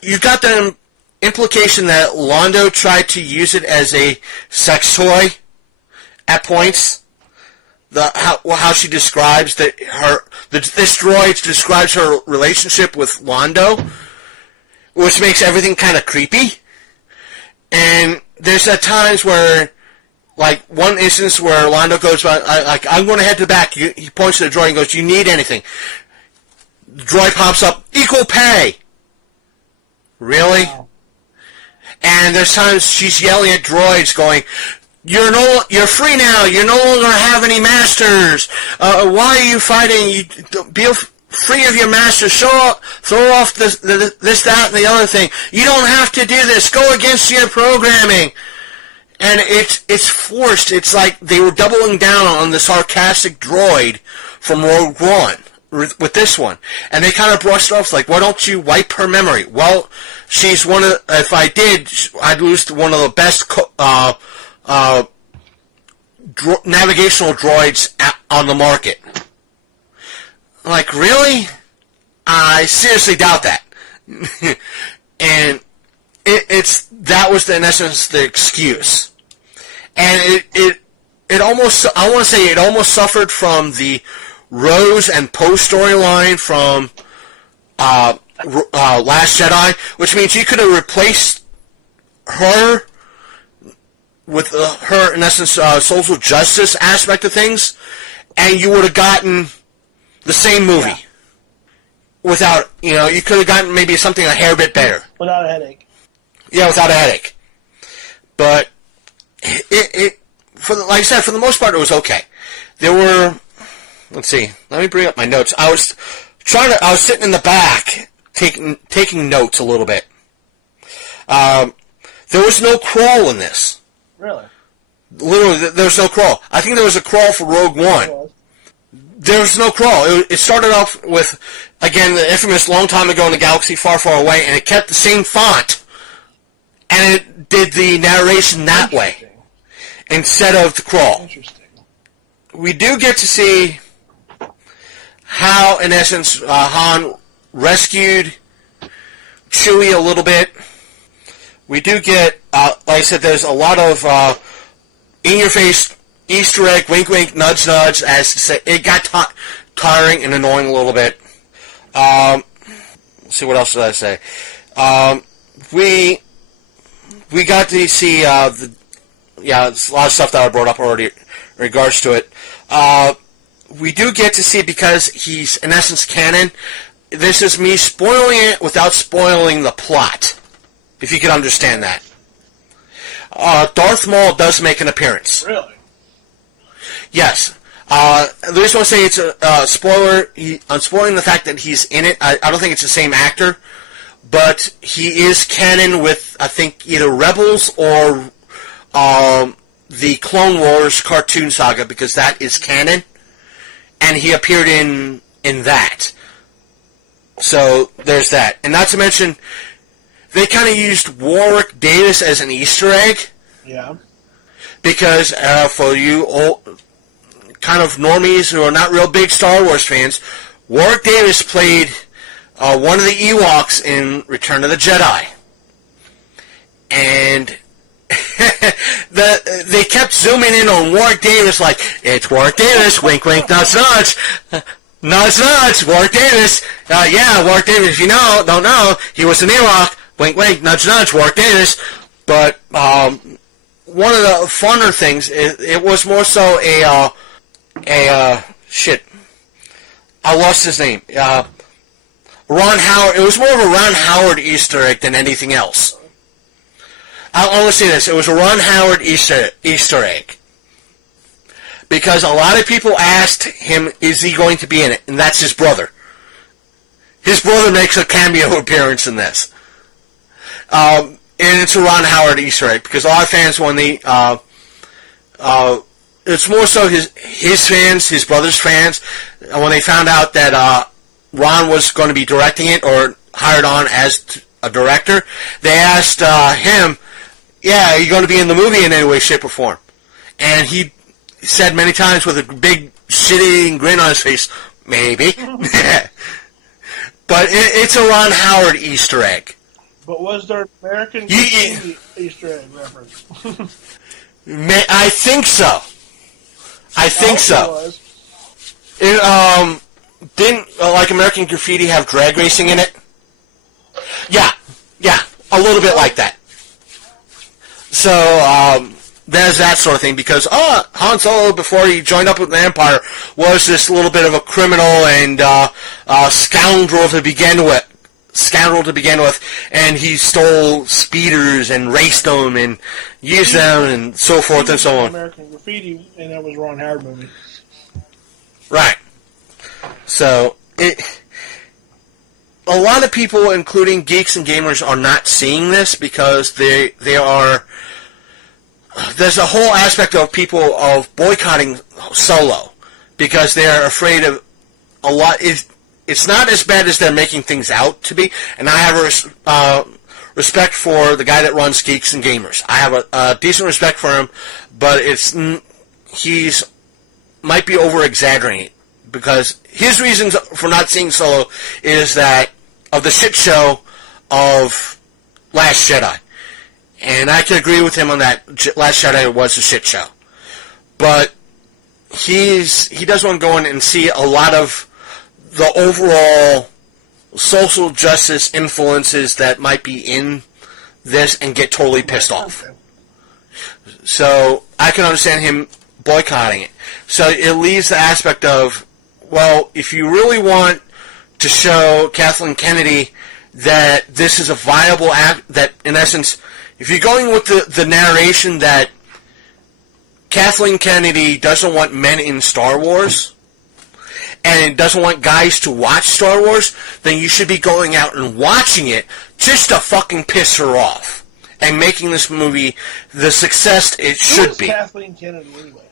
you got the implication that Londo tried to use it as a sex toy at points. How she describes this droid describes her relationship with Londo, which makes everything kind of creepy. And there's at times where, like one instance where Londo goes, I'm going to head to the back. He points to the droid and goes, "You need anything?" The droid pops up, "Equal pay." Really? Wow. And there's times she's yelling at droids, going, You're free now. You no longer have any masters. Why are you fighting? You be free of your masters. Throw off this, that, and the other thing. You don't have to do this. Go against your programming. And it's forced. It's like they were doubling down on the sarcastic droid from Rogue One with this one, and they kind of brushed off like, why don't you wipe her memory? Well, she's one of. If I did, I'd lose to one of the best. Navigational droids on the market. Like, really? I seriously doubt that. And that was in essence the excuse. And it almost, I want to say it almost suffered from the Rose and Poe storyline from Last Jedi, which means you could have replaced her with her, in essence, social justice aspect of things, and you would have gotten the same movie. Yeah. Without, you could have gotten maybe something a hair bit better. Without a headache. Yeah, without a headache. But, like I said, for the most part, it was okay. There were, let's see, let me bring up my notes. I was sitting in the back, taking notes a little bit. There was no crawl in this. Really? Literally, there was no crawl. I think there was a crawl for Rogue One. There was no crawl. It started off with, again, the infamous long time ago in a galaxy far, far away, and it kept the same font, and it did the narration that way, instead of the crawl. Interesting. We do get to see how, in essence, Han rescued Chewie a little bit. We do get, like I said, there's a lot of in-your-face Easter egg, wink, wink, nudge, nudge, as to say, it got tiring and annoying a little bit. Let's see, what else did I say? We got to see, it's a lot of stuff that I brought up already in regards to it. We do get to see, because he's, in essence, canon, this is me spoiling it without spoiling the plot. If you can understand that. Darth Maul does make an appearance. Really? Yes. I just want to say it's a spoiler. I'm spoiling the fact that he's in it. I don't think it's the same actor, but he is canon with, I think, either Rebels or the Clone Wars cartoon saga, because that is canon, and he appeared in that. So there's that. And not to mention, they kind of used Warwick Davis as an Easter egg. Yeah. Because for you old, kind of normies who are not real big Star Wars fans, Warwick Davis played one of the Ewoks in Return of the Jedi. And they kept zooming in on Warwick Davis like, it's Warwick Davis, wink, wink, nudge, nudge. Nudge, nudge, Warwick Davis. Yeah, Warwick Davis, if you don't know, he was an Ewok. Wink, wink, nudge, nudge, Warwick Davis. But one of the funner things, it was more so shit. I lost his name. Ron Howard. It was more of a Ron Howard Easter egg than anything else. I'll only say this. It was a Ron Howard Easter egg. Because a lot of people asked him, is he going to be in it? And that's his brother. His brother makes a cameo appearance in this. And it's a Ron Howard Easter egg, because a lot of fans, when they, it's more so his fans, his brother's fans, when they found out that Ron was going to be directing it, or hired on as a director, they asked him, yeah, are you going to be in the movie in any way, shape, or form? And he said many times with a big shitting grin on his face, maybe. But it's a Ron Howard Easter egg. But was there an American Easter egg reference? I think so. I think so. It, didn't like American Graffiti have drag racing in it? Yeah, a little bit like that. So there's that sort of thing because Han Solo, before he joined up with the Empire, was this little bit of a criminal and scoundrel to begin with. And he stole speeders and raced them and used them and so forth and so on. American Graffiti, and that was a Ron Howard movie. Right. So a lot of people, including geeks and gamers, are not seeing this because they are. There's a whole aspect of people of boycotting Solo because they're afraid of a lot. It's not as bad as they're making things out to be, and I have a respect for the guy that runs Geeks and Gamers. I have a decent respect for him, but he's might be over exaggerating because his reasons for not seeing Solo is that of the shit show of Last Jedi. And I can agree with him on that. Last Jedi was a shit show. But he does want to go in and see a lot of the overall social justice influences that might be in this and get totally pissed off. So I can understand him boycotting it. So it leaves the aspect of, well, if you really want to show Kathleen Kennedy that this is a viable act, that in essence, if you're going with the narration that Kathleen Kennedy doesn't want men in Star Wars and doesn't want guys to watch Star Wars, then you should be going out and watching it just to fucking piss her off and making this movie the success it should be. Who is Kathleen Kennedy anyway?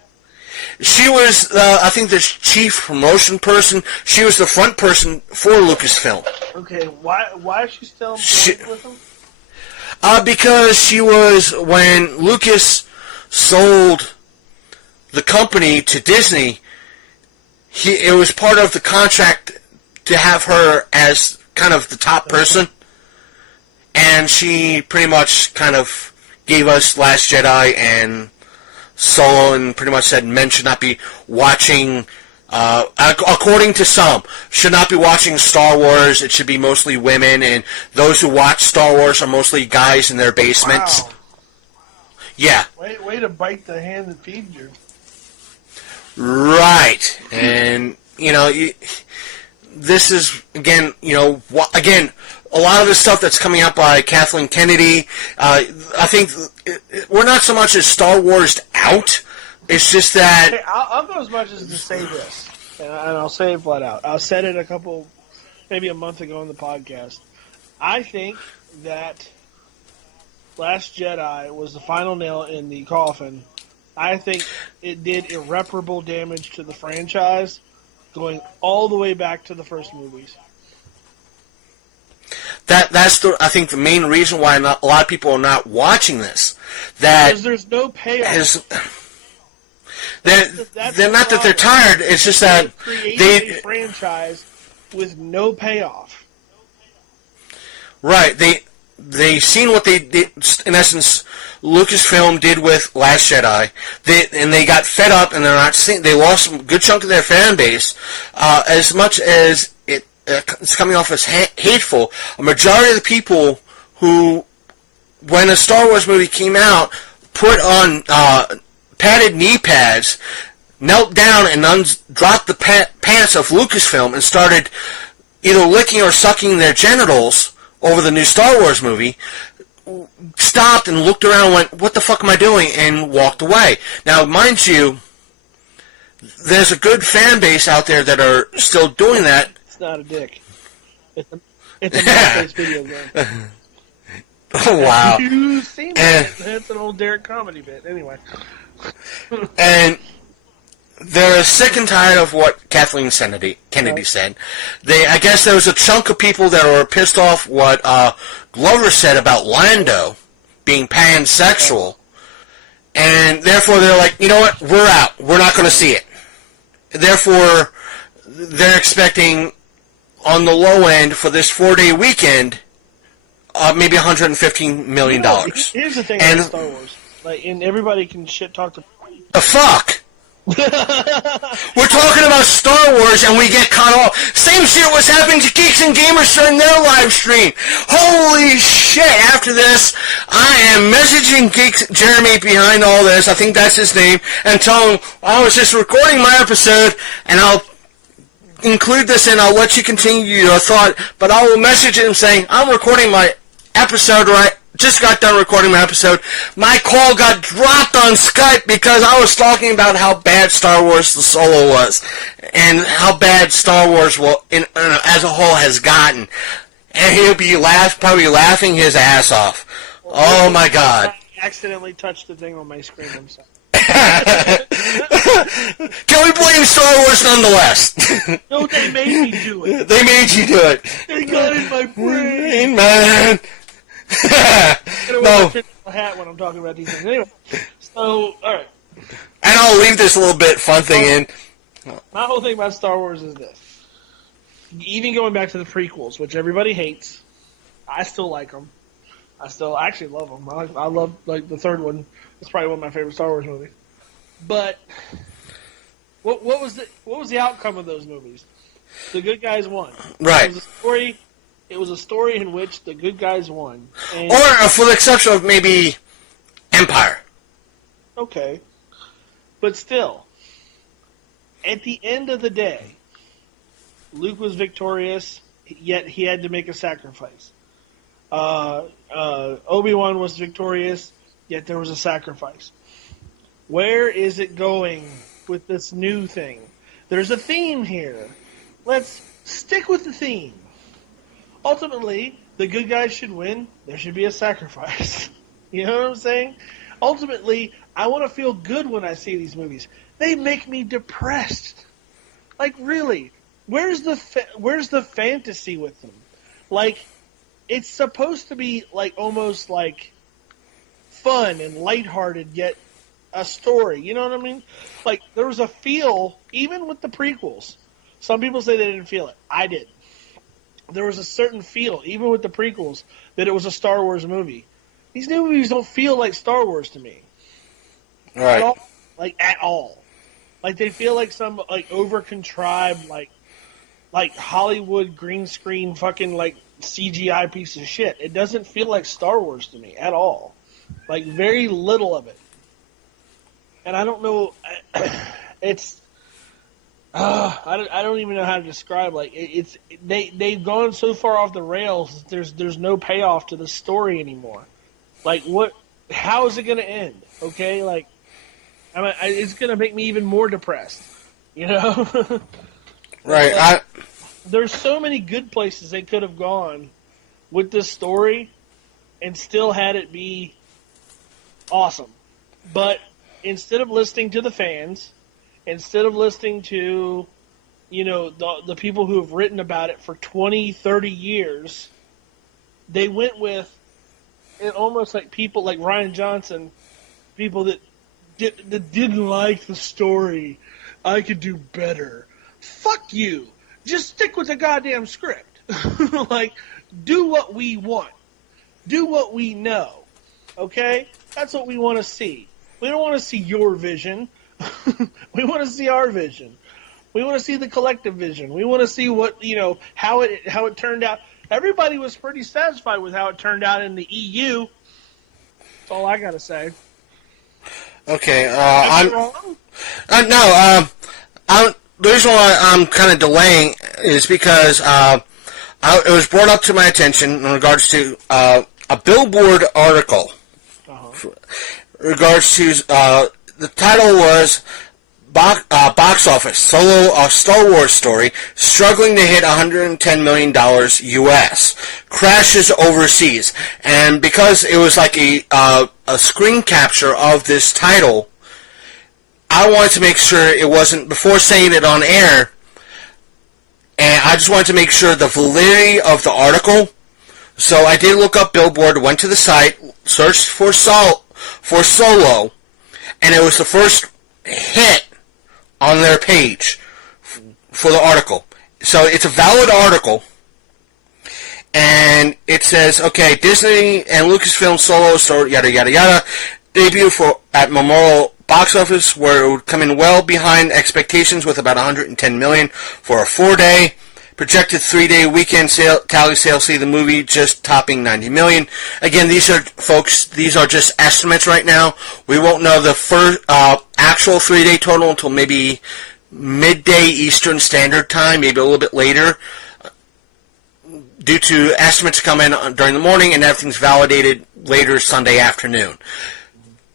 She was, I think, the chief promotion person. She was the front person for Lucasfilm. Okay, why is she still employed with them? Because she was, when Lucas sold the company to Disney, it was part of the contract to have her as kind of the top person. And she pretty much kind of gave us Last Jedi and Solo and pretty much said men should not be watching, according to some, should not be watching Star Wars. It should be mostly women, and those who watch Star Wars are mostly guys in their basements. Wow. Yeah. Way to bite the hand that feeds you. Right. And, this is, again, a lot of the stuff that's coming out by Kathleen Kennedy, I think we're not so much as Star Wars out. It's just that... Hey, I'll go as much as to say this, and I'll say it flat out. I said it maybe a month ago on the podcast. I think that Last Jedi was the final nail in the coffin. I think it did irreparable damage to the franchise, going all the way back to the first movies. That's I think the main reason why a lot of people are not watching this. Because there's no payoff. They're not that they're tired. It's just that they a franchise with no payoff. Right. They seen what they did. In essence, Lucasfilm did with Last Jedi. They got fed up, and they're not seeing. They lost a good chunk of their fan base. As much as it's coming off as hateful, a majority of the people who, when a Star Wars movie came out, put on padded knee pads, knelt down and dropped the pants of Lucasfilm and started either licking or sucking their genitals over the new Star Wars movie, stopped and looked around and went, what the fuck am I doing? And walked away. Now, mind you, there's a good fan base out there that are still doing that. It's not a dick. It's a MySpace video game. Oh, wow. You've seen that. That's an old Derek comedy bit. Anyway. And they're sick and tired of what Kathleen Kennedy said. I guess there was a chunk of people that were pissed off what Glover said about Lando being pansexual. And therefore they're like, you know what, we're out. We're not going to see it. Therefore, they're expecting, on the low end, for this 4-day weekend, maybe $115 million. Here's the thing about Star Wars. And everybody can shit talk to... The fuck? We're talking about Star Wars and we get cut off. Same shit was happening to Geeks and Gamers during their live stream. Holy shit. After this, I am messaging Geeks Jeremy behind all this. I think that's his name. And tell him I was just recording my episode and I'll include this and I'll let you continue your thought. But I will message him saying, I'm recording my episode just got done recording my episode. My call got dropped on Skype because I was talking about how bad Star Wars The Solo was and how bad Star Wars as a whole has gotten. And he'll be probably laughing his ass off. Oh my God. I accidentally touched the thing on my screen. I'm sorry. Can we blame Star Wars nonetheless? No, they made me do it. They made you do it. They got in my brain. Man. No. Hat when I'm talking about these things. Anyway, so alright. And I'll leave this little bit fun thing in. My whole thing about Star Wars is this. Even going back to the prequels, which everybody hates, I still like them. I still actually love them. I love the third one. It's probably one of my favorite Star Wars movies. But what was the outcome of those movies? The good guys won. Right. It was a story in which the good guys won. And or for the exception of maybe Empire. Okay. But still, at the end of the day, Luke was victorious, yet he had to make a sacrifice. Obi-Wan was victorious, yet there was a sacrifice. Where is it going with this new thing? There's a theme here. Let's stick with the theme. Ultimately, the good guys should win. There should be a sacrifice. You know what I'm saying? Ultimately, I want to feel good when I see these movies. They make me depressed. Like, really, where's the fantasy with them? Like, it's supposed to be like almost like fun and lighthearted, yet a story. You know what I mean? Like, there was a feel, even with the prequels. Some people say they didn't feel it. I did. There was a certain feel, even with the prequels, that it was a Star Wars movie. These new movies don't feel like Star Wars to me. Right. At all. Like, they feel like some, like, over-contrived, like Hollywood green screen fucking, like, CGI piece of shit. It doesn't feel like Star Wars to me at all. Like, very little of it. And I don't know, it's... I don't even know how to describe. Like, they've gone so far off the rails. There's no payoff to the story anymore. Like, what? How is it going to end? Okay, like, it's going to make me even more depressed. You know? Right. There's so many good places they could have gone with this story, and still had it be awesome. But instead of listening to the fans. Instead of listening to, you know, the people who have written about it for 20, 30 years, they went with it almost like people like Ryan Johnson, people that didn't like the story. I could do better. Fuck you. Just stick with the goddamn script. Like, do what we want. Do what we know. Okay? That's what we want to see. We don't want to see your vision. We want to see our vision. We want to see the collective vision. We want to see what, you know, how it turned out. Everybody was pretty satisfied with how it turned out in the EU. That's all I got to say. Okay. Am I wrong? The reason why I'm kind of delaying is because it was brought up to my attention in regards to a Billboard article. Uh-huh. In regards to the title was Box Office, Solo, a Star Wars Story, struggling to hit $110 million US, crashes overseas. And because it was like a screen capture of this title, I wanted to make sure it wasn't, before saying it on air, and I just wanted to make sure the validity of the article So I did look up Billboard, went to the site, searched for Solo, and it was the first hit on their page for the article. So it's a valid article, and it says, okay, Disney and Lucasfilm Solo story, yada yada yada, debut at Memorial box office, where it would come in well behind expectations with about $110 million for a 4-day. Projected 3-day weekend tally sales see the movie just topping $90 million. Again, these are just estimates right now. We won't know the first actual 3-day total until maybe midday Eastern Standard Time, maybe a little bit later, due to estimates come in during the morning and everything's validated later Sunday afternoon.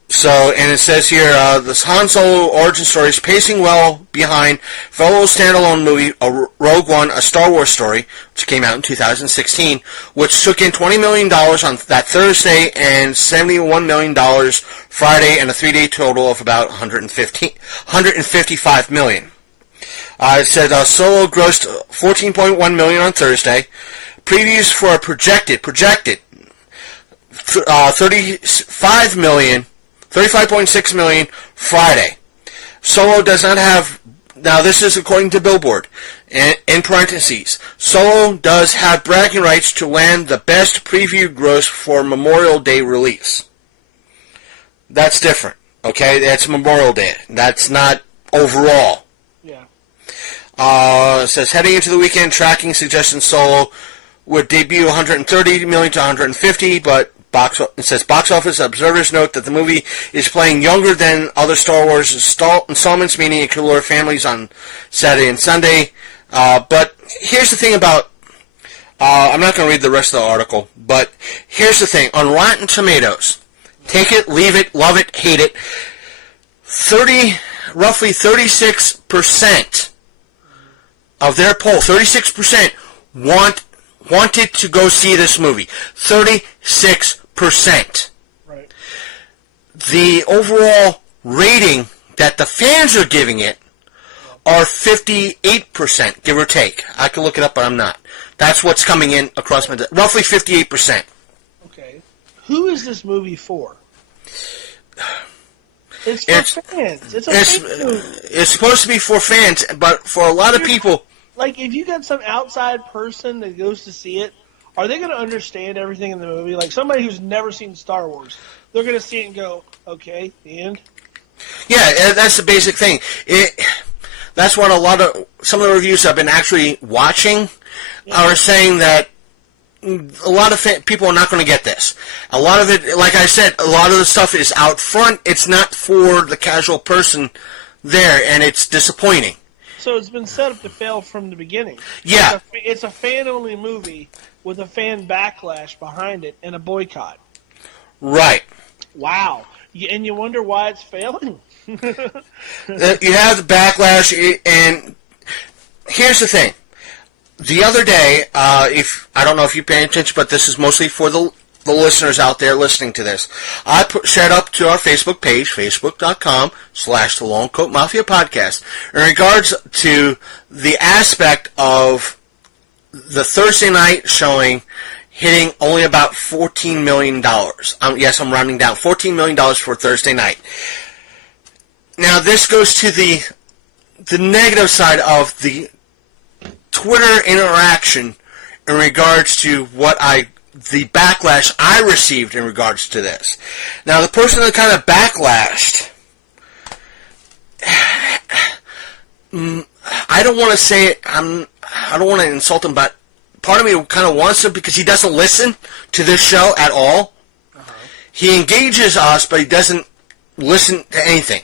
So, and it says here, this Han Solo origin story is pacing well behind fellow standalone movie, Rogue One, a Star Wars story, which came out in 2016, which took in $20 million on that Thursday and $71 million Friday, and a 3-day total of about $155 million. It said Solo grossed $14.1 million on Thursday. Previews for a projected $35.6 million Friday. Solo does not have, now this is according to Billboard, in parentheses, Solo does have bragging rights to land the best preview gross for Memorial Day release. That's different, okay? That's Memorial Day. That's not overall. Yeah. It says, heading into the weekend, tracking suggestions Solo would debut 130 million to 150, but it says box office observers note that the movie is playing younger than other Star Wars installments, meaning it could lure families on Saturday and Sunday. But here's the thing about, I'm not going to read the rest of the article, but here's the thing. On Rotten Tomatoes, take it, leave it, love it, hate it, roughly 36% of their poll, 36% wanted to go see this movie. 36%. Right. The overall rating that the fans are giving it are 58%, give or take. I can look it up, but I'm not. That's what's coming in across my roughly 58%. Okay. Who is this movie for? It's for fans. It's a fake movie. It's supposed to be for fans, but for a lot of people, like, if you got some outside person that goes to see it, are they going to understand everything in the movie? Like, somebody who's never seen Star Wars, they're going to see it and go, okay, the end? Yeah, that's the basic thing. That's what some of the reviews I've been actually watching are saying, that a lot of people are not going to get this. A lot of it, like I said, a lot of the stuff is out front. It's not for the casual person there, and it's disappointing. So it's been set up to fail from the beginning. Yeah. It's a fan-only movie with a fan backlash behind it and a boycott. Right. Wow. And you wonder why it's failing? You have the backlash, and here's the thing. The other day, I don't know if you pay attention, but this is mostly for the listeners out there listening to this. I shared up to our Facebook page, facebook.com/The Long Coat Mafia Podcast, in regards to the aspect of the Thursday night showing hitting only about $14 million. Yes, I'm rounding down. $14 million for Thursday night. Now, this goes to the negative side of the Twitter interaction in regards to the backlash I received in regards to this. Now, the person that kind of backlashed, I don't want to say it, I don't want to insult him, but part of me kind of wants to, because he doesn't listen to this show at all. Uh-huh. He engages us, but he doesn't listen to anything.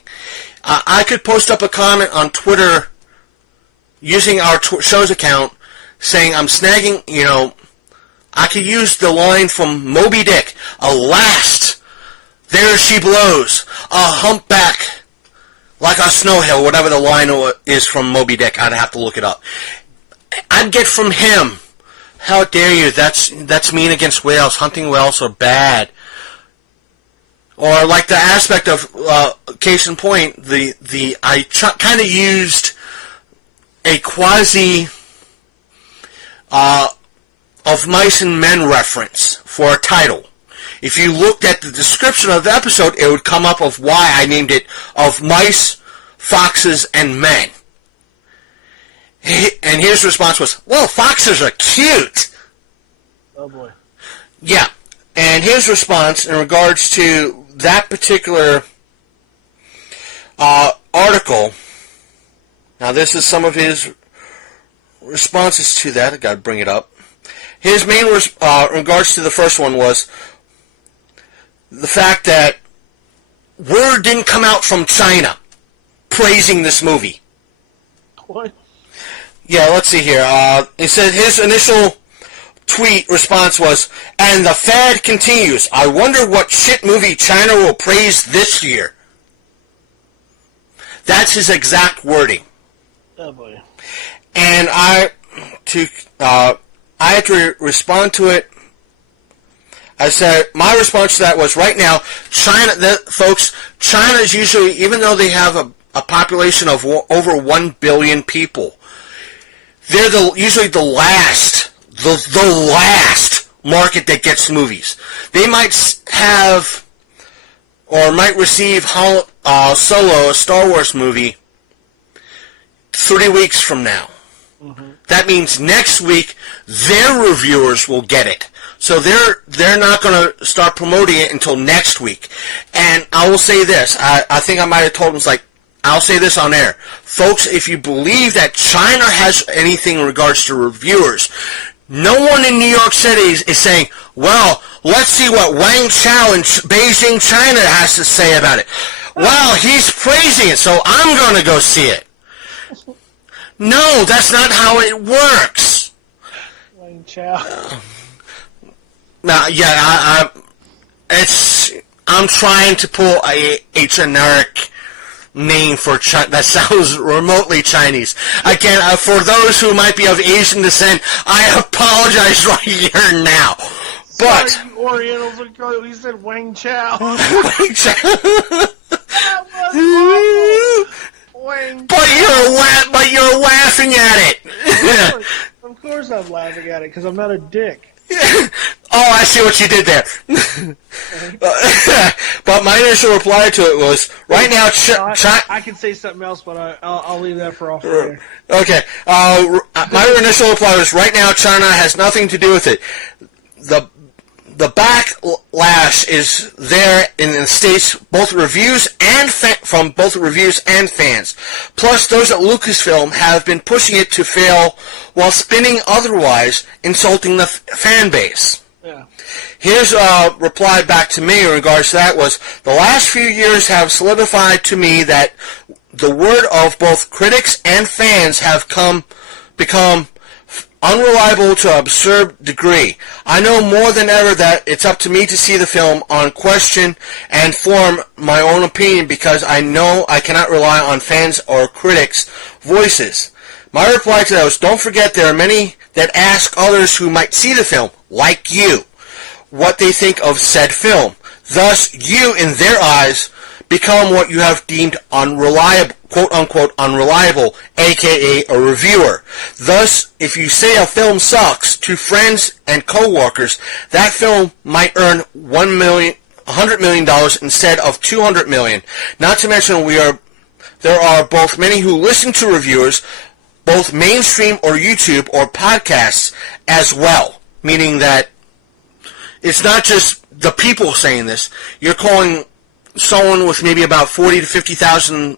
I could post up a comment on Twitter using our show's account saying I'm snagging, I could use the line from Moby Dick, "Alas, there she blows, a humpback like a snow hill," whatever the line is from Moby Dick. I'd have to look it up. I'd get from him, "How dare you, that's mean against whales, hunting whales are bad." Or like the aspect of, case in point, I kind of used a quasi, of Mice and Men reference for a title. If you looked at the description of the episode, it would come up of why I named it Of Mice, Foxes, and Men. And his response was, well, foxes are cute. Oh, boy. Yeah. And his response in regards to that particular article, now this is some of his responses to that. I got to bring it up. His main in regards to the first one was the fact that word didn't come out from China praising this movie. What? Yeah, let's see here. He said his initial tweet response was, and the fad continues. I wonder what shit movie China will praise this year. That's his exact wording. Oh, boy. And I had to respond to it. I said, my response to that was, right now, China, folks, China is usually, even though they have a population of over 1 billion people, they're usually the last market that gets movies. They might have, or might receive Solo, a Star Wars movie, 3 weeks from now. Mm-hmm. That means next week, their reviewers will get it. So they're not going to start promoting it until next week. And I will say this. I think I might have told them, I'll say this on air. Folks, if you believe that China has anything in regards to reviewers, no one in New York City is saying, well, let's see what Wang Chao in Beijing, China has to say about it. Well, he's praising it, so I'm going to go see it. No, that's not how it works. Wang Chao. Now, yeah, I'm trying to pull a generic name for China that sounds remotely Chinese. Again, for those who might be of Asian descent, I apologize right here now. But sorry, you Orientals would go. He said Wang Chao. Wang Chao. That was awful. Wang but you're laughing at it. Of course I'm laughing at it because I'm not a dick. Oh, I see what you did there. But my initial reply to it was, right now, I can say something else, but I'll leave that for off later. Okay. My initial reply was, right now, China has nothing to do with it. The backlash is there in the States, both reviews and from both reviews and fans. Plus, those at Lucasfilm have been pushing it to fail while spinning otherwise, insulting the fan base. Yeah. His reply back to me in regards to that was, the last few years have solidified to me that the word of both critics and fans have become unreliable to an absurd degree. I know more than ever that it's up to me to see the film on question and form my own opinion, because I know I cannot rely on fans or critics' voices. My reply to that was, don't forget there are many that ask others who might see the film, like you, what they think of said film. Thus, you, in their eyes, become what you have deemed unreliable, quote-unquote unreliable, aka a reviewer. Thus, if you say a film sucks to friends and co-workers, that film might earn $100 million instead of $200 million. Not to mention there are both many who listen to reviewers, both mainstream or YouTube or podcasts as well. Meaning that it's not just the people saying this. You're calling someone with maybe about 40 to 50,000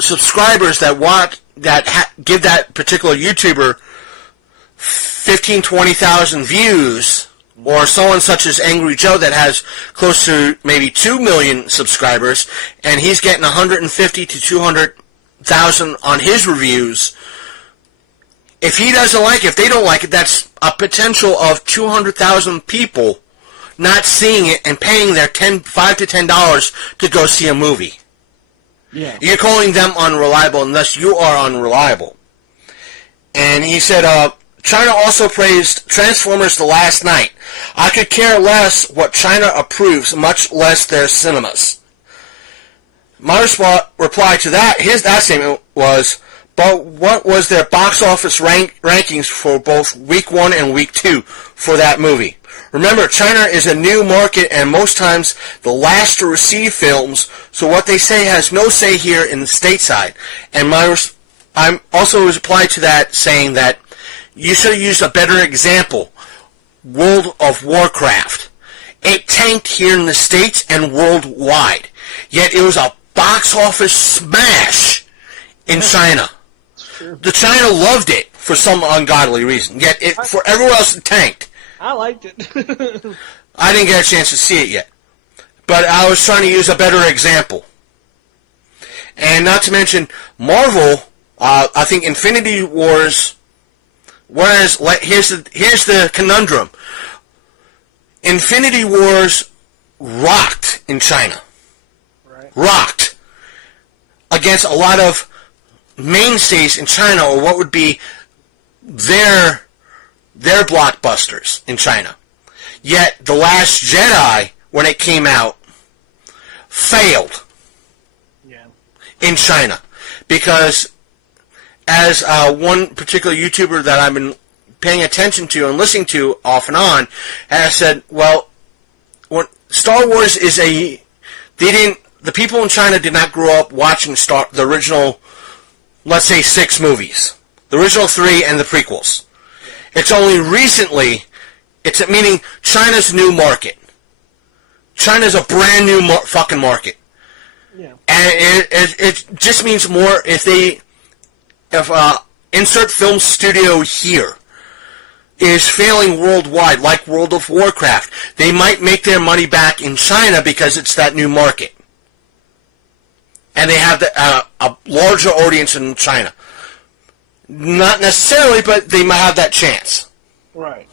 subscribers that give that particular YouTuber 15, 20,000 views, or someone such as Angry Joe that has close to maybe 2 million subscribers, and he's getting 150 to 200,000 on his reviews. If he doesn't like it, if they don't like it, that's a potential of 200,000 people not seeing it and paying their $5 to $10 to go see a movie. Yeah. You're calling them unreliable, and thus you are unreliable. And he said, China also praised Transformers The Last Night. I could care less what China approves, much less their cinemas. My reply to that statement was, But what was their box office rankings for both week 1 and week 2 for that movie? Remember, China is a new market and most times the last to receive films, so what they say has no say here in the stateside. And I'm also replied to that saying that you should have used a better example. World of Warcraft. It tanked here in the States and worldwide. Yet it was a box office smash in China. The China loved it for some ungodly reason. Yet for everyone else it tanked. I liked it. I didn't get a chance to see it yet. But I was trying to use a better example. And not to mention, Marvel, I think Infinity Wars, whereas, here's the conundrum. Infinity Wars rocked in China. Right. Rocked. Against a lot of mainstays in China, or what would be their blockbusters in China. Yet, The Last Jedi, when it came out, failed in China. Because, as one particular YouTuber that I've been paying attention to and listening to off and on, has said, well, when Star Wars is the people in China did not grow up watching the original, let's say, 6 movies. The original 3 and the prequels. It's only recently, meaning China's new market. China's a brand new fucking market. Yeah. And it just means more if insert film studio here is failing worldwide, like World of Warcraft, they might make their money back in China because it's that new market. And they have a larger audience in China. Not necessarily, but they might have that chance. Right.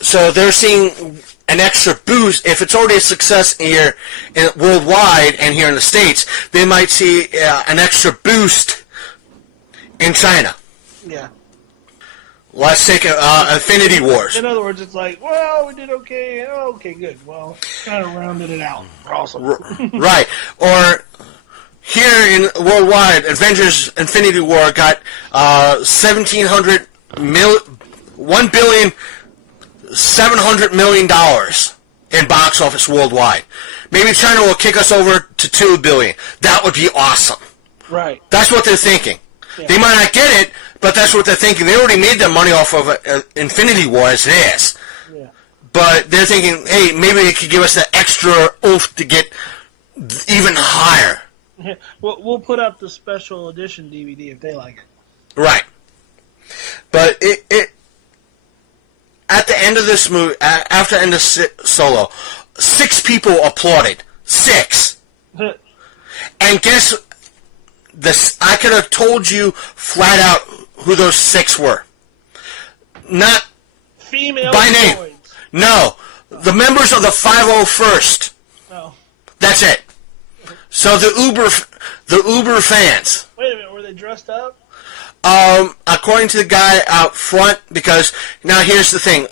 So they're seeing an extra boost. If it's already a success here worldwide and here in the States, they might see an extra boost in China. Yeah. Let's take Infinity Wars. In other words, it's like, well, we did okay. Oh, okay, good. Well, kind of rounded it out. Awesome. Right. Or here in worldwide, Avengers Infinity War got $1,700,000,000 in box office worldwide. Maybe China will kick us over to $2 billion. That would be awesome. Right. That's what they're thinking. Yeah. They might not get it, but that's what they're thinking. They already made their money off of Infinity War as it is. Yeah. But they're thinking, hey, maybe they could give us that extra oomph to get even higher. Yeah. We'll put up the special edition DVD if they like it. Right. But it at the end of this movie, after the end of Solo, 6 people applauded. 6. And guess this? I could have told you flat out who those 6 were. Not female by name. droids. No, the members of the 501st. Oh. That's it. So the Uber fans. Wait a minute, were they dressed up? According to the guy out front, because now here's the thing.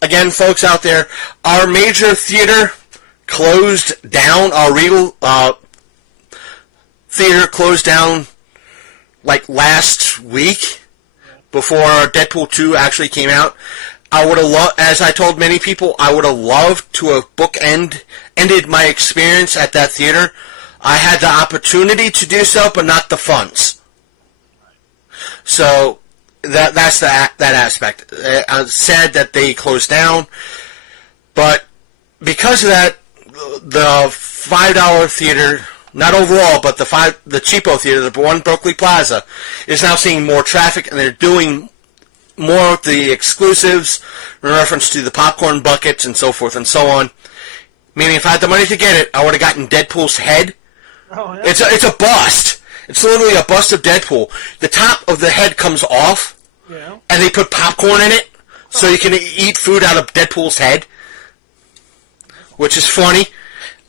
Again, folks out there, our major theater closed down. Our Regal theater closed down like last week before Deadpool 2 actually came out. I would have loved, as I told many people, I would have loved to have ended my experience at that theater. I had the opportunity to do so, but not the funds. So that's that aspect. Sad that they closed down, but because of that, the $5 theater, not overall, but the cheapo theater, the one Berkeley Plaza, is now seeing more traffic, and they're doing more of the exclusives in reference to the popcorn buckets and so forth and so on. Meaning, if I had the money to get it, I would have gotten Deadpool's head. Oh, yeah. It's a bust. It's literally a bust of Deadpool. The top of the head comes off, yeah, and they put popcorn in it, so you can eat food out of Deadpool's head, which is funny.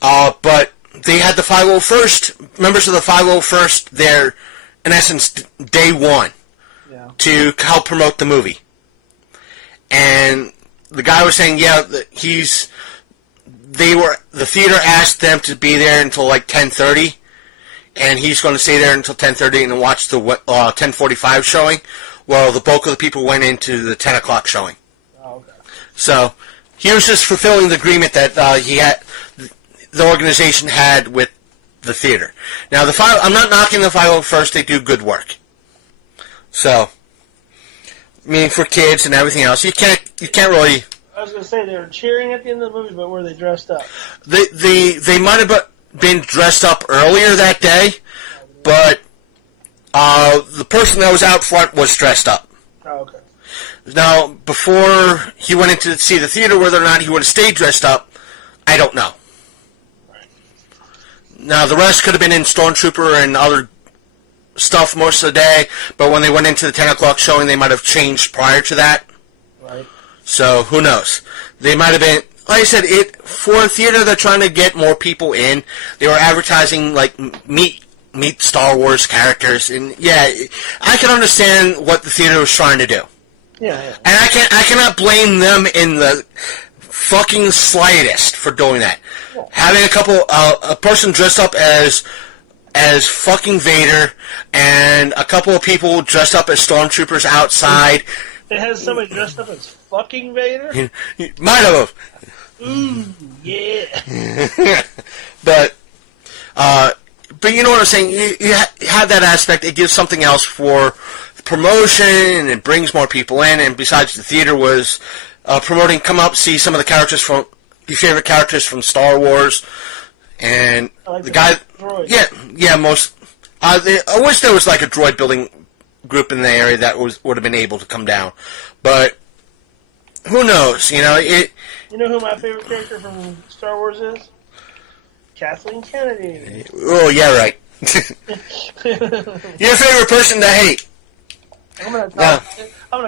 But they had the 501st, members of the 501st there, in essence, day one, yeah, to help promote the movie. And the guy was saying, yeah, the theater asked them to be there until like 10:30. and he's going to stay there until 10:30 and watch the 10:45 showing. Well, the bulk of the people went into the 10 o'clock showing. Oh, okay. So he was just fulfilling the agreement that the organization had with the theater. Now, I'm not knocking the 501st; they do good work. So, I mean, for kids and everything else, you can't really. I was going to say they were cheering at the end of the movie, but were they dressed up? They might have been dressed up earlier that day, but the person that was out front was dressed up. Oh, okay. Now, before he went in to see the theater, whether or not he would have stayed dressed up, I don't know. Right. Now, the rest could have been in Stormtrooper and other stuff most of the day, but when they went into the 10 o'clock showing, they might have changed prior to that. Right. So, who knows? They might have been, like I said, for a theater they're trying to get more people in. They were advertising, like, meet Star Wars characters, and yeah, I can understand what the theater was trying to do. Yeah. And I cannot blame them in the fucking slightest for doing that. Yeah. Having a person dressed up as fucking Vader, and a couple of people dressed up as stormtroopers outside. It has somebody dressed up as fucking Vader? Might have. Ooh, yeah. But you know what I'm saying? You have that aspect. It gives something else for promotion, and it brings more people in. And besides, the theater was promoting, come up, see some of the characters from your favorite characters from Star Wars. And like the guy, droid. yeah, most. I wish there was like a droid building group in the area that would have been able to come down, but who knows? You know it. You know who my favorite character from Star Wars is? Kathleen Kennedy. Oh yeah, right. Your favorite person to hate? I'm gonna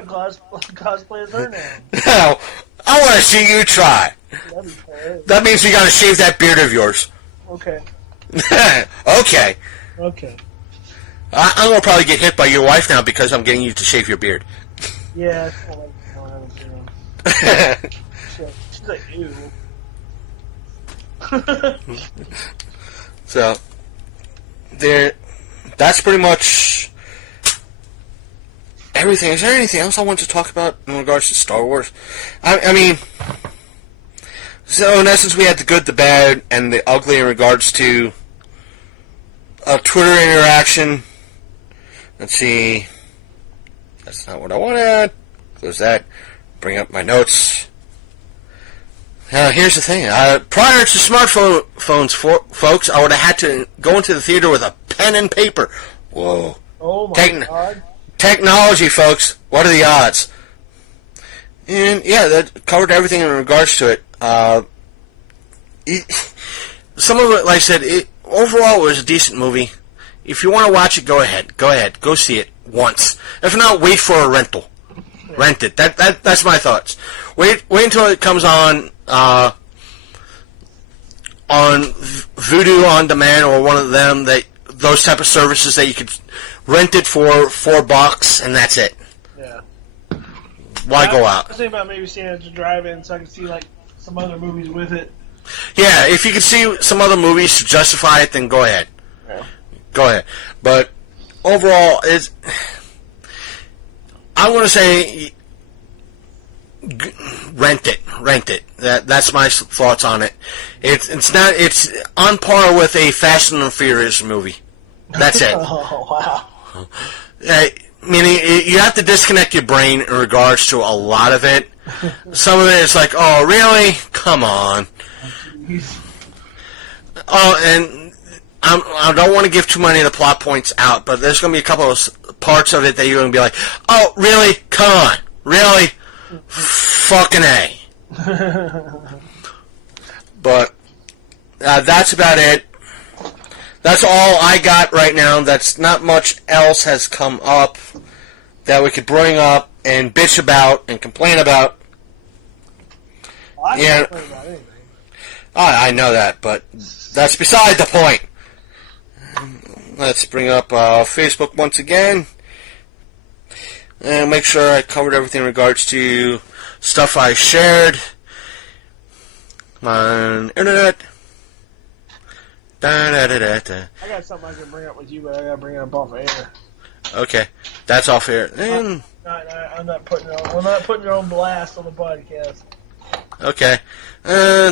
cosplay as her now. No, I want to see you try. That'd be hilarious. That means you got to shave that beard of yours. Okay. Okay. Okay. I'm gonna probably get hit by your wife now because I'm getting you to shave your beard. Yeah, I like that. She's like, ew. So, that's pretty much everything. Is there anything else I want to talk about in regards to Star Wars? I mean, so in essence, we had the good, the bad, and the ugly in regards to a Twitter interaction. Let's see. That's not what I wanted. Close that. Bring up my notes. Here's the thing. Prior to smartphones, folks, I would have had to go into the theater with a pen and paper. Whoa. Oh, my God. Technology, folks. What are the odds? And, yeah, that covered everything in regards to it. Some of it, like I said, overall it was a decent movie. If you want to watch it, go ahead. Go ahead. Go see it once. If not, wait for a rental. Rent it. That's my thoughts. Wait until it comes on Vudu On Demand or one of them, those type of services that you could rent it for $4 and that's it. Yeah. Why go out? I was thinking about maybe seeing it to drive-in so I could see like some other movies with it. Yeah, if you could see some other movies to justify it, then go ahead. Yeah. Go ahead. But overall, I want to say rent it. That's my thoughts on it. It's on par with a Fast and the Furious movie. That's it. Oh, wow. Meaning you have to disconnect your brain in regards to a lot of it. Some of it is like, oh really? Come on. Oh, and I don't want to give too many of the plot points out, but there's going to be a couple of parts of it that you're going to be like, oh, really? Come on. Really? Fucking A. But that's about it. That's all I got right now. That's not much else has come up that we could bring up and bitch about and complain about. Well, I can't complain about anything. I know that, but that's beside the point. Let's bring up Facebook once again. And make sure I covered everything in regards to stuff I shared on internet. Da, da, da, da, da. I got something I can bring up with you, but I gotta bring it up off air. Okay, that's off air. I'm not putting it on blast on the podcast. Okay,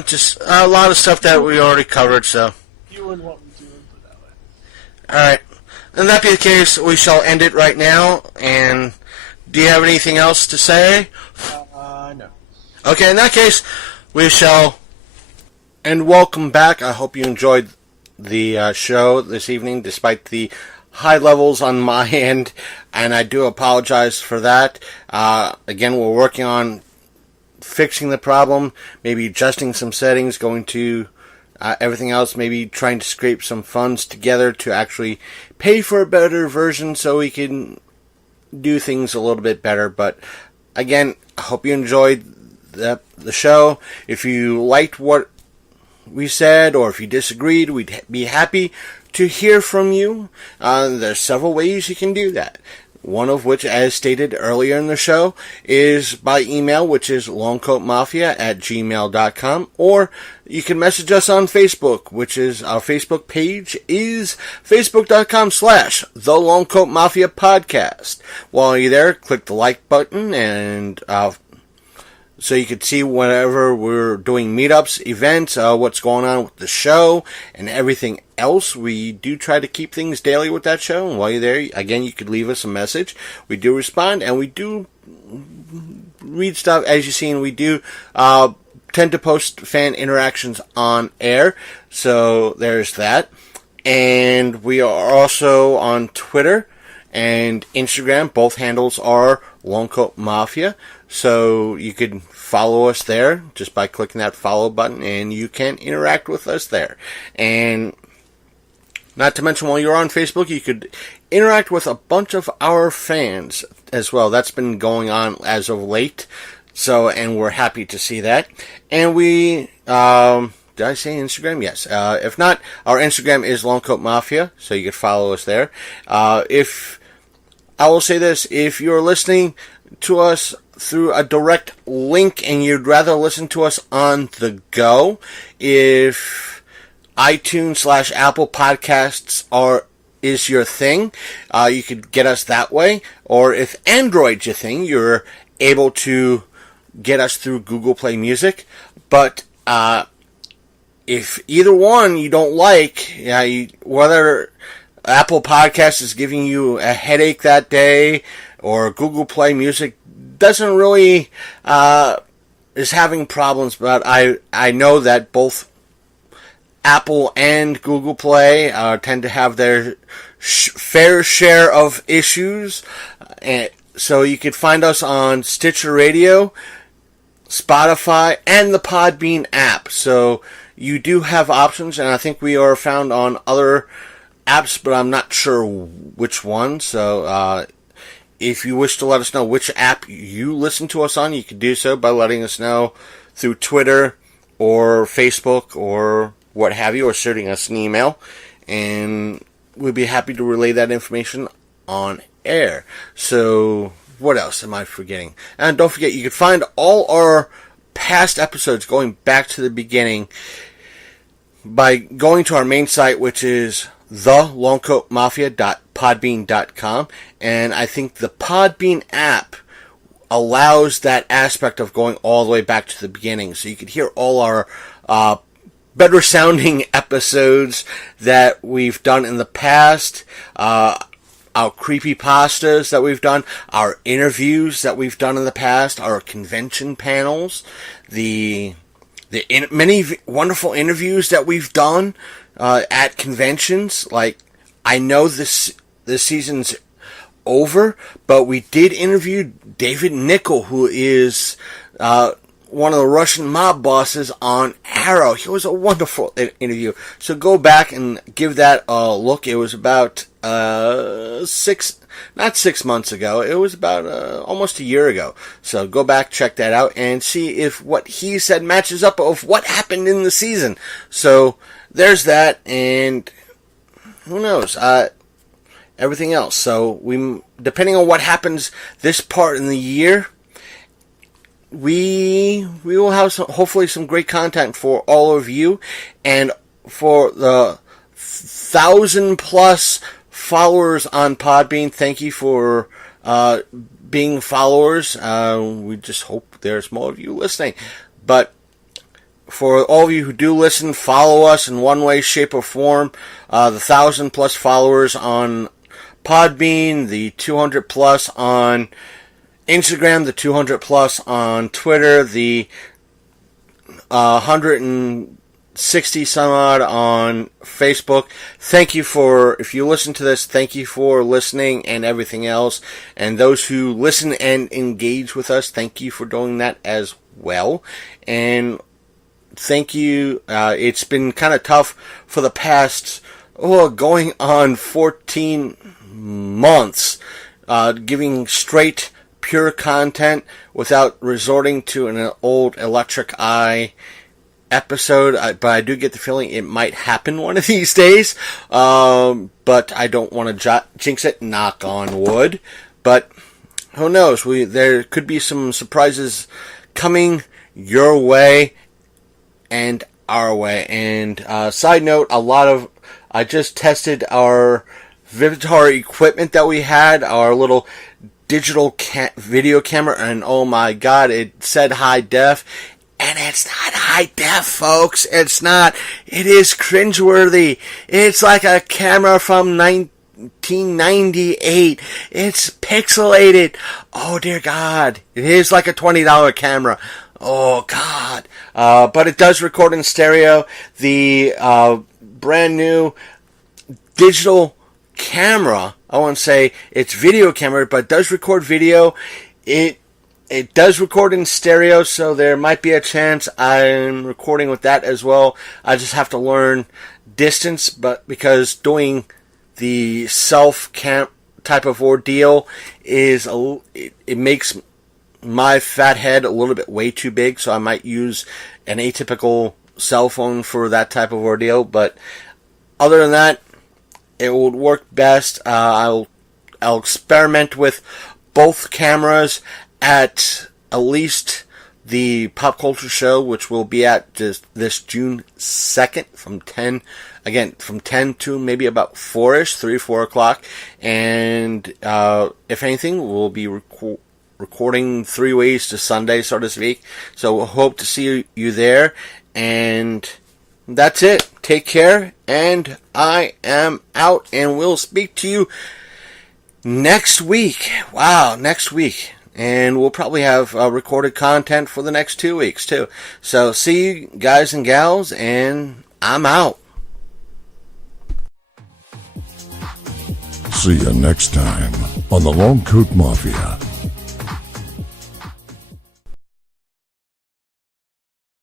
just a lot of stuff that we already covered. So You wouldn't want me to put it that way. all right, and that be the case, we shall end it right now. And do you have anything else to say? No. Okay, in that case, we shall. And welcome back. I hope you enjoyed the show this evening, despite the high levels on my end, and I do apologize for that. Again, we're working on fixing the problem, maybe adjusting some settings, going to everything else, maybe trying to scrape some funds together to actually pay for a better version so we can do things a little bit better. But again, I hope you enjoyed the show. If you liked what we said, or if you disagreed, we'd be happy to hear from you. There's several ways you can do that. One of which, as stated earlier in the show, is by email, which is longcoatmafia@gmail.com, or you can message us on Facebook, which is our Facebook page is facebook.com/The Longcoat Mafia Podcast. While you're there, click the like button and so you can see whenever we're doing meetups, events, what's going on with the show, and everything else. We do try to keep things daily with that show. And while you're there, again, you could leave us a message. We do respond, and we do read stuff. As you've seen, we do tend to post fan interactions on air. So there's that. And we are also on Twitter and Instagram. Both handles are Longcoat Mafia. So you can follow us there just by clicking that follow button, and you can interact with us there. And not to mention, while you're on Facebook, you could interact with a bunch of our fans as well. That's been going on as of late. So, and we're happy to see that. And we, did I say Instagram? Yes. If not, our Instagram is Longcoat Mafia, so you can follow us there. If I will say this, if you're listening to us through a direct link and you'd rather listen to us on the go, if iTunes/Apple Podcasts is your thing, you could get us that way. Or if Android's your thing, you're able to get us through Google Play Music. But if either one you don't like, whether Apple Podcasts is giving you a headache that day, or Google Play Music doesn't really is having problems, but I know that both Apple and Google Play tend to have their fair share of issues. And so you could find us on Stitcher Radio, Spotify, and the Podbean app. So you do have options, and I think we are found on other apps, but I'm not sure which one. So if you wish to let us know which app you listen to us on, you can do so by letting us know through Twitter or Facebook or what have you, or sending us an email, and we'd be happy to relay that information on air. So what else am I forgetting? And don't forget, you can find all our past episodes going back to the beginning by going to our main site, which is thelongcoatmafia.podbean.com, and I think the Podbean app allows that aspect of going all the way back to the beginning, so you can hear all our better sounding episodes that we've done in the past, our creepypastas that we've done, our interviews that we've done in the past, our convention panels, the many wonderful interviews that we've done at conventions. Like, I know this season's over, but we did interview David Nickel, who is one of the Russian mob bosses on Arrow. He was a wonderful interview. So go back and give that a look. It was about not 6 months ago. It was about almost a year ago. So go back, check that out, and see if what he said matches up of what happened in the season. So there's that, and who knows, everything else. So depending on what happens this part in the year, we will have hopefully some great content for all of you, and for the 1,000 plus followers on Podbean. Thank you for being followers. We just hope there's more of you listening. But for all of you who do listen, follow us in one way, shape, or form. The 1,000 plus followers on Podbean, the 200 plus on Instagram, the 200 plus on Twitter, the 160 some odd on Facebook. Thank you for, if you listen to this, thank you for listening and everything else. And those who listen and engage with us, thank you for doing that as well. And thank you. It's been kind of tough for the past, going on 14 months, giving straight, pure content without resorting to an old Electric Eye episode, but I do get the feeling it might happen one of these days, but I don't want to jinx it, knock on wood, but who knows, there could be some surprises coming your way and our way. And side note, I just tested our Vivitar equipment that we had, our little digital video camera, and oh my god, it said high def, and it's not high def, folks. It's not. It is cringeworthy. It's like a camera from 1998. It's pixelated. Oh dear god. It is like a $20 camera. Oh god. But it does record in stereo. The brand new digital camera, I won't say it's video camera, but it does record video. It does record in stereo, so there might be a chance I'm recording with that as well. I just have to learn distance, but because doing the self-cam type of ordeal is it makes my fat head a little bit way too big, so I might use an atypical cell phone for that type of ordeal. But other than that, it would work best. I'll experiment with both cameras at least the Pop Culture Show, which will be at just this June 2nd from 10 to maybe about 4-ish, 3 or 4 o'clock. And if anything, we'll be recording 3 ways to Sunday, so to speak. So we'll hope to see you there. And that's it. Take care, and I am out, and we'll speak to you next week. Wow, next week. And we'll probably have recorded content for the next 2 weeks, too. So, see you guys and gals, and I'm out. See you next time on the Long Coat Mafia.